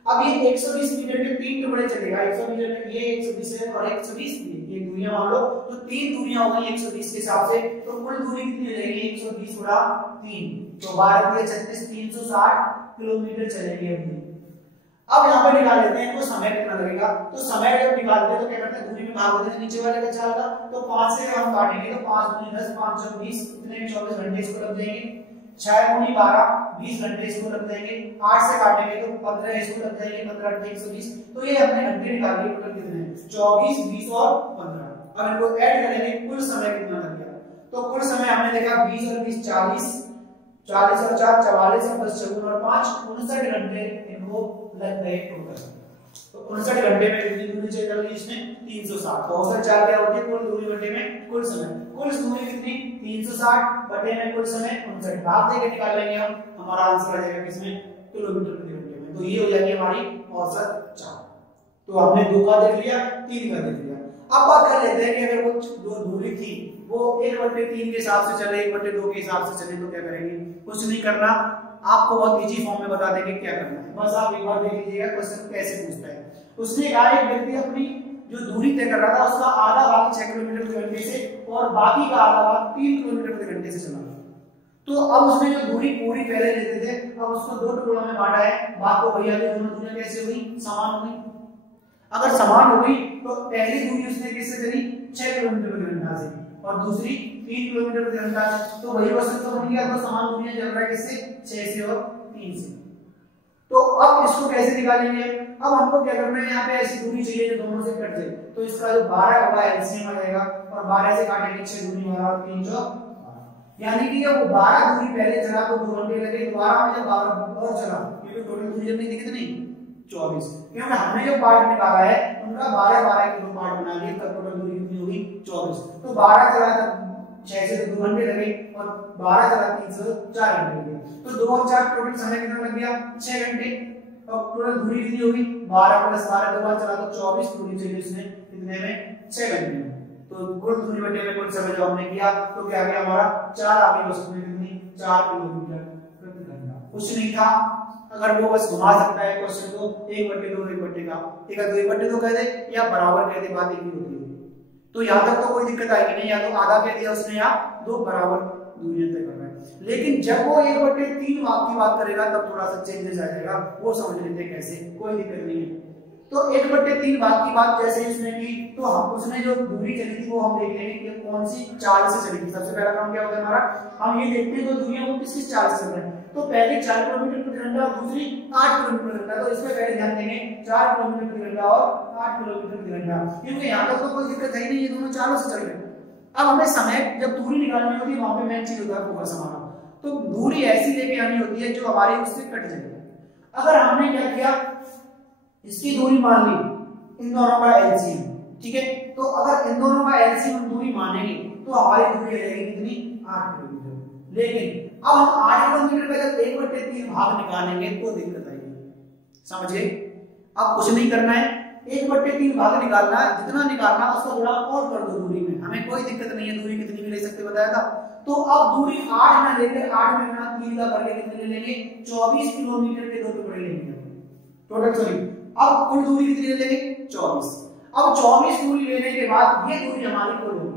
अब ये 120 मीटर के 3 टुकड़े चलेगा, 100 मीटर में ये 120 है और 120 ये दूरियां मान लो, तो 3 दूरियां हो गई 120 के हिसाब से, तो कुल दूरी कितनी हो जाएगी 120 गुणा 3, तो 12 के 36 360 किलोमीटर चलेगी अभी। अब यहाँ पे निकाल लेते हैं तो समय कितना लगेगा, तो समय जब निकालते हैं तो क्या करते हैं दूरी में भाग देते हैं नीचे वाले का चाल का, तो 5 से हम काटेंगे तो 5 दूनी 10 5 चौक 20, कितने 24 घंटे इसको लग जाएंगे, 6 दूनी 12 20 घंटे इसको लग जाएंगे, 8 से काटेंगे तो 15 इसको लग जाएंगे, 15 8 120, तो ये हमने घंटे निकाल लिए टोटल कितने 24 20 और 15। अब इनको ऐड करेंगे कुल समय कितना लग गया, तो कुल समय हमने देखा 20 और 20 40 40 और 4 44 और 10 54 और 5 59 घंटे इनको लग गए टोटल। तो 59 घंटे में कितनी दूरी तय कर ली इसने 360। तो औसत चाल क्या होती है कुल दूरी बटे में कुल समय। कुल दूरी कितनी 360 बटे में कुल समय 59। भाग देके निकाल लेंगे हम, हमारा आंसर आ जाएगा किसमें किलोमीटर प्रति घंटे में। तो ये हो जाएगी हमारी औसत चाल। तो हमने 2 का देख लिया, 3 का देख लिया। अब बात कर लेते हैं कि अगर वो जो दूरी थी वो 1/3 के हिसाब से चले, 1/2 के हिसाब से चले तो क्या करेंगे? कुछ नहीं करना, आपको बहुत इजी फॉर्म में बता देंगे क्या करना है। बस आप एक बार देख लीजिएगा क्वेश्चन कैसे पूछता है। उसने कहा एक व्यक्ति अपनी जो दूरी तय कर रहा था उसका आधा भाग 6 किलोमीटर प्रति घंटे से और बाकी का आधा भाग 3 किलोमीटर प्रति घंटे से चला। तो अब उसने जो दूरी पूरी पहले लेते थे, अब उसको 2 टुकड़ों में बांटा है। बात को भैया दोनों दूरियां कैसे हुई? समान हुई। अगर समान हो गई तो पहली दूरी उसने किससे चली? 6 किलोमीटर प्रति घंटा से और दूसरी 3 किलोमीटर प्रति घंटा। तो वही क्वेश्चन तो बन गया, तो समान दूरियां चल रहा है किससे? 6 से और 3 से। तो अब इसको कैसे निकालेंगे? अब हमको क्या करना है, यहाँ पे ऐसी दूरी चाहिए जो दोनों से कट जाए। तो इसका जो 12 होगा एलसीएम आ जाएगा और 12 से काटेंगे 6 दूनी 12 और 3 जो, यानी कि जब 12 दूरी पहले चला तो 2 घंटे लगे, दोबारा में जब 12 और चला क्योंकि टोटल दूरी जब नहीं दिखी कितनी 24। क्योंकि हमने जो पार्ट निकाला है उनका 12 के 2 पार्ट बना लिए, तब टोटल दूरी कितनी हुई 24। तो 12 चला तब 6 से 2 घंटे लगे और 12 चला 3 से 4 घंटे लगे। तो 2 और 4 टोटल समय कितना लग गया? 6 घंटे। और टोटल दूरी कितनी होगी? 12 + 12 दो बार चला तो 24 दूरी चाहिए उसने कितने में? 6 घंटे में। तो कुल दूरी बटे में कुल समय जो हमने किया तो क्या गया हमारा? 4 आ गई वस्तु में कितनी? 4 किलोमीटर प्रति घंटा। कुछ नहीं था, अगर वो बस घुमा सकता है क्वेश्चन को 1/2 1/2 1/2 कह दे या बराबर कह दे, बात एक ही होती है। तो यहाँ तक तो कोई दिक्कत आएगी नहीं, या तो आधा कह दिया उसने या 2 बराबर दूरियां तय कर रहा है। लेकिन जब वो 1/3 भाग की बात करेगा तब थोड़ा सा चेंजेस आ जाएगा, वो समझ लेते हैं कैसे, कोई दिक्कत नहीं है। तो 1/3 भाग की बात जैसे ही उसने की तो हम उसने जो दूरी चली थी वो हम देख लेंगे कि कौन सी चाल से चली थी। सबसे पहला काम क्या होता है हमारा? हम ये देखते हैं तो दूरियां वो किस चाल से चल रही है। तो पहले 4 किलोमीटर प्रति घंटा और दूसरी 8 किलोमीटर प्रति घंटा। तो इसमें पहले ध्यान देंगे 4 किलोमीटर प्रति घंटा और 8 किलोमीटर प्रति घंटा, क्योंकि यहाँ तक तो कोई दिक्कत है ही नहीं, ये दोनों चालों से चल रहे हैं। अब हमें समय जब दूरी निकालनी होती है वहां पे मेन चीज होता है फोकस हमारा। तो दूरी ऐसी लेके आनी होती है जो हमारी उससे कट जाए। अगर हमने क्या किया, इसकी दूरी मान ली, इन दोनों का एलसीएम, ठीक है। तो अगर इन दोनों का एलसीएम दूरी मानेंगे तो हमारी दूरी रहेगी कितनी? 8 किलोमीटर। लेकिन अब हम 8 किलोमीटर का जब 1/3 भाग निकालेंगे तो दिक्कत आएगी, समझे? अब कुछ नहीं करना है, 1/3 भाग निकालना है, जितना निकालना उसका गुणा और कर दो दूरी में, हमें कोई दिक्कत नहीं है। दूरी कितनी भी ले सकते बताया था। तो अब दूरी 8 ना लेकर 8 में गुणा 3 का करके कितने ले लेंगे? 24 किलोमीटर के 2 टुकड़े लेंगे टोटल। सॉरी, अब कुल दूरी कितनी ले लेंगे? 24। अब 24 दूरी लेने के बाद ये दूरी हमारी कुल होगी।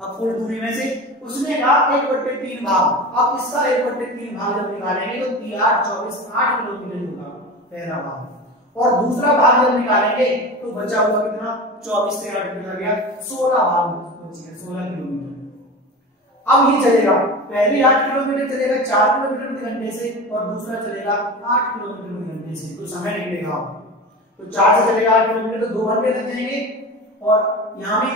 अब कुल दूरी में से उसने कहा 1/3 भाग, अब इसका 1/3 भाग जब निकालेंगे तो 3 8 24 8 किलोमीटर होगा पहला भाग। और दूसरा भाग जब निकालेंगे तो बचा हुआ कितना? 24 से 8 कितना गया? 16 भाग बच गया, 16 किलोमीटर। अब ये चलेगा, पहले 8 किलोमीटर चलेगा 4 किलोमीटर प्रति घंटे से और दूसरा चलेगा 8 किलोमीटर प्रति घंटे से। तो समय नहीं लेगा, तो 4 से चलेगा 8 किलोमीटर तो 2 घंटे लग जाएंगे और यहाँ भी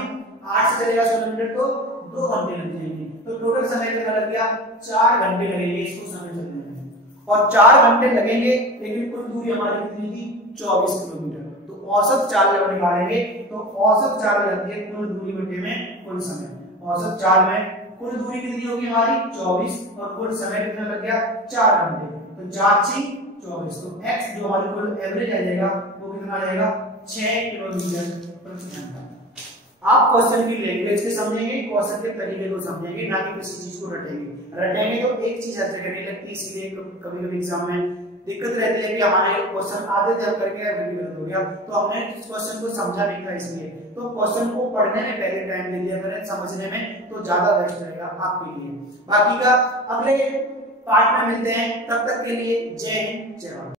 8 से चलेगा 16 किलोमीटर तो 2 घंटे लग जाएंगे। तो टोटल समय कितना लग गया? 4 घंटे लगेंगे इसको समय चलने में। और 4 घंटे लगेंगे, लेकिन कुल दूरी हमारी कितनी थी? 24 किलोमीटर। तो औसत चाल जब निकालेंगे तो औसत चाल जाती है कुल दूरी बटे में कुल समय। औसत चाल में कुल दूरी कितनी होगी हमारी? 24 और कुल समय कितना लग गया? 4 घंटे। तो 4 × 24, तो x जो हमारी कुल एवरेज आ जाएगा वो कितना आ जाएगा? 6 किलोमीटर प्रति घंटा। आप क्वेश्चन की लैंग्वेज को समझेंगे, क्वेश्चन के तरीके को समझेंगे, ना कि किसी चीज को रटेंगे तो एक चीज हर जगह नहीं लगती। इसीलिए कभी-कभी एग्जाम में दिक्कत रहती है कि हमारे क्वेश्चन आधे थे करके गलत हो गया, तो हमने क्वेश्चन को समझा नहीं था। इसलिए तो क्वेश्चन को पढ़ने में पहले टाइम दे दिया करें, समझने में तो ज्यादा बेस्ट रहेगा आपके लिए। बाकी का अगले पार्ट में मिलते हैं, तब तक के लिए जय हिंद जय भारत।